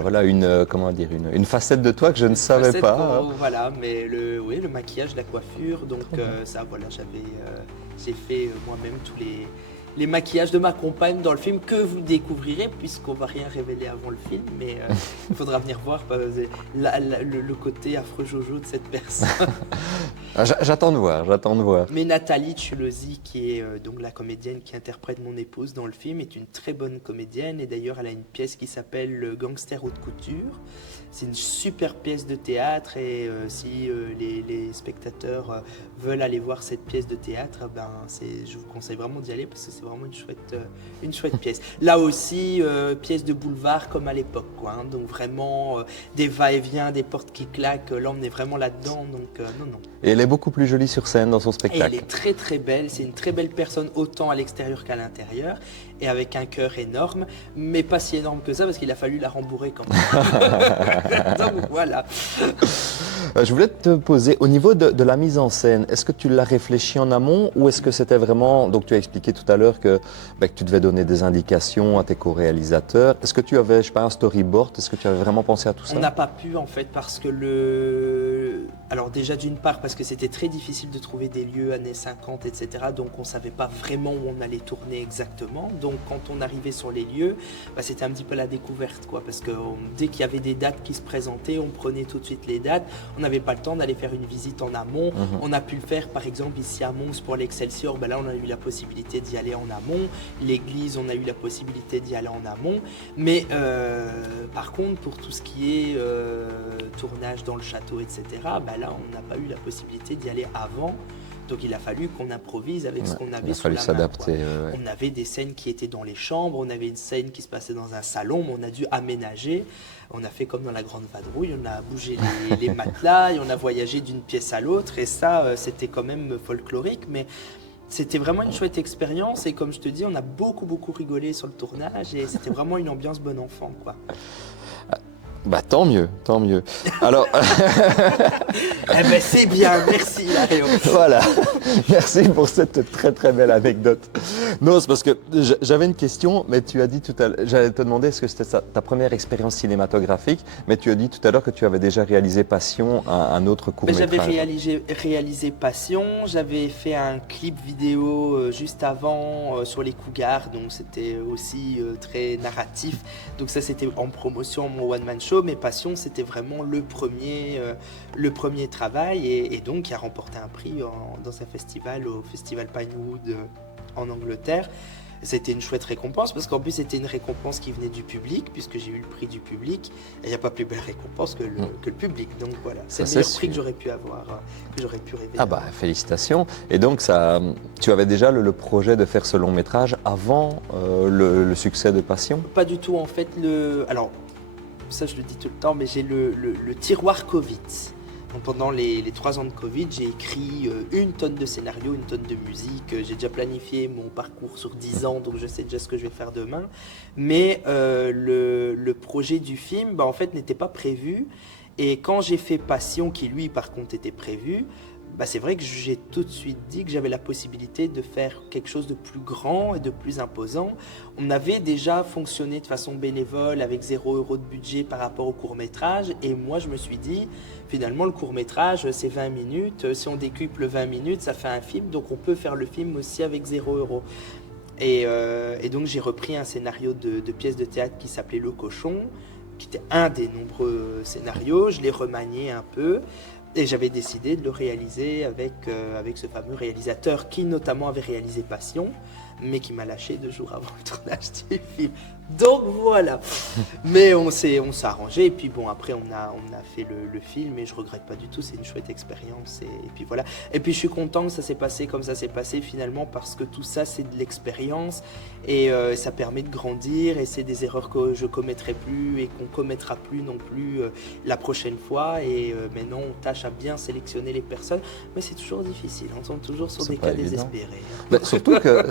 Voilà une facette de toi que je ne savais pas. Voilà, mais le maquillage, la coiffure, donc j'ai fait moi-même tous les maquillages de ma compagne dans le film que vous découvrirez puisqu'on va rien révéler avant le film, mais il faudra venir voir le côté affreux Jojo de cette personne. J'attends de voir. Mais Nathalie Tchulosy, qui est donc la comédienne qui interprète mon épouse dans le film, est une très bonne comédienne et d'ailleurs elle a une pièce qui s'appelle Le Gangster haute couture. C'est une super pièce de théâtre et si les spectateurs veulent aller voir cette pièce de théâtre, je vous conseille vraiment d'y aller parce que c'est vraiment une chouette pièce. Là aussi, pièce de boulevard comme à l'époque, quoi, hein, donc vraiment des va-et-vient, des portes qui claquent, là on est vraiment là-dedans, donc non. Et elle est beaucoup plus jolie sur scène dans son spectacle. Et elle est très très belle, c'est une très belle personne autant à l'extérieur qu'à l'intérieur et avec un cœur énorme, mais pas si énorme que ça parce qu'il a fallu la rembourrer quand même. Donc voilà. Je voulais te poser, au niveau de la mise en scène, est-ce que tu l'as réfléchi en amont ou est-ce que c'était vraiment, donc tu as expliqué tout à l'heure que tu devais donner des indications à tes co-réalisateurs. Est-ce que tu avais, un storyboard? Est-ce que tu avais vraiment pensé à tout ça? On n'a pas pu en fait parce que alors déjà d'une part parce que c'était très difficile de trouver des lieux années 50, etc. Donc on ne savait pas vraiment où on allait tourner exactement. Donc quand on arrivait sur les lieux, c'était un petit peu la découverte, quoi, parce que dès qu'il y avait des dates qui se présentaient, on prenait tout de suite les dates. On n'avait pas le temps d'aller faire une visite en amont. On a pu le faire par exemple ici à Mons pour l'Excelsior. Là on a eu la possibilité d'y aller en amont. L'église, on a eu la possibilité d'y aller en amont. Mais par contre pour tout ce qui est tournage dans le château, etc., là on n'a pas eu la possibilité d'y aller avant. Donc il a fallu qu'on improvise avec ce qu'on avait sous la main. Il a fallu s'adapter. On avait des scènes qui étaient dans les chambres, on avait une scène qui se passait dans un salon, mais on a dû aménager. On a fait comme dans la grande vadrouille, on a bougé les matelas et on a voyagé d'une pièce à l'autre. Et ça, c'était quand même folklorique, mais c'était vraiment une chouette expérience. Et comme je te dis, on a beaucoup rigolé sur le tournage et c'était vraiment une ambiance bon enfant, quoi. Tant mieux. Alors, c'est bien, merci Léo. Voilà, merci pour cette très belle anecdote. Non, c'est parce que j'avais une question, mais tu as dit tout à l'heure, j'allais te demander est-ce que c'était ta première expérience cinématographique, mais tu as dit tout à l'heure que tu avais déjà réalisé Passion, un autre court-métrage. J'avais réalisé Passion, j'avais fait un clip vidéo juste avant sur les Cougars, donc c'était aussi très narratif. Donc ça c'était en promotion, mon One Man Show. Mais Passion, c'était vraiment le premier travail et donc qui a remporté un prix dans un festival, au Festival Pinewood en Angleterre. Et ça a été une chouette récompense parce qu'en plus c'était une récompense qui venait du public puisque j'ai eu le prix du public. Et il n'y a pas plus belle récompense que le public. Donc voilà, c'est le meilleur prix que j'aurais pu avoir, que j'aurais pu rêver. Ah bah félicitations. Et donc ça, tu avais déjà le projet de faire ce long métrage avant le succès de Passion? Pas du tout en fait. Alors ça je le dis tout le temps, mais j'ai le tiroir Covid. Donc pendant les 3 ans de Covid, j'ai écrit 1 tonne de scénarios, 1 tonne de musique. J'ai déjà planifié mon parcours sur 10 ans, donc je sais déjà ce que je vais faire demain. Mais le projet du film, en fait, n'était pas prévu. Et quand j'ai fait Passion, qui lui, par contre, était prévu, c'est vrai que j'ai tout de suite dit que j'avais la possibilité de faire quelque chose de plus grand et de plus imposant. On avait déjà fonctionné de façon bénévole avec 0 € de budget par rapport au court-métrage. Et moi, je me suis dit, finalement, le court-métrage, c'est 20 minutes. Si on décuple 20 minutes, ça fait un film. Donc, on peut faire le film aussi avec 0 €. Et donc, j'ai repris un scénario de pièce de théâtre qui s'appelait Le Cochon, qui était un des nombreux scénarios. Je l'ai remanié un peu. Et j'avais décidé de le réaliser avec ce fameux réalisateur qui notamment avait réalisé Passion, mais qui m'a lâché 2 jours avant le tournage du film. Donc voilà. Mais on s'est arrangé et puis bon après on a fait le film et je regrette pas du tout, c'est une chouette expérience et puis voilà. Et puis je suis content que ça s'est passé comme ça s'est passé finalement parce que tout ça c'est de l'expérience et ça permet de grandir et c'est des erreurs que je commettrai plus et qu'on commettra plus non plus la prochaine fois et maintenant on tâche à bien sélectionner les personnes, mais c'est toujours difficile, on tombe toujours sur des cas désespérés. Surtout que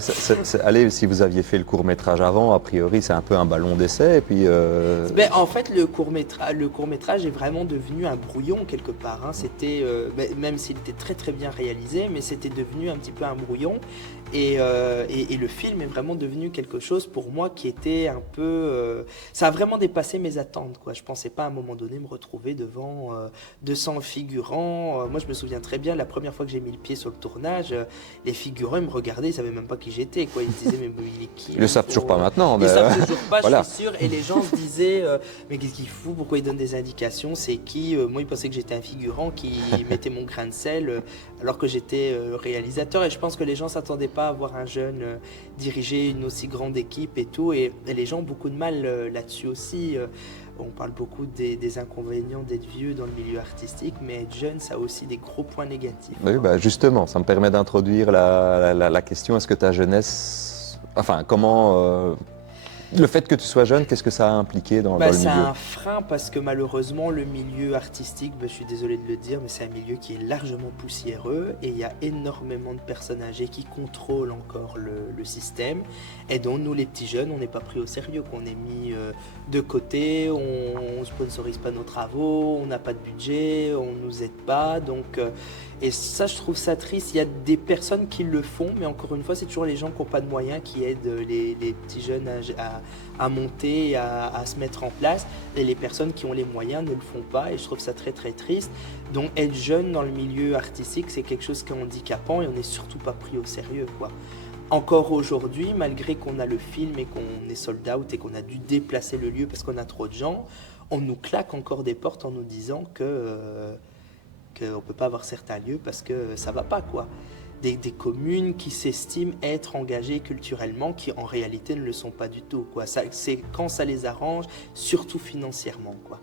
allez, si vous aviez fait le court-métrage avant, a priori c'est un peu un ballon d'essai et puis en fait le court-métrage est vraiment devenu un brouillon quelque part, hein. C'était même s'il était très très bien réalisé, mais c'était devenu un petit peu un brouillon et le film est vraiment devenu quelque chose pour moi qui était un peu ça a vraiment dépassé mes attentes quoi. Je pensais pas à un moment donné me retrouver devant 200 figurants. Moi je me souviens très bien la première fois que j'ai mis le pied sur le tournage, les figurants ils me regardaient, ils savaient même pas qui j'étais quoi. Ils se disaient mais il est qui? Ils le savent toujours pas maintenant. Ils mais... savent toujours pas, voilà. je suis sûr. Et les gens se disaient mais qu'est-ce qu'il fout? Pourquoi il donne des indications? C'est qui? Moi ils pensaient que j'étais un figurant qui mettait mon grain de sel alors que j'étais réalisateur. Et je pense que les gens s'attendaient pas à voir un jeune diriger une aussi grande équipe et tout. Et les gens ont beaucoup de mal là-dessus aussi. On parle beaucoup des inconvénients d'être vieux dans le milieu artistique, mais être jeune, ça a aussi des gros points négatifs. Oui, justement, ça me permet d'introduire la question, est-ce que ta jeunesse, enfin, comment, le fait que tu sois jeune, qu'est-ce que ça a impliqué dans le milieu? C'est un frein parce que malheureusement, le milieu artistique, je suis désolé de le dire, mais c'est un milieu qui est largement poussiéreux et il y a énormément de personnes âgées qui contrôlent encore le système et dont nous, les petits jeunes, on n'est pas pris au sérieux, qu'on est mis de côté, on ne sponsorise pas nos travaux, on n'a pas de budget, on ne nous aide pas, donc... Et ça, je trouve ça triste. Il y a des personnes qui le font, mais encore une fois, c'est toujours les gens qui n'ont pas de moyens qui aident les petits jeunes à monter, à se mettre en place. Et les personnes qui ont les moyens ne le font pas. Et je trouve ça très, très triste. Donc, être jeune dans le milieu artistique, c'est quelque chose qui est handicapant et on n'est surtout pas pris au sérieux, quoi. Encore aujourd'hui, malgré qu'on a le film et qu'on est sold out et qu'on a dû déplacer le lieu parce qu'on a trop de gens, on nous claque encore des portes en nous disant qu'on ne peut pas avoir certains lieux parce que ça ne va pas, quoi. Des communes qui s'estiment être engagées culturellement, qui en réalité ne le sont pas du tout, quoi. C'est quand ça les arrange, surtout financièrement, quoi.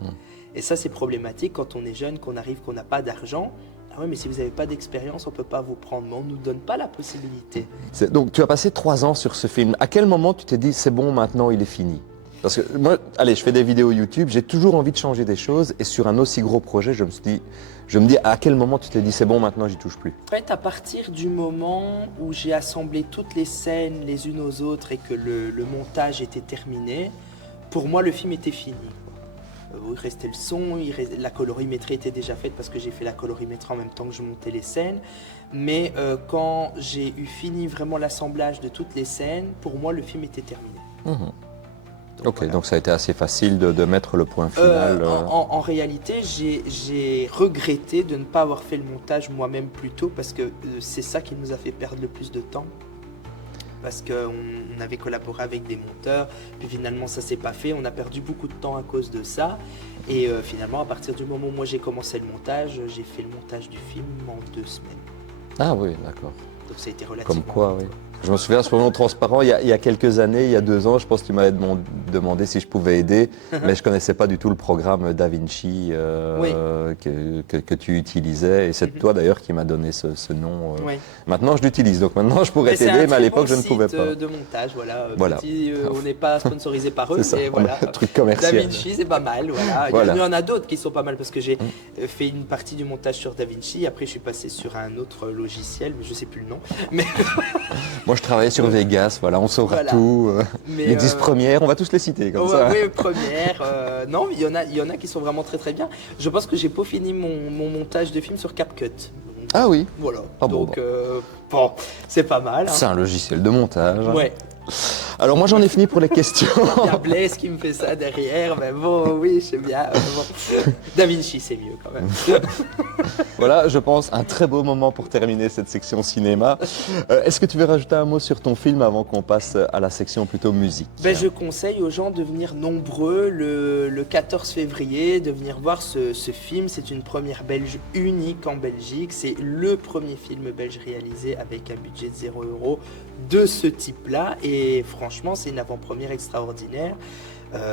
Et ça, c'est problématique quand on est jeune, qu'on arrive, qu'on n'a pas d'argent. Ah oui, mais si vous n'avez pas d'expérience, on ne peut pas vous prendre. Mais on ne nous donne pas la possibilité. Donc, tu as passé 3 ans sur ce film. À quel moment tu t'es dit, c'est bon, maintenant, il est fini? Parce que moi, allez, je fais des vidéos YouTube, j'ai toujours envie de changer des choses. Et sur un aussi gros projet, je me dis, à quel moment tu t'es dit, c'est bon, maintenant, j'y touche plus? En fait, à partir du moment où j'ai assemblé toutes les scènes les unes aux autres et que le montage était terminé, pour moi, le film était fini. Il restait le son, la colorimétrie était déjà faite parce que j'ai fait la colorimétrie en même temps que je montais les scènes. Mais quand j'ai eu fini vraiment l'assemblage de toutes les scènes, pour moi, le film était terminé. Donc, voilà. Donc ça a été assez facile de mettre le point final. En réalité, j'ai regretté de ne pas avoir fait le montage moi-même plus tôt parce que c'est ça qui nous a fait perdre le plus de temps. Parce qu'on avait collaboré avec des monteurs, puis finalement ça s'est pas fait, on a perdu beaucoup de temps à cause de ça. Et finalement, à partir du moment où moi j'ai commencé le montage, j'ai fait le montage du film en 2 semaines. Ah oui, d'accord. Donc ça a été relativement Comme quoi, vite, oui. Je me souviens, soyons transparents, il y a quelques années, il y a 2 ans, je pense que tu m'avais demandé si je pouvais aider, mais je ne connaissais pas du tout le programme DaVinci Oui. que tu utilisais. Et c'est toi d'ailleurs qui m'a donné ce nom. Oui. Maintenant, je l'utilise, donc maintenant je pourrais Mais c'est t'aider, un mais à très l'époque, bon je ne pouvais site, pas. de montage, voilà. Voilà. On n'est pas sponsorisé par eux, C'est ça, mais on a voilà. un truc commercial. DaVinci, c'est pas mal, voilà. Voilà. Il y en a d'autres qui sont pas mal parce que j'ai fait une partie du montage sur DaVinci. Après, je suis passé sur un autre logiciel, mais je sais plus le nom. Mais Moi, je travaillais sur Vegas, voilà, on saura Voilà. tout. Mais, L'X Première, on va tous les citer comme ouais, ça. oui, première. Non, il y en a qui sont vraiment très très bien. Je pense que j'ai peaufiné mon montage de film sur CapCut. Donc, Ah oui, voilà. Ah bon, Donc, bon, c'est pas mal. Hein. c'est un logiciel de montage. Ouais. Alors moi, j'en ai fini pour les questions. Il y a Blaise qui me fait ça derrière, mais bon, oui, je sais bien. Bon. DaVinci, c'est mieux quand même. Voilà, je pense, un très beau moment pour terminer cette section cinéma. Est-ce que tu veux rajouter un mot sur ton film avant qu'on passe à la section plutôt musique? Ben, je conseille aux gens de venir nombreux le 14 février, de venir voir ce film. C'est une première belge unique en Belgique. C'est le premier film belge réalisé avec un budget de 0 € de ce type-là. Et franchement, c'est une avant-première extraordinaire.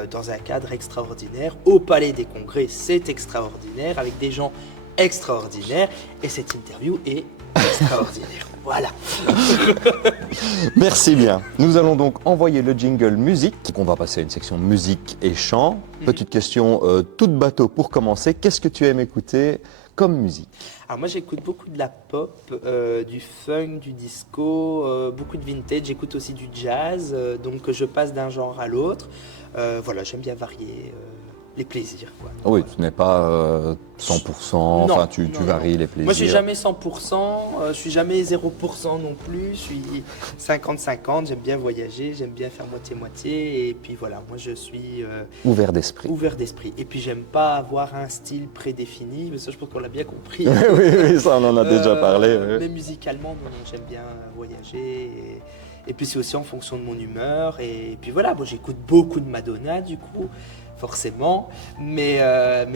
Dans un cadre extraordinaire, au Palais des Congrès, c'est extraordinaire, avec des gens extraordinaires. Et cette interview est extraordinaire. Voilà. Merci bien. Nous allons donc envoyer le jingle musique. On va passer à une section musique et chant. Petite question toute bateau pour commencer. Qu'est-ce que tu aimes écouter comme musique? Alors moi j'écoute beaucoup de la pop, du funk, du disco, beaucoup de vintage, j'écoute aussi du jazz, donc je passe d'un genre à l'autre. Voilà, j'aime bien varier les plaisirs. Quoi. Oui, Voilà. tu n'es pas 100%, Non, enfin tu non, varies non. les plaisirs. Moi je suis jamais 100%, je suis jamais 0% non plus, je suis 50-50, j'aime bien voyager, j'aime bien faire moitié-moitié, et puis voilà, moi je suis Ouvert d'esprit. ouvert d'esprit. Et puis j'aime pas avoir un style prédéfini, mais ça je pense qu'on l'a bien compris. Oui, ça on en a déjà parlé. oui. Mais musicalement, non, j'aime bien voyager. Et puis c'est aussi en fonction de mon humeur. Et puis voilà, moi j'écoute beaucoup de Madonna du coup, forcément. Mais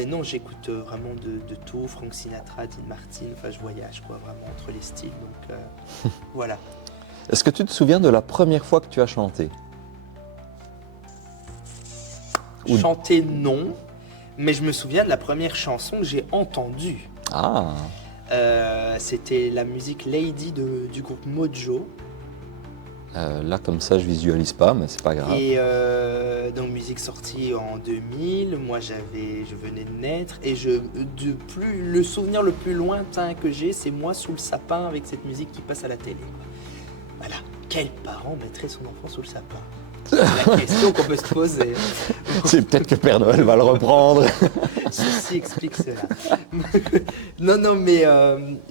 non, j'écoute vraiment de tout. Frank Sinatra, Dean Martin, enfin je voyage quoi, vraiment entre les styles. Donc voilà. Est-ce que tu te souviens de la première fois que tu as chanté? Ou- Chanter, non. Mais je me souviens de la première chanson que j'ai entendue. Ah, C'était la musique Lady du groupe Mojo. là comme ça je visualise pas, mais c'est pas grave. Et donc musique sortie en 2000, moi je venais de naître et le souvenir le plus lointain que j'ai, c'est moi sous le sapin avec cette musique qui passe à la télé. Voilà, quel parent mettrait son enfant sous le sapin? C'est la question qu'on peut se poser. C'est peut-être que Père Noël va le reprendre. Ceci explique cela. Non, mais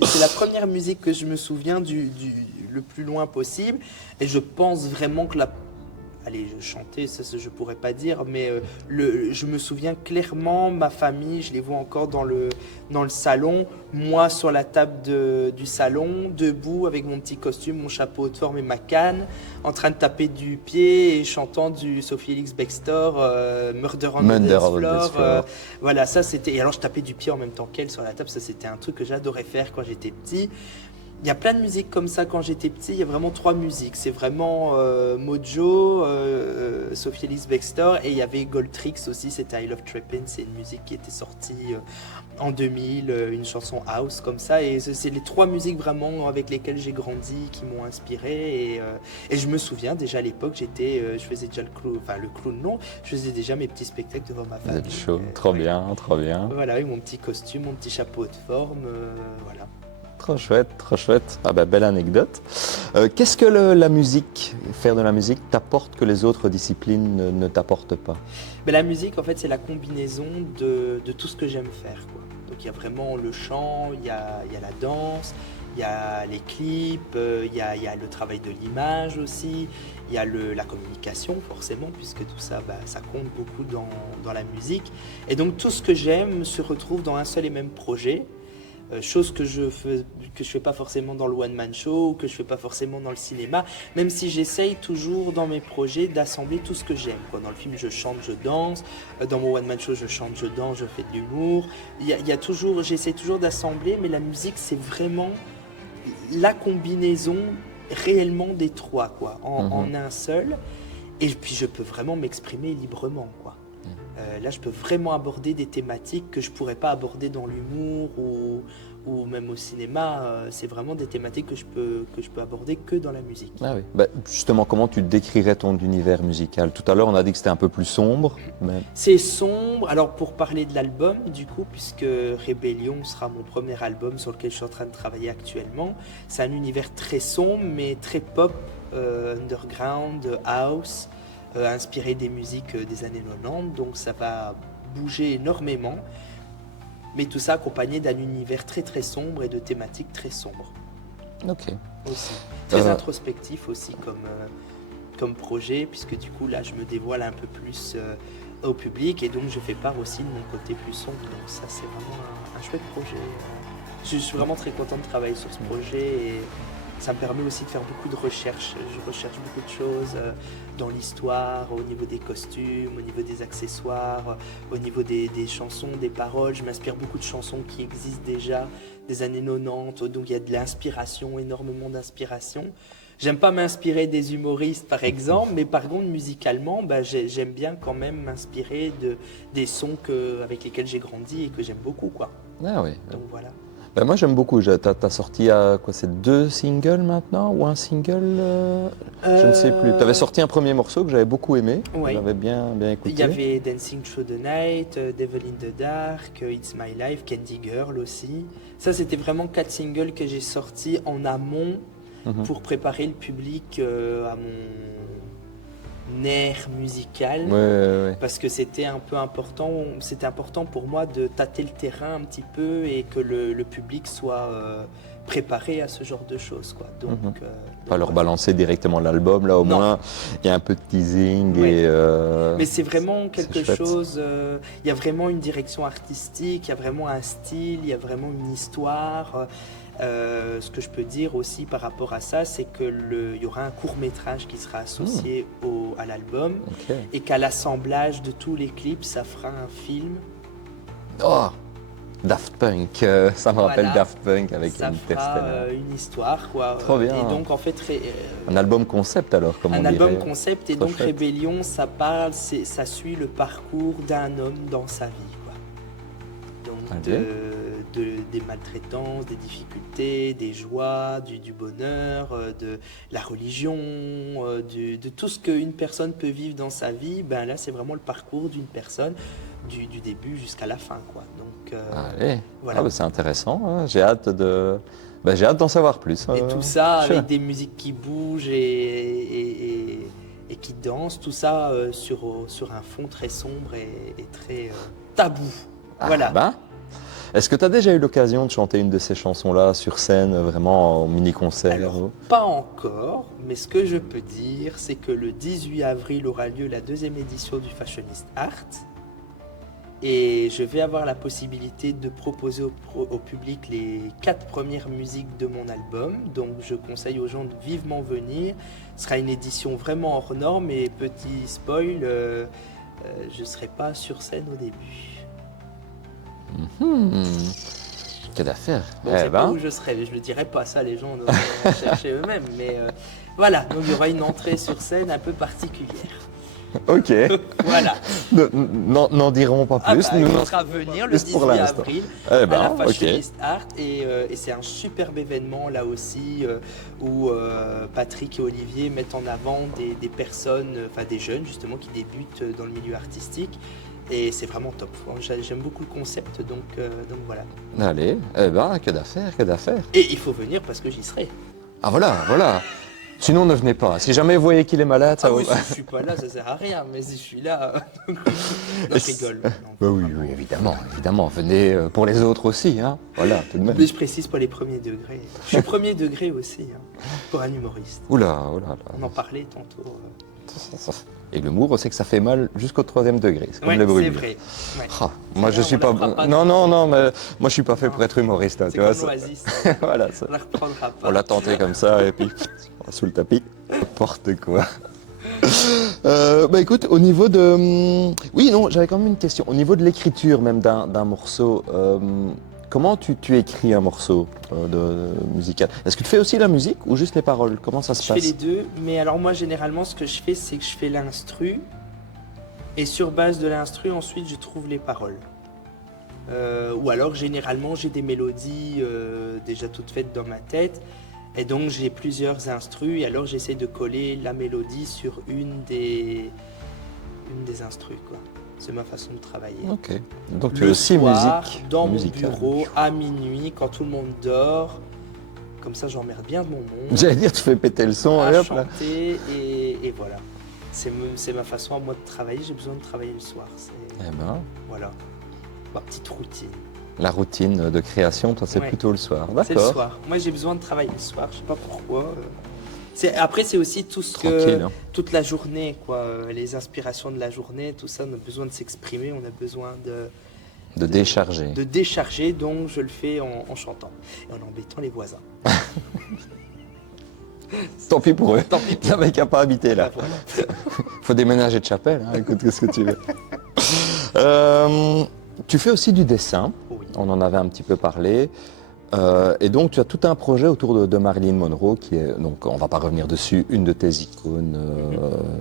c'est la première musique que je me souviens le plus loin possible. Et je pense vraiment que allez, je chantais, ça je pourrais pas dire, mais je me souviens clairement, ma famille, je les vois encore dans le salon, moi sur la table du salon, debout avec mon petit costume, mon chapeau de forme et ma canne, en train de taper du pied et chantant du Sophie Ellis Bextor, Murder on the Dance Floor. Voilà, ça c'était. Et alors je tapais du pied en même temps qu'elle sur la table, ça c'était un truc que j'adorais faire quand j'étais petit. Il y a plein de musiques comme ça quand j'étais petit, il y a vraiment 3 musiques. C'est vraiment Mojo, Sophie Ellis Bextor et il y avait Gold Tricks aussi, c'était I Love Trippin', c'est une musique qui était sortie en 2000, une chanson house comme ça. Et c'est les 3 musiques vraiment avec lesquelles j'ai grandi, qui m'ont inspiré. Et je me souviens déjà à l'époque, je faisais déjà le clown non, je faisais déjà mes petits spectacles devant ma famille. Vous êtes chaud, trop bien, trop bien. Voilà, avec mon petit costume, mon petit chapeau de forme, voilà. Trop chouette, trop chouette. Ah bah, belle anecdote. Qu'est-ce que la musique, faire de la musique, t'apporte que les autres disciplines ne t'apportent pas? Mais la musique, en fait, c'est la combinaison de tout ce que j'aime faire, quoi. Donc il y a vraiment le chant, il y a la danse, il y a les clips, il y a le travail de l'image aussi, il y a la communication forcément, puisque tout ça, ça compte beaucoup dans la musique. Et donc tout ce que j'aime se retrouve dans un seul et même projet. Chose que je fais pas forcément dans le one-man show ou que je fais pas forcément dans le cinéma, même si j'essaye toujours dans mes projets d'assembler tout ce que j'aime. Dans le film, je chante, je danse. Dans mon one-man show, je chante, je danse, je fais de l'humour. J'essaie toujours d'assembler, mais la musique, c'est vraiment la combinaison réellement des trois, quoi, en un seul. Et puis je peux vraiment m'exprimer librement, quoi. Là, je peux vraiment aborder des thématiques que je pourrais pas aborder dans l'humour ou même au cinéma. C'est vraiment des thématiques que je peux aborder que dans la musique. Ah oui. Bah, justement, comment tu décrirais ton univers musical? Tout à l'heure, on a dit que c'était un peu plus sombre. Mais... C'est sombre. Alors, pour parler de l'album, du coup, puisque Rébellion sera mon premier album sur lequel je suis en train de travailler actuellement, c'est un univers très sombre, mais très pop, underground, house, inspiré des musiques des années 90. Donc, ça va bouger énormément. Mais tout ça accompagné d'un univers très très sombre et de thématiques très sombres. Ok. Aussi. Très introspectif aussi comme projet, puisque du coup là je me dévoile un peu plus au public et donc je fais part aussi de mon côté plus sombre. Donc ça c'est vraiment un chouette projet. Je suis vraiment très content de travailler sur ce projet et ça me permet aussi de faire beaucoup de recherches. Je recherche beaucoup de choses dans l'histoire, au niveau des costumes, au niveau des accessoires, au niveau des chansons, des paroles. Je m'inspire beaucoup de chansons qui existent déjà des années 90, donc il y a de l'inspiration, énormément d'inspiration. J'aime pas m'inspirer des humoristes par exemple, mais par contre musicalement, j'aime bien quand même m'inspirer des sons avec lesquels j'ai grandi et que j'aime beaucoup, quoi. Ah oui. Donc voilà. Ben moi j'aime beaucoup, t'as sorti quoi, c'est 2 singles maintenant ou un single je ne sais plus. Tu avais sorti un premier morceau que j'avais beaucoup aimé, ouais. J'avais bien écouté. Il y avait Dancing Through the Night, Devil in the Dark, It's My Life, Candy Girl aussi. Ça c'était vraiment 4 singles que j'ai sortis en amont pour préparer le public à mon air musical, parce que c'était un peu important, c'était important pour moi de tâter le terrain un petit peu et que le public soit préparé à ce genre de choses, quoi. Donc, pas leur balancer directement l'album, là au moins il y a un peu de teasing. Et, mais c'est vraiment quelque chose, il y a vraiment une direction artistique, il y a vraiment un style, il y a vraiment une histoire. Ce que je peux dire aussi par rapport à ça, c'est qu'il y aura un court-métrage qui sera associé à l'album et qu'à l'assemblage de tous les clips, ça fera un film. Oh, Daft Punk, ça me rappelle Daft Punk avec Interstellar. Une histoire, quoi. Trop bien. Et donc en fait, un album concept alors, comme on dirait. Un album concept et trop donc chouette. Rébellion, ça ça suit le parcours d'un homme dans sa vie, quoi. Donc des maltraitances, des difficultés, des joies, du bonheur, de la religion, de tout ce qu'une personne peut vivre dans sa vie. Ben là, c'est vraiment le parcours d'une personne du début jusqu'à la fin, quoi. Donc, allez, voilà. C'est intéressant, hein. J'ai hâte d'en savoir plus. Et tout ça avec des musiques qui bougent et qui dansent, tout ça sur un fond très sombre et très tabou. Voilà. Ben. Est-ce que tu as déjà eu l'occasion de chanter une de ces chansons-là sur scène, vraiment en mini-concert? Alors, pas encore, mais ce que je peux dire, c'est que le 18 avril aura lieu la 2e édition du Fashionist Art. Et je vais avoir la possibilité de proposer au public les 4 premières musiques de mon album. Donc je conseille aux gens de vivement venir. Ce sera une édition vraiment hors norme et petit spoil, je ne serai pas sur scène au début. Quelle affaire. Donc c'est pas où je serai, je ne le dirai pas, ça les gens doivent chercher eux-mêmes. Mais voilà, donc il y aura une entrée sur scène un peu particulière. Ok. Voilà. N'en dirons pas plus. Il faudra venir le 18 avril à la Fashionist Art et c'est un superbe événement là aussi où Patrick et Olivier mettent en avant des personnes, enfin des jeunes justement qui débutent dans le milieu artistique. Et c'est vraiment top. J'aime beaucoup le concept, donc voilà. Allez, que d'affaires. Et il faut venir parce que j'y serai. Ah voilà. Sinon, ne venez pas. Si jamais vous voyez qu'il est malade, ça oui, si je suis pas là, ça sert à rien. Mais si je suis là, je rigole. Oui, évidemment. Venez pour les autres aussi, hein. Voilà, tout de même. Mais je précise pas les premiers degrés. Je suis premier degré aussi, pour un humoriste. Oula. On en parlait tantôt. Et l'humour, c'est que ça fait mal jusqu'au 3e degré. C'est comme le bruit. C'est vrai. Ouais. Moi, je suis pas. Non, mais moi, je suis pas fait pour être humoriste. Hein, c'est comme l'Oasis. Voilà, ça. On la reprendra pas. On l'a tenté comme ça et puis sous le tapis, n'importe quoi. Écoute, au niveau de... Oui, non, j'avais quand même une question. Au niveau de l'écriture même d'un morceau, Comment tu écris un morceau musical? Est-ce que tu fais aussi la musique ou juste les paroles? Comment ça se Je fais passe? les deux, mais alors moi généralement ce que je fais c'est que je fais l'instru et sur base de l'instru ensuite je trouve les paroles. Ou alors généralement j'ai des mélodies déjà toutes faites dans ma tête et donc j'ai plusieurs instrus et alors j'essaie de coller la mélodie sur une des instrus quoi. C'est ma façon de travailler. Ok. Donc tu es Le aussi soir, dans musical. mon bureau, à minuit, quand tout le monde dort, comme ça j'emmerde bien mon monde. J'allais dire, tu fais péter le son À et hop là. chanter et voilà. C'est ma façon à moi de travailler, j'ai besoin de travailler le soir. Eh ben, Voilà, ma petite routine. la routine de création, toi, c'est Ouais. plutôt le soir. C'est le D'accord. soir. Moi j'ai besoin de travailler le soir, je sais pas pourquoi. Après c'est aussi tout ce Tranquille, que hein. toute la journée quoi, les inspirations de la journée, tout ça, on a besoin de s'exprimer, on a besoin De décharger. de décharger, donc je le fais en chantant et en embêtant les voisins. Tant pis pour eux. Tant pis Il n'y avait qu'à pas habiter là. Voilà. Faut déménager de chapelle, hein. Écoute, qu'est-ce que tu veux. Tu fais aussi du dessin. Oui. On en avait un petit peu parlé. Et donc, tu as tout un projet autour de Marilyn Monroe, qui est, donc, on ne va pas revenir dessus, une de tes icônes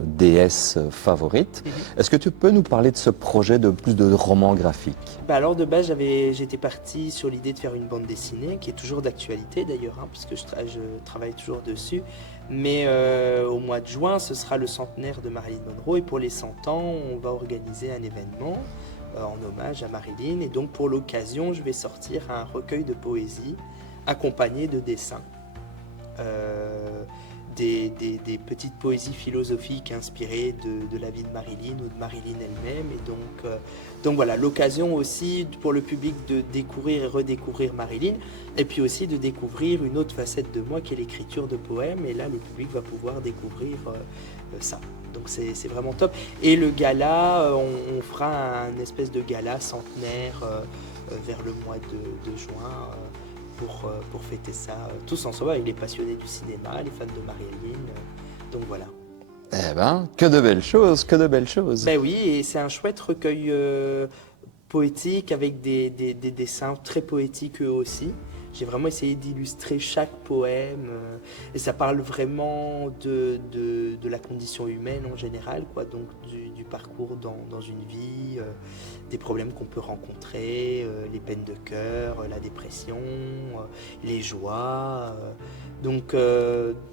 déesses favorites. Est-ce que tu peux nous parler de ce projet de plus de roman graphique? Bah alors de base j'étais parti sur l'idée de faire une bande dessinée qui est toujours d'actualité d'ailleurs hein, puisque je travaille toujours dessus. Mais au mois de juin ce sera le centenaire de Marilyn Monroe et pour les 100 ans on va organiser un événement en hommage à Marilyn et donc pour l'occasion je vais sortir un recueil de poésie accompagné de dessins. Des petites poésies philosophiques inspirées de la vie de Marilyn ou de Marilyn elle-même. Et donc voilà, l'occasion aussi pour le public de découvrir et redécouvrir Marilyn, et puis aussi de découvrir une autre facette de moi qui est l'écriture de poèmes. Et là, le public va pouvoir découvrir ça. Donc c'est vraiment top. Et le gala, on fera un espèce de gala centenaire vers le mois de juin. Pour fêter ça tous ensemble avec les passionnés du cinéma, les fans de Marilyn. Donc voilà. Eh ben, que de belles choses, que de belles choses. Ben oui, et c'est un chouette recueil poétique avec des dessins très poétiques eux aussi. J'ai vraiment essayé d'illustrer chaque poème et ça parle vraiment de la condition humaine en général, quoi. Donc du parcours dans une vie, des problèmes qu'on peut rencontrer, les peines de cœur, la dépression, les joies. Donc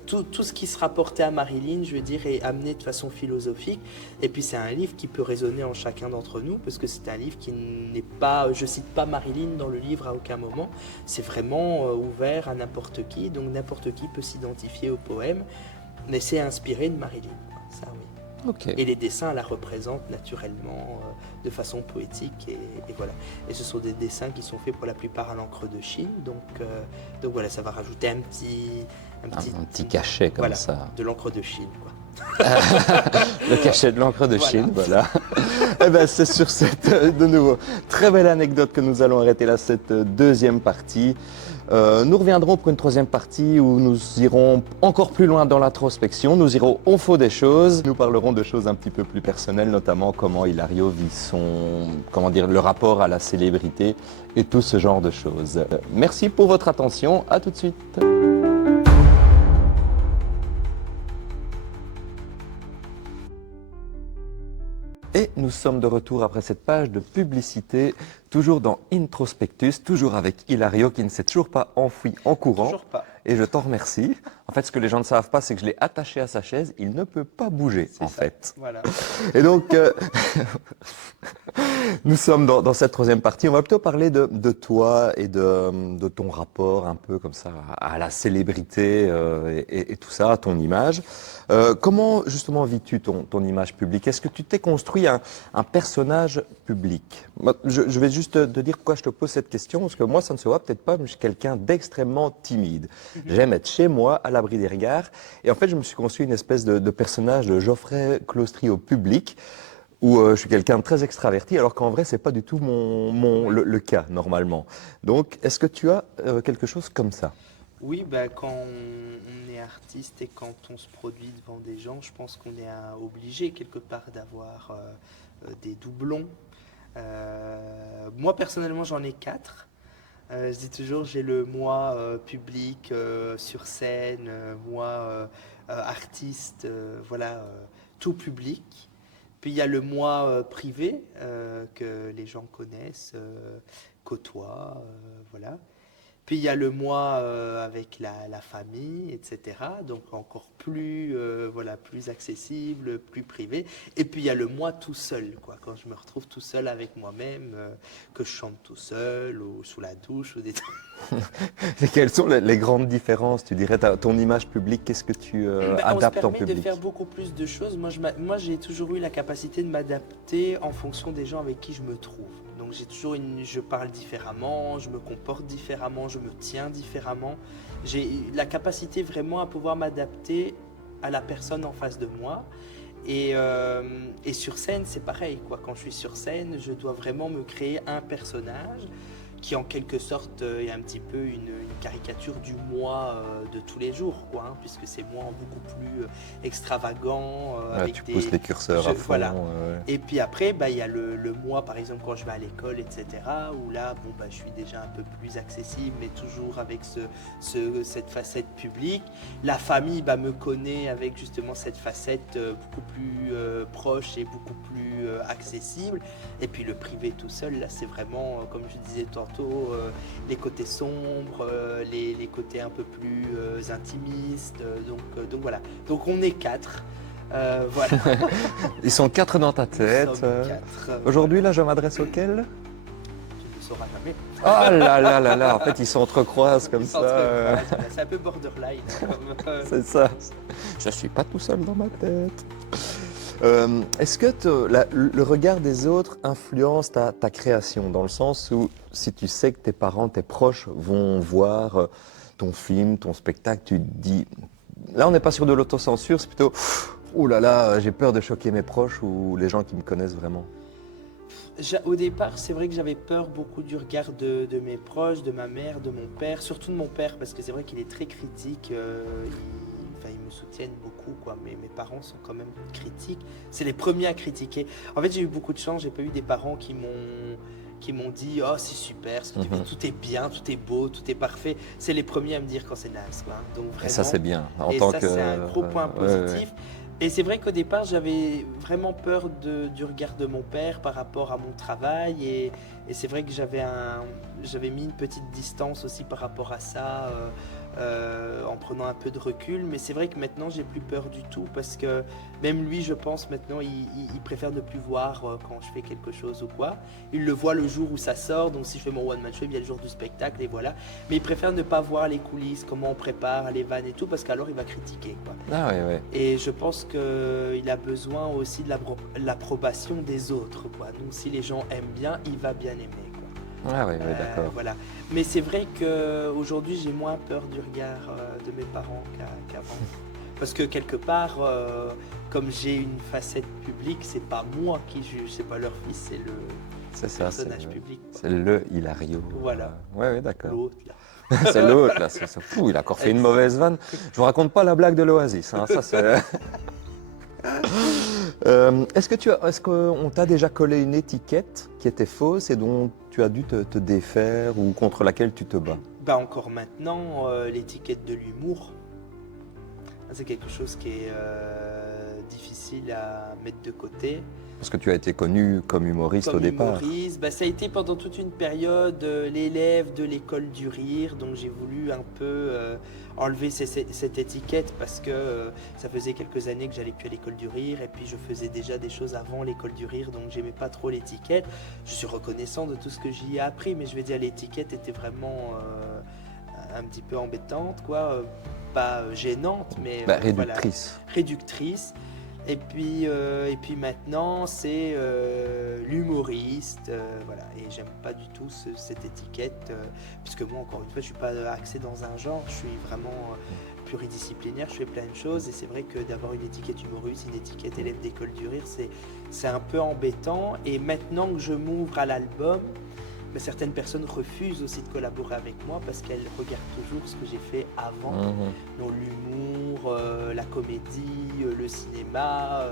tout ce qui se rapportait à Marilyn, je veux dire, est amené de façon philosophique. Et puis c'est un livre qui peut résonner en chacun d'entre nous, parce que c'est un livre qui n'est pas, je cite pas Marilyn dans le livre à aucun moment, c'est vraiment ouvert à n'importe qui, donc n'importe qui peut s'identifier au poème, mais c'est inspiré de Marilyn, quoi. Ça oui. Ok. Et les dessins la représentent naturellement de façon poétique et voilà. Et ce sont des dessins qui sont faits pour la plupart à l'encre de Chine, donc voilà, ça va rajouter un petit cachet comme voilà, ça. de l'encre de Chine, quoi. Le cachet de l'encre de Voilà. Chine, voilà. Eh ben, c'est sur cette, de nouveau, très belle anecdote que nous allons arrêter là, cette deuxième partie. Nous reviendrons pour une troisième partie où nous irons encore plus loin dans l'introspection. Nous irons au fond des choses. Nous parlerons de choses un petit peu plus personnelles, notamment comment Hilario vit le rapport à la célébrité et tout ce genre de choses. Merci pour votre attention. À tout de suite. Et nous sommes de retour après cette page de publicité, toujours dans Introspectus, toujours avec Hilario qui ne s'est toujours pas enfoui en courant. Toujours pas. Et je t'en remercie. En fait, ce que les gens ne savent pas, c'est que je l'ai attaché à sa chaise. Il ne peut pas bouger, C'est en ça. fait. Voilà. Et donc, nous sommes dans cette troisième partie. On va plutôt parler de toi et de ton rapport un peu comme ça à la célébrité et tout ça, à ton image. Comment justement vis-tu ton image publique? Est-ce que tu t'es construit un personnage public? Moi, je vais juste te dire pourquoi je te pose cette question, parce que moi, ça ne se voit peut-être pas, mais je suis quelqu'un d'extrêmement timide. J'aime être chez moi, à l'abri des regards. Et en fait, je me suis construit une espèce de personnage de Geoffrey Claustry au public, où je suis quelqu'un de très extraverti, alors qu'en vrai, c'est pas du tout le cas, normalement. Donc, est-ce que tu as quelque chose comme ça? Oui, bah, quand on est artiste et quand on se produit devant des gens, je pense qu'on est obligé quelque part d'avoir des doublons. Moi, personnellement, j'en ai 4. Je dis toujours, j'ai le moi public, sur scène, moi artiste, voilà, tout public. Puis il y a le moi privé que les gens connaissent, côtoient, voilà. Puis il y a le moi avec la famille, etc. Donc encore plus, voilà, plus accessible, plus privé. Et puis il y a le moi tout seul, quoi. Quand je me retrouve tout seul avec moi-même, que je chante tout seul ou sous la douche ou des trucs. Et quelles sont les grandes différences, tu dirais, ton image publique, qu'est-ce que tu On se adaptes en permet de public? faire beaucoup plus de choses. Moi, j'ai toujours eu la capacité de m'adapter en fonction des gens avec qui je me trouve. Donc je parle différemment, je me comporte différemment, je me tiens différemment. J'ai la capacité vraiment à pouvoir m'adapter à la personne en face de moi. Et sur scène, c'est pareil, quoi. Quand je suis sur scène, je dois vraiment me créer un personnage qui en quelque sorte est un petit peu une caricature du moi de tous les jours, quoi, hein, puisque c'est moi beaucoup plus extravagant. Ouais, tu pousses les curseurs à fond. Voilà. Et puis après, il y a le moi, par exemple, quand je vais à l'école, etc., où là, je suis déjà un peu plus accessible, mais toujours avec cette facette publique. La famille me connaît avec justement cette facette beaucoup plus proche et beaucoup plus accessible. Et puis le privé tout seul, là, c'est vraiment, comme je disais tantôt, les côtés sombres, les côtés un peu plus intimistes. Donc voilà. Donc on est 4. Voilà. Ils sont 4 dans ta tête. Nous sommes 4. Aujourd'hui, là, je m'adresse auquel? Tu ne sauras jamais. Oh là là là là, en fait, ils s'entrecroisent comme Ils ça. s'entrecroisent, voilà. C'est un peu borderline. C'est ça. Je suis pas tout seul dans ma tête. Est-ce que le regard des autres influence ta création, dans le sens où si tu sais que tes parents, tes proches vont voir ton film, ton spectacle, tu te dis, là on n'est pas sur de l'autocensure, c'est plutôt, oh là là, j'ai peur de choquer mes proches ou les gens qui me connaissent vraiment. Au départ, c'est vrai que j'avais peur beaucoup du regard de mes proches, de ma mère, de mon père, surtout de mon père, parce que c'est vrai qu'il est très critique. Ils me soutiennent beaucoup, quoi. Mais mes parents sont quand même critiques. C'est les premiers à critiquer. En fait, j'ai eu beaucoup de chance. J'ai pas eu des parents qui m'ont dit oh c'est super, ce que tu fais, tout est bien, tout est beau, tout est parfait. C'est les premiers à me dire quand c'est naze, quoi. Donc vraiment. Et ça c'est bien. C'est un gros point positif. Ouais. Et c'est vrai qu'au départ, j'avais vraiment peur du regard de mon père par rapport à mon travail. Et c'est vrai que j'avais mis une petite distance aussi par rapport à ça, en prenant un peu de recul. Mais c'est vrai que maintenant, j'ai plus peur du tout, parce que même lui, je pense, maintenant, il préfère ne plus voir quand je fais quelque chose ou quoi. Il le voit le jour où ça sort. Donc si je fais mon one-man show, il y a le jour du spectacle et voilà. Mais il préfère ne pas voir les coulisses, comment on prépare, les vannes et tout, parce qu'alors il va critiquer, quoi. Ah ouais, ouais. Et je pense qu'il a besoin aussi de l'approbation des autres, quoi. Donc si les gens aiment bien, il va bien aimer, quoi. Ah ouais, ouais, d'accord. Voilà. Mais c'est vrai qu'aujourd'hui, j'ai moins peur du regard de mes parents qu'avant. Parce que quelque part, comme j'ai une facette publique, c'est pas moi qui juge, c'est pas leur fils, c'est le personnage public, quoi. C'est le Hilario. Voilà. Ouais, d'accord. L'autre, là. C'est l'autre, là. C'est fou, il a encore fait une mauvaise vanne. Je vous raconte pas la blague de l'Oasis, hein. Ça, c'est... Est-ce qu'on t'a déjà collé une étiquette qui était fausse et dont tu as dû te défaire ou contre laquelle tu te bats? Encore maintenant, l'étiquette de l'humour, c'est quelque chose qui est difficile à mettre de côté. Parce que tu as été connu comme humoriste au départ. Ça a été pendant toute une période l'élève de l'école du rire, donc j'ai voulu un peu enlever cette étiquette, parce que ça faisait quelques années que j'allais plus à l'école du rire, et puis je faisais déjà des choses avant l'école du rire, donc j'aimais pas trop l'étiquette. Je suis reconnaissant de tout ce que j'y ai appris, mais je vais dire l'étiquette était vraiment un petit peu embêtante, quoi. Pas gênante, mais réductrice. Voilà, réductrice. Et puis maintenant, c'est l'humoriste, voilà. Et j'aime pas du tout cette étiquette, puisque moi, encore une fois, je suis pas axé dans un genre, je suis vraiment pluridisciplinaire, je fais plein de choses. Et c'est vrai que d'avoir une étiquette humoriste, une étiquette élève d'école du rire, c'est un peu embêtant. Et maintenant que je m'ouvre à l'album, certaines personnes refusent aussi de collaborer avec moi parce qu'elles regardent toujours ce que j'ai fait avant, donc l'humour, la comédie, le cinéma,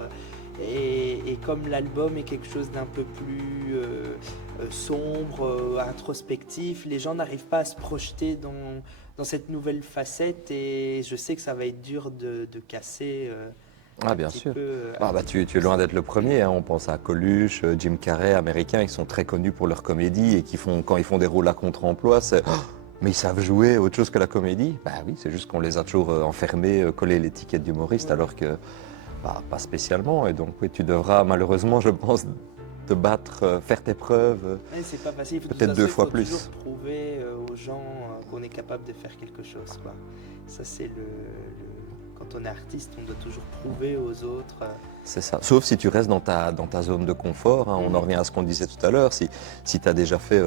Et comme l'album est quelque chose d'un peu plus sombre, introspectif, les gens n'arrivent pas à se projeter dans cette nouvelle facette et je sais que ça va être dur de casser Ah, un bien petit sûr. peu. Tu es loin d'être le premier, hein. On pense à Coluche, Jim Carrey, américains, ils sont très connus pour leur comédie et quand ils font des rôles à contre-emploi, c'est oh, mais ils savent jouer autre chose que la comédie. Bah oui, c'est juste qu'on les a toujours enfermés, collé l'étiquette d'humoriste, Ouais. alors que pas spécialement. Et donc oui, tu devras malheureusement, je pense, te battre, faire tes preuves, Ouais, c'est pas facile. De toute peut-être façon, 2 il fois faut plus. toujours prouver aux gens qu'on est capable de faire quelque chose, quoi. Ça, c'est quand on est artiste, on doit toujours prouver aux autres. C'est ça. Sauf si tu restes dans ta zone de confort, hein. On en revient à ce qu'on disait tout à l'heure. Si tu as déjà fait,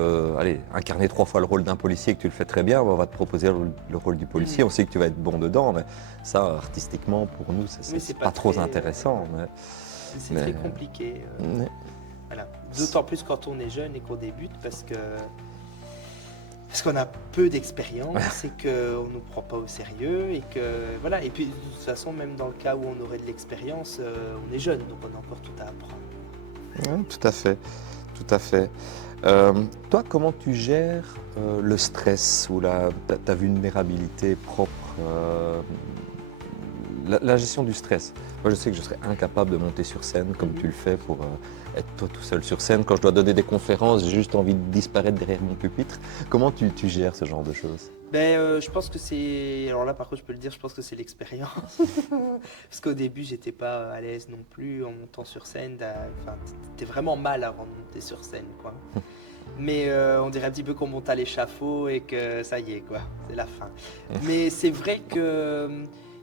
incarner 3 fois le rôle d'un policier et que tu le fais très bien, on va te proposer le rôle du policier. On sait que tu vas être bon dedans, mais ça, artistiquement, pour nous, Oui, c'est pas trop intéressant. C'est mais- très compliqué. mais- Voilà. D'autant plus quand on est jeune et qu'on débute parce qu'on a peu d'expérience et qu'on ne nous prend pas au sérieux et que voilà. Et puis de toute façon, même dans le cas où on aurait de l'expérience, on est jeune, donc on a encore tout à apprendre. Oui, tout à fait, tout à fait. Toi, comment tu gères le stress ou ta vulnérabilité propre, la gestion du stress? Moi, je sais que je serais incapable de monter sur scène comme tu le fais pour être toi tout seul sur scène. Quand je dois donner des conférences, j'ai juste envie de disparaître derrière mon pupitre. Comment tu gères ce genre de choses? Je pense que c'est. Alors là, par contre, je peux le dire, je pense que c'est l'expérience. Parce qu'au début, j'étais pas à l'aise non plus en montant sur scène. Enfin, t'es vraiment mal avant de monter sur scène, quoi. Mais on dirait un petit peu qu'on monte à l'échafaud et que ça y est, quoi, c'est la fin. Mais c'est vrai que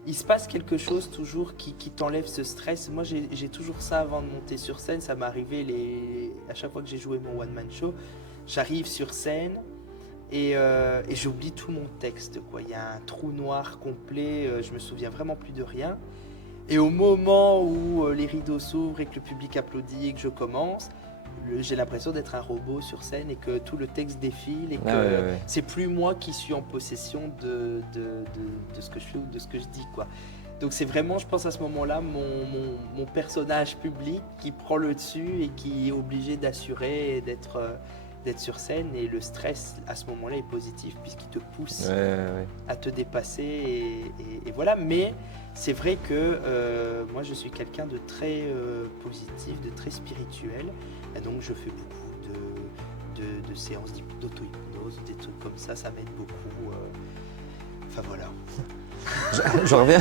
il se passe quelque chose toujours qui t'enlève ce stress. Moi, j'ai toujours ça avant de monter sur scène. Ça m'est arrivé à chaque fois que j'ai joué mon one-man show. J'arrive sur scène et j'oublie tout mon texte, quoi. Il y a un trou noir complet, je me souviens vraiment plus de rien. Et au moment où les rideaux s'ouvrent et que le public applaudit et que je commence, j'ai l'impression d'être un robot sur scène et que tout le texte défile et que Ouais. c'est plus moi qui suis en possession de ce que je fais ou de ce que je dis, quoi. Donc c'est vraiment, je pense à ce moment-là, mon personnage public qui prend le dessus et qui est obligé d'assurer et d'être sur scène. Et le stress à ce moment-là est positif puisqu'il te pousse à te dépasser et voilà. Mais c'est vrai que moi je suis quelqu'un de très positif, de très spirituel. Et donc je fais beaucoup de séances d'auto-hypnose, des trucs comme ça m'aide beaucoup. Enfin voilà. Je reviens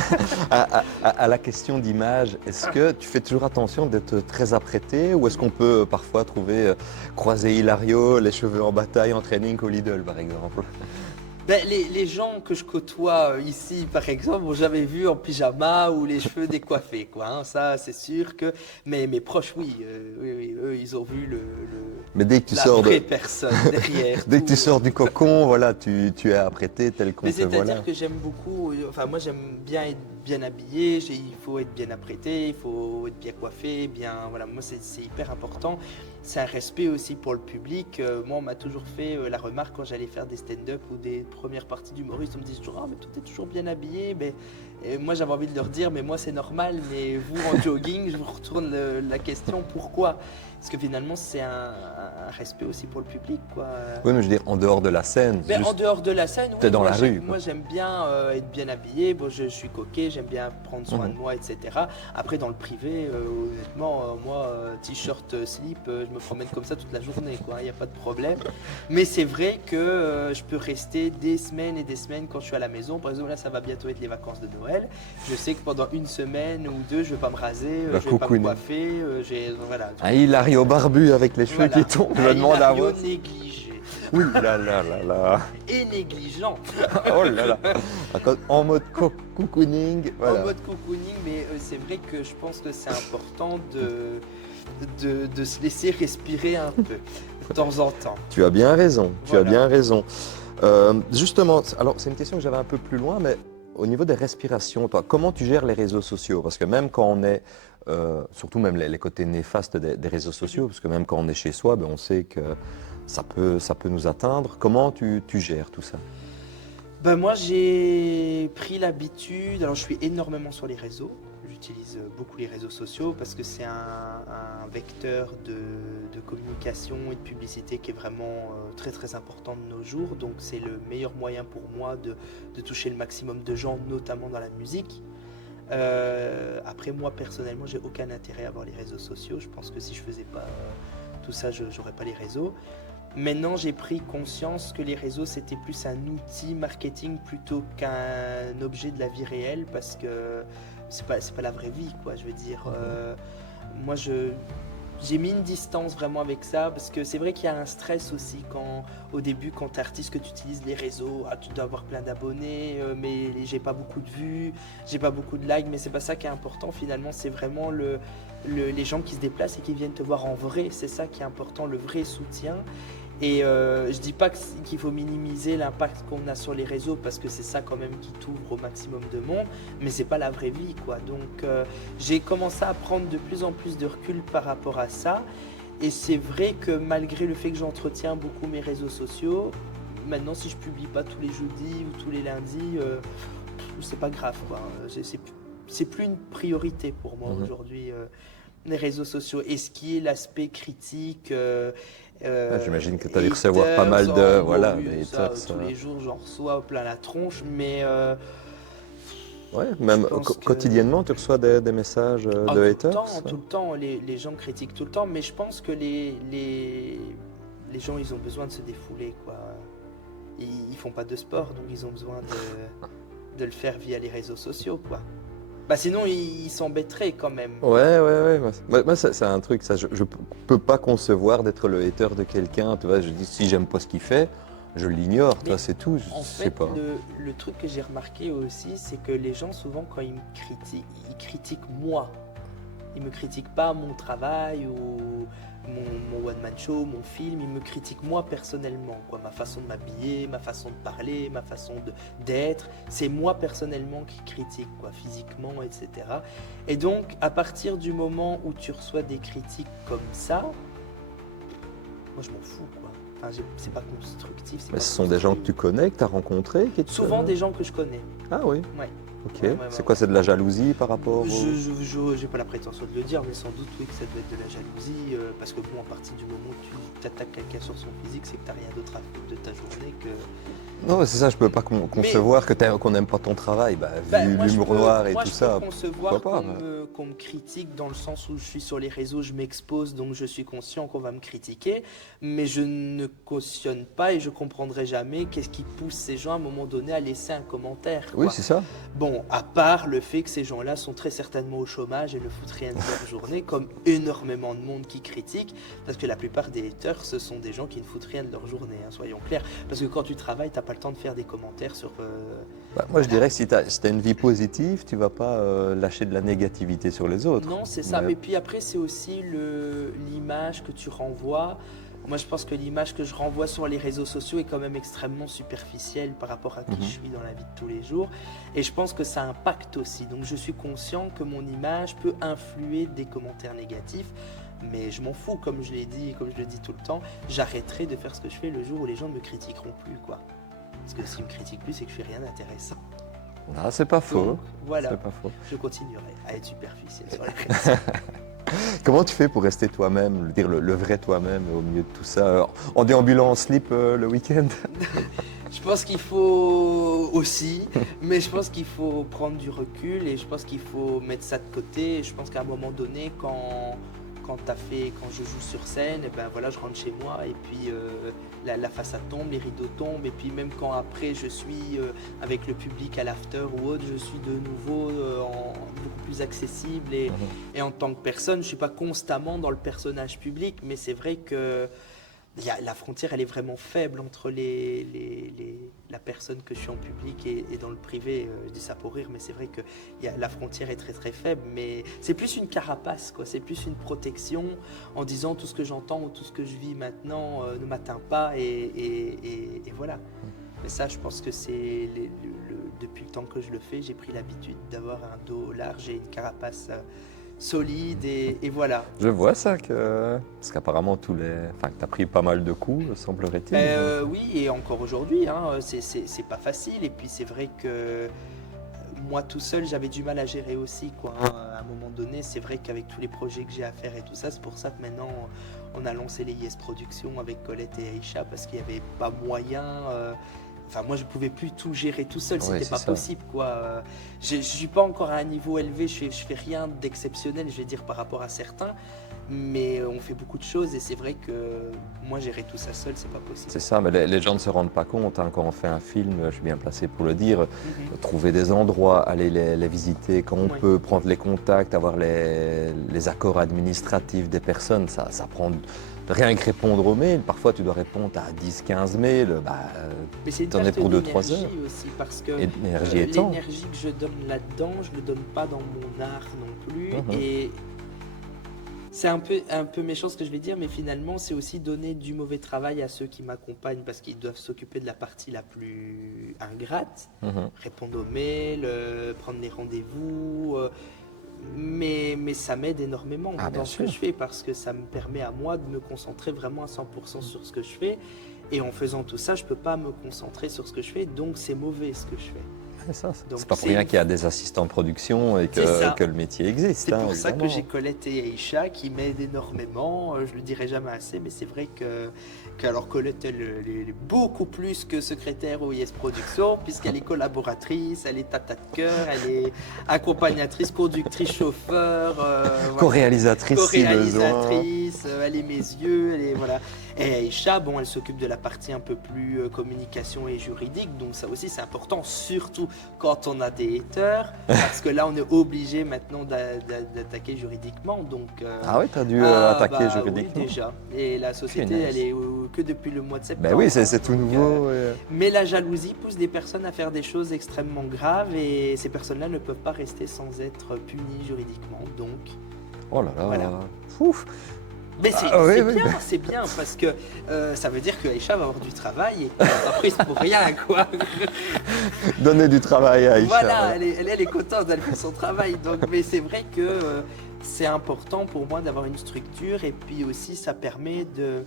à la question d'image. Est-ce que tu fais toujours attention d'être très apprêté ou est-ce qu'on peut parfois trouver croiser Hilario, les cheveux en bataille en training au Lidl par exemple? Les gens que je côtoie ici, par exemple, m'ont jamais vu en pyjama ou les cheveux décoiffés, quoi. Hein. Ça, c'est sûr que. Mais mes proches, oui, oui, eux, ils ont vu Mais dès que tu la sors vraie personne derrière. dès que tout. tu sors du cocon, voilà, tu es apprêté tel qu'on Mais te voit là. c'est-à-dire que j'aime beaucoup. Enfin, moi, j'aime bien être bien habillé. Il faut être bien apprêté, il faut être bien coiffé, bien. Voilà, moi, c'est hyper important. C'est un respect aussi pour le public. Moi, on m'a toujours fait la remarque quand j'allais faire des stand-up ou des premières parties d'humoristes. On me disait toujours, ah, mais toi, t'es toujours bien habillé. Mais et moi, j'avais envie de leur dire, mais moi, c'est normal. Mais vous, en jogging, je vous retourne la question, pourquoi? Parce que finalement, c'est un respect aussi pour le public, quoi. Oui, mais je veux dire, en dehors de la scène, Mais juste- en dehors de la scène, t'es oui, dans moi, la rue, quoi. moi j'aime bien être bien habillé, bon, je suis coquet, j'aime bien prendre soin de moi, etc. Après dans le privé, honnêtement, moi, t-shirt, slip, je me promène comme ça toute la journée, quoi, il n'y a pas de problème. Mais c'est vrai que je peux rester des semaines et des semaines quand je suis à la maison. Par exemple, là, ça va bientôt être les vacances de Noël. Je sais que pendant une semaine ou deux, je ne vais pas me raser, je ne vais pas me cocooning. coiffer, voilà. un Hilario barbu avec les cheveux Voilà. qui tombent, je Un demande à Hilario voir. négligé Oui, là. et négligent. Oh là là. En mode cocooning, voilà. En mode cocooning, mais c'est vrai que je pense que c'est important de se laisser respirer un peu de temps en temps. Tu as bien raison, tu as Voilà. bien raison. Justement, alors c'est une question que j'avais un peu plus loin, mais au niveau des respirations, toi, comment tu gères les réseaux sociaux? Parce que même quand on est, surtout même les côtés néfastes des réseaux sociaux, parce que même quand on est chez soi, ben, on sait que ça peut nous atteindre. Comment tu gères tout ça? Ben moi j'ai pris l'habitude, alors je suis énormément sur les réseaux, j'utilise beaucoup les réseaux sociaux parce que c'est un vecteur de communication et de publicité qui est vraiment très très important de nos jours. Donc c'est le meilleur moyen pour moi de toucher le maximum de gens, notamment dans la musique. Après moi personnellement, j'ai aucun intérêt à avoir les réseaux sociaux. Je pense que si je faisais pas tout ça, je n'aurais pas les réseaux. Maintenant, j'ai pris conscience que les réseaux, c'était plus un outil marketing plutôt qu'un objet de la vie réelle parce que c'est pas la vraie vie, quoi. Je veux dire, moi, j'ai mis une distance vraiment avec ça parce que c'est vrai qu'il y a un stress aussi au début, quand tu es artiste, que tu utilises les réseaux, tu dois avoir plein d'abonnés, mais j'ai pas beaucoup de vues, j'ai pas beaucoup de likes, mais c'est pas ça qui est important finalement, c'est vraiment les gens qui se déplacent et qui viennent te voir en vrai, c'est ça qui est important, le vrai soutien. Et je dis pas qu'il faut minimiser l'impact qu'on a sur les réseaux parce que c'est ça quand même qui t'ouvre au maximum de monde, mais c'est pas la vraie vie, quoi. Donc j'ai commencé à prendre de plus en plus de recul par rapport à ça. Et c'est vrai que malgré le fait que j'entretiens beaucoup mes réseaux sociaux, maintenant si je publie pas tous les jeudis ou tous les lundis, c'est pas grave, quoi. C'est plus une priorité pour moi aujourd'hui, les réseaux sociaux. Et ce qui est l'aspect critique. J'imagine que tu as dû recevoir pas mal de oui, haters. Tous les jours, j'en reçois plein la tronche, mais ouais, même quotidiennement, tu reçois des messages de haters. Tout le temps, les gens critiquent tout le temps, mais je pense que les gens, ils ont besoin de se défouler, quoi. Ils font pas de sport, donc ils ont besoin de le faire via les réseaux sociaux, quoi. Bah sinon, ils s'embêteraient quand même. Ouais. Moi, c'est un truc, ça, je peux pas concevoir d'être le hater de quelqu'un. Tu vois, je dis si j'aime pas ce qu'il fait, je l'ignore. Toi, c'est tout. En fait, le truc que j'ai remarqué aussi, c'est que les gens souvent quand ils me critiquent moi. Ils me critiquent pas mon travail ou mon one-man show, mon film, ils me critiquent moi personnellement, quoi. Ma façon de m'habiller, ma façon de parler, ma façon d'être, c'est moi personnellement qui critique, quoi, physiquement, etc. Et donc, à partir du moment où tu reçois des critiques comme ça, moi je m'en fous, quoi. Enfin, c'est pas constructif. Mais ce sont des gens que tu connais, que tu as rencontrés Souvent des gens que je connais. Ah oui. Ouais. Ok. Ouais, c'est quoi, c'est de la jalousie par rapport Je n'ai pas la prétention de le dire, mais sans doute oui que ça doit être de la jalousie, parce que bon, à partir du moment où tu attaques quelqu'un sur son physique, c'est que tu n'as rien d'autre à faire de ta journée que... Non, c'est ça, je peux pas concevoir qu'on n'aime pas ton travail, vu l'humour noir et tout ça. Moi, je peux concevoir qu'on me critique dans le sens où je suis sur les réseaux, je m'expose, donc je suis conscient qu'on va me critiquer, mais je ne cautionne pas et je comprendrai jamais qu'est-ce qui pousse ces gens à un moment donné à laisser un commentaire, quoi. Oui, c'est ça. Bon, à part le fait que ces gens-là sont très certainement au chômage et ne foutent rien de leur journée, comme énormément de monde qui critique, parce que la plupart des haters, ce sont des gens qui ne foutent rien de leur journée, hein, soyons clairs. Parce que quand tu travailles, tu n'as pas le temps de faire des commentaires sur... moi, je dirais que si tu as une vie positive, tu vas pas lâcher de la négativité sur les autres. Non, c'est ça. Mais puis après, c'est aussi l'image que tu renvoies. Moi, je pense que l'image que je renvoie sur les réseaux sociaux est quand même extrêmement superficielle par rapport à qui je suis dans la vie de tous les jours. Et je pense que ça impacte aussi. Donc, je suis conscient que mon image peut influer des commentaires négatifs. Mais je m'en fous, comme je l'ai dit, comme je le dis tout le temps. J'arrêterai de faire ce que je fais le jour où les gens ne me critiqueront plus, quoi. Parce que s'ils me critiquent plus, c'est que je fais rien d'intéressant. Ah, c'est pas faux. Donc, voilà, c'est pas faux. Je continuerai à être superficiel sur les réseaux. Comment tu fais pour rester toi-même, dire le vrai toi-même au milieu de tout ça, en déambulant en slip le week-end? Je pense qu'il faut aussi, mais je pense qu'il faut prendre du recul et je pense qu'il faut mettre ça de côté. Je pense qu'à un moment donné, quand je joue sur scène, et ben voilà, je rentre chez moi et puis la façade tombe, les rideaux tombent, et puis même quand après je suis avec le public à l'after ou autre, je suis de nouveau beaucoup plus accessible et en tant que personne, je suis pas constamment dans le personnage public, mais c'est vrai que la frontière, elle est vraiment faible entre la personne que je suis en public et dans le privé. Je dis ça pour rire, mais c'est vrai que la frontière est très très faible. Mais c'est plus une carapace, quoi. C'est plus une protection en disant tout ce que j'entends ou tout ce que je vis maintenant ne m'atteint pas et voilà. Mais ça, je pense que c'est depuis le temps que je le fais, j'ai pris l'habitude d'avoir un dos large et une carapace solide et voilà. Je vois ça, parce qu'apparemment tu as pris pas mal de coups, semblerait-il. Oui, et encore aujourd'hui, hein, c'est pas facile. Et puis c'est vrai que moi tout seul, j'avais du mal à gérer aussi, quoi. À un moment donné, c'est vrai qu'avec tous les projets que j'ai à faire et tout ça, c'est pour ça que maintenant, on a lancé les Yes Productions avec Colette et Aïcha, parce qu'il n'y avait pas moyen. Enfin, moi, je pouvais plus tout gérer tout seul, Ouais, c'était c'est pas ça. possible, quoi. Je suis pas encore à un niveau élevé, je fais rien d'exceptionnel, je vais dire, par rapport à certains, mais on fait beaucoup de choses et c'est vrai que moi, gérer tout ça seul, c'est pas possible. C'est ça, mais les gens ne se rendent pas compte, hein, quand on fait un film, je suis bien placé pour le dire, Mhm. trouver des endroits, aller les visiter quand on Ouais. peut, prendre les contacts, avoir les accords administratifs des personnes, ça prend rien que répondre aux mails. Parfois, tu dois répondre à 10-15 mails, Mais c'est une t'en es perte pour 2-3 d'énergie heures. aussi parce que Énergie et temps. l'énergie que je donne là-dedans, je ne le donne pas dans mon art non plus. Mhm. Et c'est un peu méchant ce que je vais dire, mais finalement, c'est aussi donner du mauvais travail à ceux qui m'accompagnent parce qu'ils doivent s'occuper de la partie la plus ingrate, Mhm. répondre aux mails, prendre les rendez-vous. Mais ça m'aide énormément Ah, bien dans ce que sûr. je fais parce que ça me permet à moi de me concentrer vraiment à 100% sur ce que je fais. Et en faisant tout ça, je ne peux pas me concentrer sur ce que je fais, donc c'est mauvais ce que je fais. C'est ça. Donc C'est pas pour c'est rien une- qu'il y a des assistants de production et C'est ça. que le métier existe, C'est hein, pour ça que évidemment. j'ai Colette et Aïcha qui m'aident énormément. Je le dirai jamais assez, mais c'est vrai que alors Colette, elle est beaucoup plus que secrétaire au Yes Production, puisqu'elle est collaboratrice, elle est tata de cœur, elle est accompagnatrice, conductrice, chauffeur, voilà. Co-réalisatrice si besoin. Co-réalisatrice, elle est mes yeux, elle est voilà. Et Aïcha, bon, elle s'occupe de la partie un peu plus communication et juridique, donc ça aussi c'est important, surtout quand on a des haters, parce que là on est obligé maintenant d'attaquer juridiquement, donc. Ah oui, t'as dû attaquer Oui, juridiquement. déjà. Et la société, Punaise. elle est que depuis le mois de septembre. Ben oui, hein, c'est tout donc, nouveau. mais la jalousie pousse des personnes à faire des choses extrêmement graves et ces personnes-là ne peuvent pas rester sans être punies juridiquement. Donc, Oh là là. Voilà. Ouf. mais c'est Ah, oui, c'est oui, bien, ben. c'est bien parce que ça veut dire que Aïcha va avoir du travail et qu'elle n'est pas prise pour rien, quoi. Donner du travail à Aïcha. Voilà, elle est contente, elle fait son travail. Donc, mais c'est vrai que c'est important pour moi d'avoir une structure et puis aussi ça permet de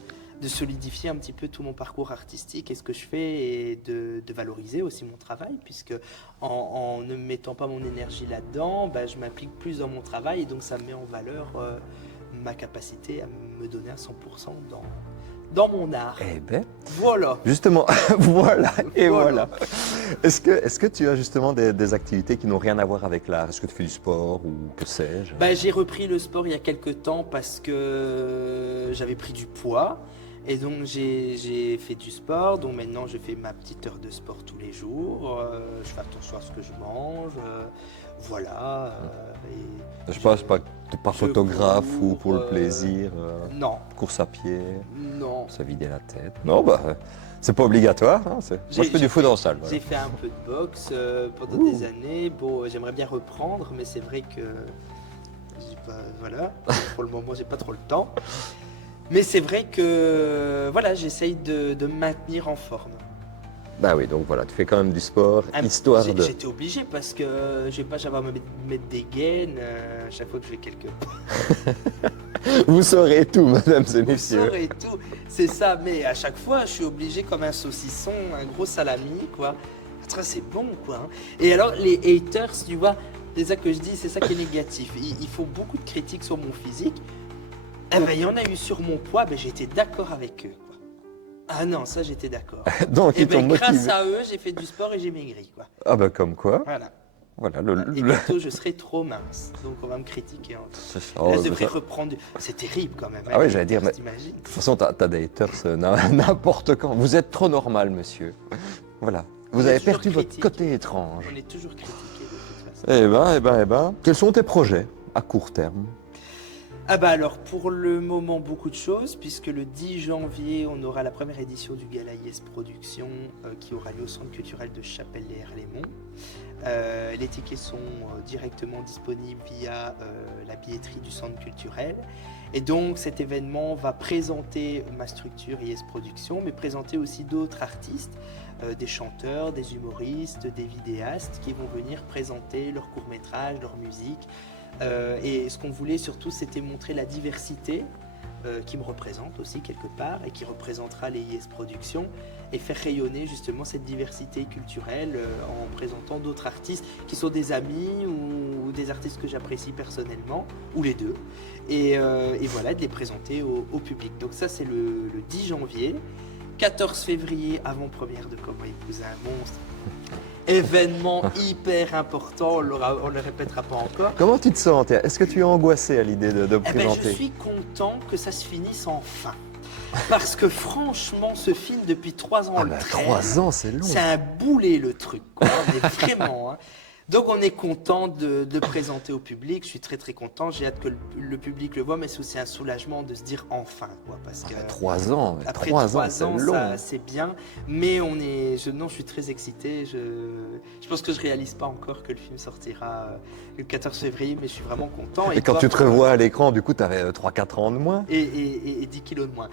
solidifier un petit peu tout mon parcours artistique et ce que je fais et de valoriser aussi mon travail puisque en ne mettant pas mon énergie là-dedans, bah, je m'implique plus dans mon travail et donc ça met en valeur ma capacité à me donner à 100% dans mon art. Eh ben, Voilà. justement, voilà, et Voilà. voilà. Est-ce que tu as justement des activités qui n'ont rien à voir avec l'art? Est-ce que tu fais du sport ou que sais-je? Bah, j'ai repris le sport il y a quelques temps parce que j'avais pris du poids. Et donc j'ai fait du sport. Donc maintenant je fais ma petite heure de sport tous les jours. Je fais attention à ce que je mange. Voilà. Je pense pas, t'es pas je photographe ou cours, pour le plaisir, Non, course à pied, non. se vider la tête. Non, c'est pas obligatoire. Hein, moi, je fais du foot en salle. Voilà. J'ai fait un peu de boxe pendant Ouh. des années. Bon, j'aimerais bien reprendre, mais c'est vrai que j'ai pas, voilà, pour le moment, j'ai pas trop le temps. Mais c'est vrai que voilà, j'essaye de me maintenir en forme. Bah oui, donc voilà, tu fais quand même du sport, histoire de... J'étais obligé parce que je vais pas savoir me mettre des gaines à chaque fois que je vais quelque part. Vous saurez tout, mesdames et Vous messieurs. saurez tout, c'est ça. Mais à chaque fois, je suis obligé comme un saucisson, un gros salami, quoi. Ça, c'est bon, quoi. Hein. Et alors, les haters, tu vois, c'est ça que je dis, c'est ça qui est négatif. Ils font beaucoup de critiques sur mon physique. Eh ben, il y en a eu sur mon poids, ben, j'étais d'accord avec eux, quoi. Ah non, ça, j'étais d'accord. Donc, Et ils t'ont ben, grâce motivé. à eux, j'ai fait du sport et j'ai maigri, quoi. Ah bah comme quoi. Voilà. Voilà, Et bientôt, je serai trop mince. Donc, on va me critiquer. c'est ça. Là, je Oh, devrais ça- reprendre. C'est terrible quand même. Ah oui, j'allais dire, mais- T'imagines De toute façon, t'as des haters n'importe quand. Vous êtes trop normal, monsieur. Voilà. Vous On est avez toujours perdu votre critique. côté étrange. On est toujours critiqué de toute façon. Eh ben. Quels sont tes projets à court terme? Ah bah alors, pour le moment, beaucoup de choses, puisque le 10 janvier, on aura la première édition du Gala Yes Production qui aura lieu au Centre culturel de Chapelle-les-Herlémont. Les tickets sont directement disponibles via la billetterie du Centre culturel. Et donc, cet événement va présenter ma structure Yes Production, mais présenter aussi d'autres artistes, des chanteurs, des humoristes, des vidéastes qui vont venir présenter leurs courts-métrages, leur musique. Et ce qu'on voulait surtout, c'était montrer la diversité qui me représente aussi quelque part et qui représentera les Yes Productions et faire rayonner justement cette diversité culturelle en présentant d'autres artistes qui sont des amis ou des artistes que j'apprécie personnellement, ou les deux, et voilà, de les présenter au public. Donc ça, c'est le 10 janvier. 14 février, avant-première de Comment épouser un monstre. Événement hyper important, on ne le répétera pas encore. Comment tu te sens, Théa? Est-ce que tu es angoissé à l'idée de présenter? Je suis content que ça se finisse enfin. Parce que franchement, ce film, depuis 3 ans, on le traîne. 3 ans, c'est long. C'est un boulet, le truc, quoi. Mais vraiment, hein. Donc on est content de le présenter au public, je suis très très content, j'ai hâte que le public le voit, mais c'est aussi un soulagement de se dire enfin, quoi, parce que 3 ans, après 3 ans, c'est long, long. c'est bien, mais je suis très excité, je pense que je réalise pas encore que le film sortira le 14 février, mais je suis vraiment content. Et quand tu te revois à l'écran, du coup, tu avais 3-4 ans de moins. Et 10 kilos de moins.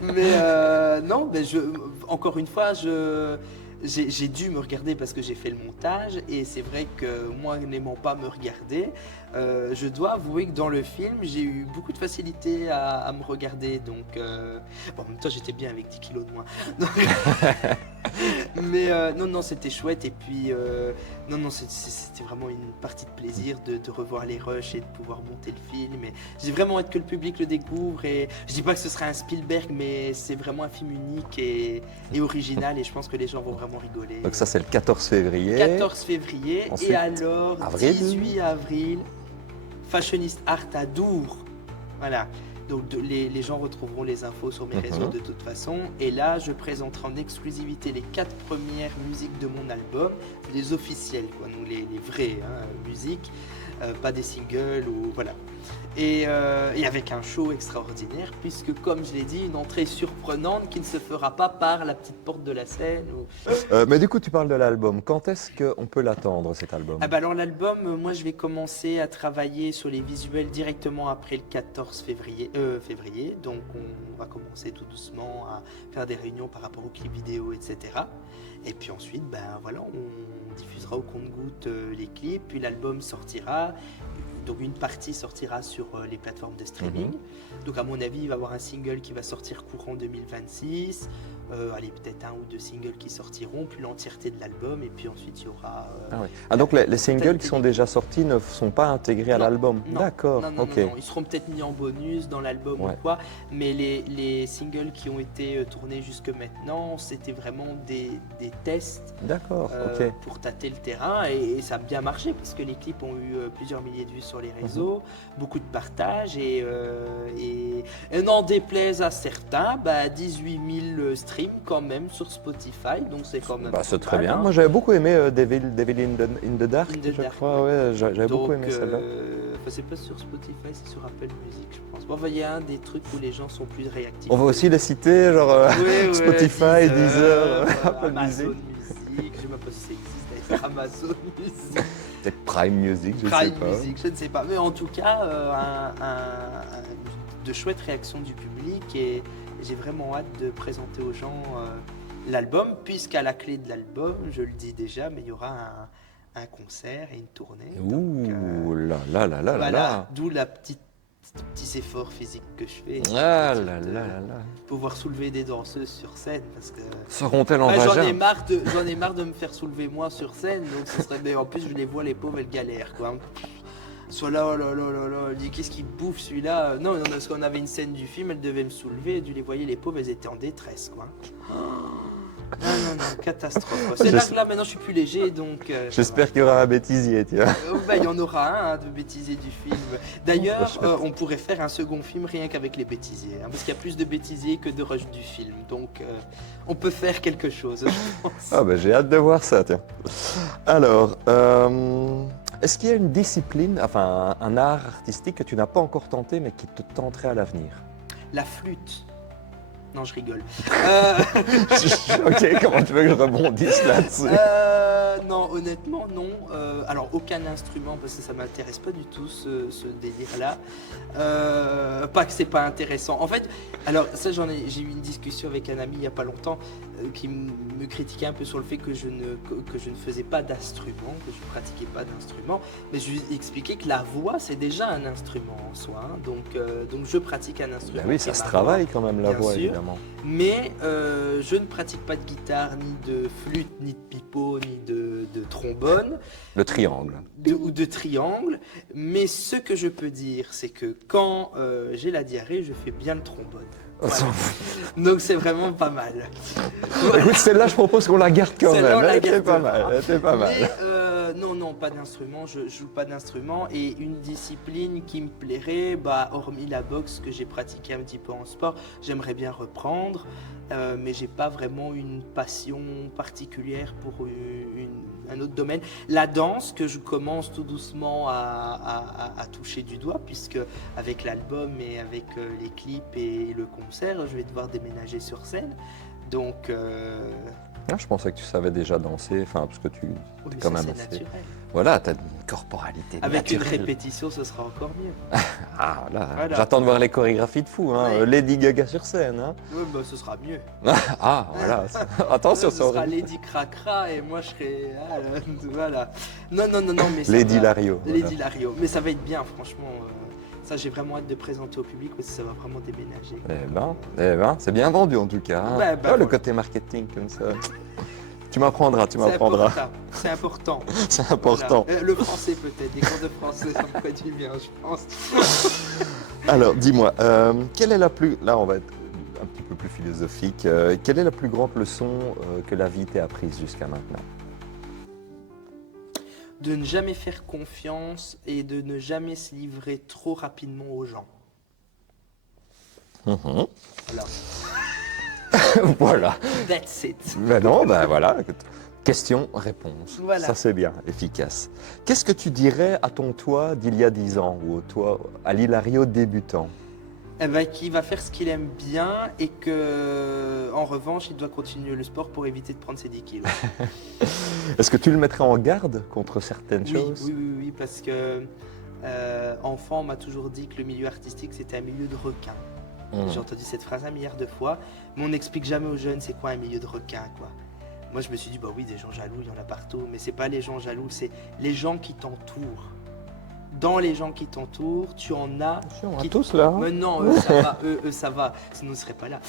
Mais non, mais encore une fois, j'ai dû me regarder parce que j'ai fait le montage et c'est vrai que moi n'aimant pas me regarder, je dois avouer que dans le film j'ai eu beaucoup de facilité à me regarder, donc bon, en même temps j'étais bien avec 10 kilos de moins. Mais non, c'était chouette et puis non, c'était vraiment une partie de plaisir de revoir les rushs et de pouvoir monter le film, et j'ai vraiment hâte que le public le découvre, et je dis pas que ce sera un Spielberg, mais c'est vraiment un film unique et original, et je pense que les gens vont vraiment rigoler. Donc ça, c'est le 14 février. 14 février. Ensuite, et alors avril. 18 avril, Fashionist Art à Dour. Voilà. Donc les gens retrouveront les infos sur mes réseaux de toute façon. Et là, je présenterai en exclusivité les 4 premières musiques de mon album, les officielles, quoi, donc les vraies musiques, pas des singles ou voilà. Et avec un show extraordinaire, puisque comme je l'ai dit, une entrée surprenante qui ne se fera pas par la petite porte de la scène. Mais du coup, tu parles de l'album. Quand est-ce qu'on peut l'attendre, cet album? Alors l'album, moi je vais commencer à travailler sur les visuels directement après le 14 février. Donc on va commencer tout doucement à faire des réunions par rapport aux clips vidéo, etc. Et puis ensuite, voilà, on diffusera au compte-gouttes les clips, puis l'album sortira. Donc une partie sortira sur les plateformes de streaming. Donc à mon avis, il va y avoir un single qui va sortir courant 2026. Allez, peut-être 1 ou 2 singles qui sortiront, puis l'entièreté de l'album, et puis ensuite il y aura... donc les singles qui sont déjà sortis ne sont pas intégrés à l'album? D'accord, ok. Non, ils seront peut-être mis en bonus dans l'album ou quoi, mais les singles qui ont été tournés jusque maintenant, c'était vraiment des tests. D'accord, ok. Pour tâter le terrain, et ça a bien marché, parce que les clips ont eu plusieurs milliers de vues sur les réseaux, beaucoup de partages, et n'en déplaise à certains, 18 000 streams quand même sur Spotify, donc c'est quand même c'est très mal, bien. hein. Moi j'avais beaucoup aimé Devil in the Dark, je crois. Ouais, j'avais beaucoup aimé celle-là. C'est pas sur Spotify, c'est sur Apple Music, je pense. Bon, il y a un des trucs où les gens sont plus réactifs. On va aussi les citer, genre Spotify, Deezer, Apple Amazon Music. Je sais même pas si ça existe d'ailleurs, Amazon Music. Peut-être Prime Music, je sais pas. Music, je ne sais pas. Mais en tout cas, de chouettes réactions du public, et j'ai vraiment hâte de présenter aux gens l'album, puisqu'à la clé de l'album, je le dis déjà, mais il y aura un concert et une tournée. Ouh là. D'où la petit effort physique que je fais. Pouvoir soulever des danseuses sur scène, parce que seront-elles en j'en vagin? ai marre de me faire soulever moi sur scène, donc ce serait... Mais en plus je les vois, les pauvres, elles galèrent, quoi. Soit là, oh là, elle dit qu'est-ce qu'il bouffe celui-là? Non, parce qu'on avait une scène du film, elle devait me soulever, tu les voyais, les pauvres, elles étaient en détresse, quoi. Non, catastrophe. C'est là que là, maintenant, je suis plus léger, donc... J'espère qu'il y aura un bêtisier, tu vois. Il y en aura un de bêtisier du film. D'ailleurs, on pourrait faire un second film rien qu'avec les bêtisiers, parce qu'il y a plus de bêtisiers que de rush du film. Donc, on peut faire quelque chose, je pense. J'ai hâte de voir ça, tiens. Alors, est-ce qu'il y a une discipline, enfin un art artistique que tu n'as pas encore tenté, mais qui te tenterait à l'avenir? La flûte. Non, je rigole. Ok, comment tu veux que je rebondisse là-dessus? Non, honnêtement, non. Alors, aucun instrument, parce que ça m'intéresse pas du tout, ce délire-là. Pas que c'est pas intéressant. En fait, alors, ça, j'ai eu une discussion avec un ami il y a pas longtemps qui me critiquait un peu sur le fait que je ne faisais pas d'instrument, que je ne pratiquais pas d'instrument. Mais je lui ai expliqué que la voix, c'est déjà un instrument en soi. Hein. Donc, je pratique un instrument. Ben oui, ça se travaille quand même, la bien voix, sûr. évidemment. Mais je ne pratique pas de guitare, ni de flûte, ni de pipeau, ni de trombone. Le triangle. Ou de triangle. Mais ce que je peux dire, c'est que quand j'ai la diarrhée, je fais bien le trombone. Voilà. Donc c'est vraiment pas mal. Écoute, celle-là, je propose qu'on la garde quand Celle-là, on même. la Elle était garde. pas mal. Elle était pas mal. Mais non, pas d'instrument. Je joue pas d'instrument. Et une discipline qui me plairait, bah, hormis la boxe que j'ai pratiquée un petit peu en sport, j'aimerais bien reprendre. Mais j'ai pas vraiment une passion particulière pour un autre domaine. La danse, que je commence tout doucement à toucher du doigt, puisque avec l'album et avec les clips et le concert, je vais devoir déménager sur scène. Donc, Ah, je pensais que tu savais déjà danser, enfin, parce que tu es oui, quand ça, même c'est assez... naturel. Voilà, tu as une corporalité Avec une naturelle. répétition, ce sera encore mieux. Ah, là, Voilà. j'attends de voir les chorégraphies de fou, hein. Ouais. Lady Gaga sur scène. Hein. Oui, bah, ce sera mieux. Ah, voilà. Attention, Ce ça sera aurait... Lady Cracra et moi je serai. Ah, là, voilà. Non, mais ça Lady va. Lario. Lady Voilà. Lario. Mais ça va être bien, franchement. Ça, j'ai vraiment hâte de présenter au public parce que ça va vraiment déménager. Eh ben, c'est bien vendu en tout cas. Hein. Bah, Le voilà. côté marketing comme ça. Tu m'apprendras. C'est important. C'est important. Voilà. Le français peut-être, des cours de français, ça me ferait du bien, je pense. Alors, dis-moi, quelle est la plus... Là, on va être un petit peu plus philosophique. Quelle est la plus grande leçon que la vie t'ait apprise jusqu'à maintenant? De ne jamais faire confiance et de ne jamais se livrer trop rapidement aux gens. Mhm. Voilà. Voilà. That's it. Ben non, ben voilà. Écoute, question, réponse. Voilà. Ça, c'est bien, efficace. Qu'est-ce que tu dirais à ton toi d'il y a 10 ans ou au toi, à l'Hilario débutant? Eh ben, qu'il va faire ce qu'il aime bien et que, en revanche, il doit continuer le sport pour éviter de prendre ses 10 kilos. Est-ce que tu le mettrais en garde contre certaines Oui, choses? oui, parce que enfant, on m'a toujours dit que le milieu artistique, c'était un milieu de requins. Mmh. J'ai entendu cette phrase un milliard de fois, mais on n'explique jamais aux jeunes c'est quoi un milieu de requins, quoi. Moi, je me suis dit, bah oui, des gens jaloux, il y en a partout, mais c'est pas les gens jaloux, c'est les gens qui t'entourent. Dans les gens qui t'entourent, tu en as... On a tous là. Hein. Mais non, eux, ça va, eux, ça va, sinon ils ne seraient pas là.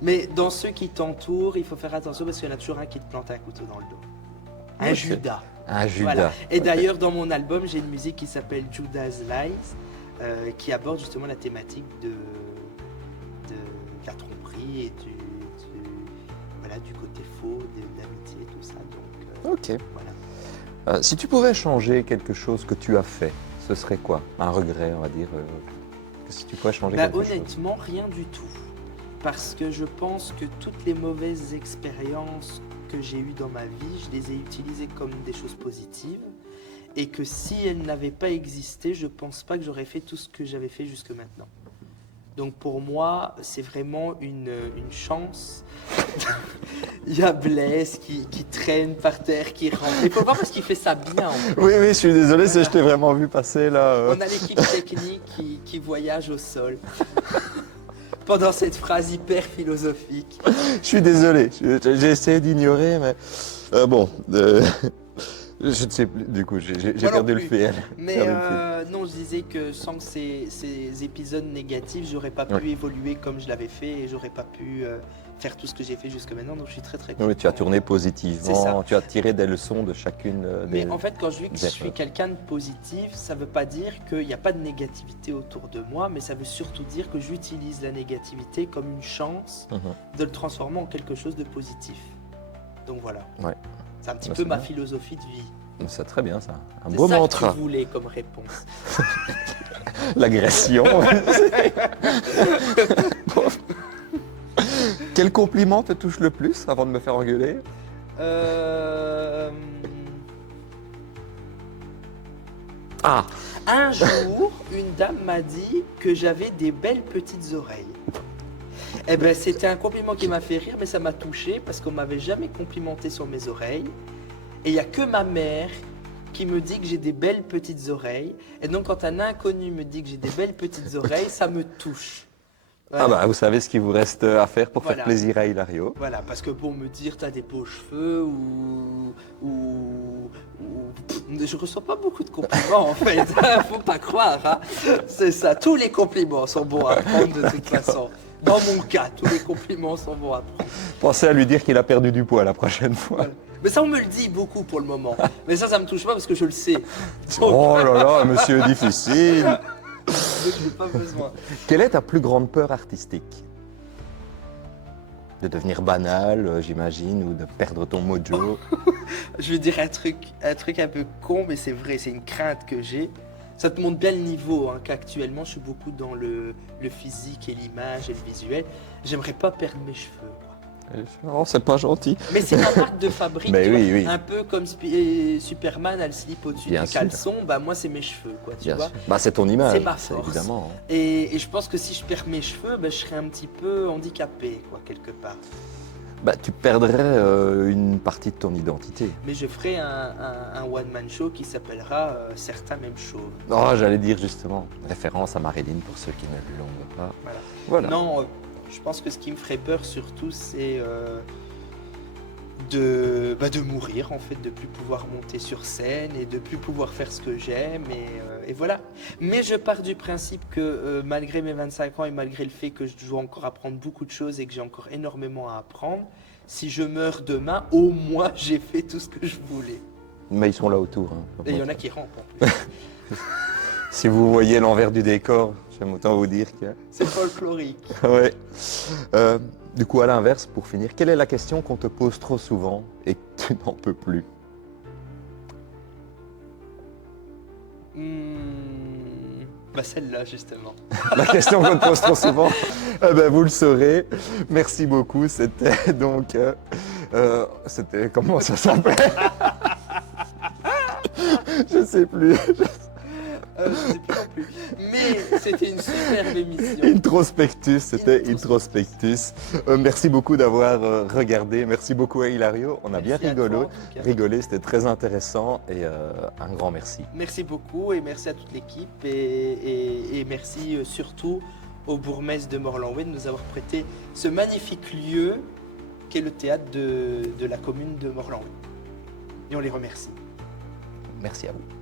Mais dans ceux qui t'entourent, il faut faire attention parce qu'il y en a toujours un qui te plante un couteau dans le dos. Un Ok. Judas. Un Judas. Voilà. Et d'ailleurs, dans mon album, j'ai une musique qui s'appelle Judas Lies, qui aborde justement la thématique de la tromperie et voilà, du côté faux, de l'amitié, tout ça. Donc, Ok. voilà. Si tu pouvais changer quelque chose que tu as fait, ce serait quoi? Un regret, on va dire. Que si tu pouvais changer Bah, quelque chose. honnêtement, rien du tout. Parce que je pense que toutes les mauvaises expériences que j'ai eues dans ma vie, je les ai utilisées comme des choses positives. Et que si elles n'avaient pas existé, je pense pas que j'aurais fait tout ce que j'avais fait jusque maintenant. Donc pour moi, c'est vraiment une chance. Il y a Blaise qui traîne par terre, qui rentre. Il faut voir parce qu'il fait ça bien. En fait. Oui, je suis désolé, je t'ai vraiment vu passer là. On a l'équipe technique qui voyage au sol. Pendant cette phrase hyper philosophique. Je suis désolé, j'ai essayé d'ignorer, mais bon, je ne sais plus, du coup, j'ai Moi non perdu le plus. fil. Mais Perdu le fil. non, je disais que sans ces épisodes négatifs, j'aurais pas pu évoluer comme je l'avais fait et j'aurais pas pu faire tout ce que j'ai fait jusque maintenant. Donc je suis très content. Oui, tu as tourné C'est ça. positivement, tu as tiré des leçons de chacune Mais des... en fait, quand je dis que je des suis choses. quelqu'un de positif, ça veut pas dire qu'il n'y a pas de négativité autour de moi, mais ça veut surtout dire que j'utilise la négativité comme une chance Mhm. de le transformer en quelque chose de positif. Donc voilà. Ouais. C'est un petit Bah, peu c'est ma bien. philosophie de vie. C'est très bien ça, un C'est beau ça mantra. que tu voulais comme réponse. L'agression. Bon. Quel compliment te touche le plus avant de me faire engueuler? Ah, Un jour, une dame m'a dit que j'avais des belles petites oreilles. Eh ben, c'était un compliment qui m'a fait rire, mais ça m'a touché parce qu'on m'avait jamais complimenté sur mes oreilles. Et il n'y a que ma mère qui me dit que j'ai des belles petites oreilles. Et donc quand un inconnu me dit que j'ai des belles petites oreilles, ça me touche. Ah bah, vous savez ce qu'il vous reste à faire pour Voilà. faire plaisir à Hilario. Voilà, parce que pour me dire t'as des beaux cheveux ou je reçois pas beaucoup de compliments en fait, faut pas croire, hein. C'est ça, tous les compliments sont bons à prendre de toute façon. Dans mon cas, tous les compliments sont bons à prendre. Pensez à lui dire qu'il a perdu du poids la prochaine fois. Voilà. Mais ça on me le dit beaucoup pour le moment, mais ça me touche pas parce que je le sais. Donc, Oh là là, monsieur difficile. donc j'ai pas besoin. Quelle est ta plus grande peur artistique? De devenir banal, j'imagine, ou de perdre ton mojo. Je vais dire un truc un peu con, mais c'est vrai, c'est une crainte que j'ai. Ça te montre bien le niveau, hein, qu'actuellement je suis beaucoup dans le physique et l'image et le visuel. J'aimerais pas perdre mes cheveux, quoi. Oh, c'est pas gentil. Mais c'est ma marque de fabrique, Mais tu oui, vois. oui. Un peu comme Superman a le slip au-dessus Bien du sûr. caleçon, bah moi c'est mes cheveux, quoi, tu Bien vois. sûr. Bah, c'est ton image, C'est ma force. évidemment. Et je pense que si je perds mes cheveux, bah, je serais un petit peu handicapé, quoi, quelque part. Bah, tu perdrais une partie de ton identité. Mais je ferai un one-man show qui s'appellera Certains Mêmes Chauves. Oh, j'allais dire justement, référence à Marilyn pour ceux qui ne l'ont pas. Voilà. Voilà. Non, je pense que ce qui me ferait peur surtout, c'est de mourir en fait, de plus pouvoir monter sur scène et de plus pouvoir faire ce que j'aime et voilà. Mais je pars du principe que malgré mes 25 ans et malgré le fait que je dois encore apprendre beaucoup de choses et que j'ai encore énormément à apprendre, si je meurs demain, au moins j'ai fait tout ce que je voulais. Mais ils sont là autour. Hein. Et il y en a qui rampent en plus. Si vous voyez l'envers du décor, j'aime autant vous dire que... C'est folklorique. Ouais. Du coup, à l'inverse, pour finir, quelle est la question qu'on te pose trop souvent et que tu n'en peux plus? Bah celle-là justement. La question qu'on te pose trop souvent, eh ben, vous le saurez. Merci beaucoup. C'était donc... c'était... Comment ça s'appelait? Je sais plus. Je sais plus non plus. Mais c'était une superbe émission. Introspectus, c'était Introspectus. Merci beaucoup d'avoir regardé. Merci beaucoup à Hilario. On a Merci bien à toi, rigolé. en tout cas. Rigolé, c'était très intéressant et un grand merci. Merci beaucoup et merci à toute l'équipe et merci surtout au bourgmestre de Morlanway de nous avoir prêté ce magnifique lieu qu'est le théâtre de la commune de Morlanway. Et on les remercie. Merci à vous.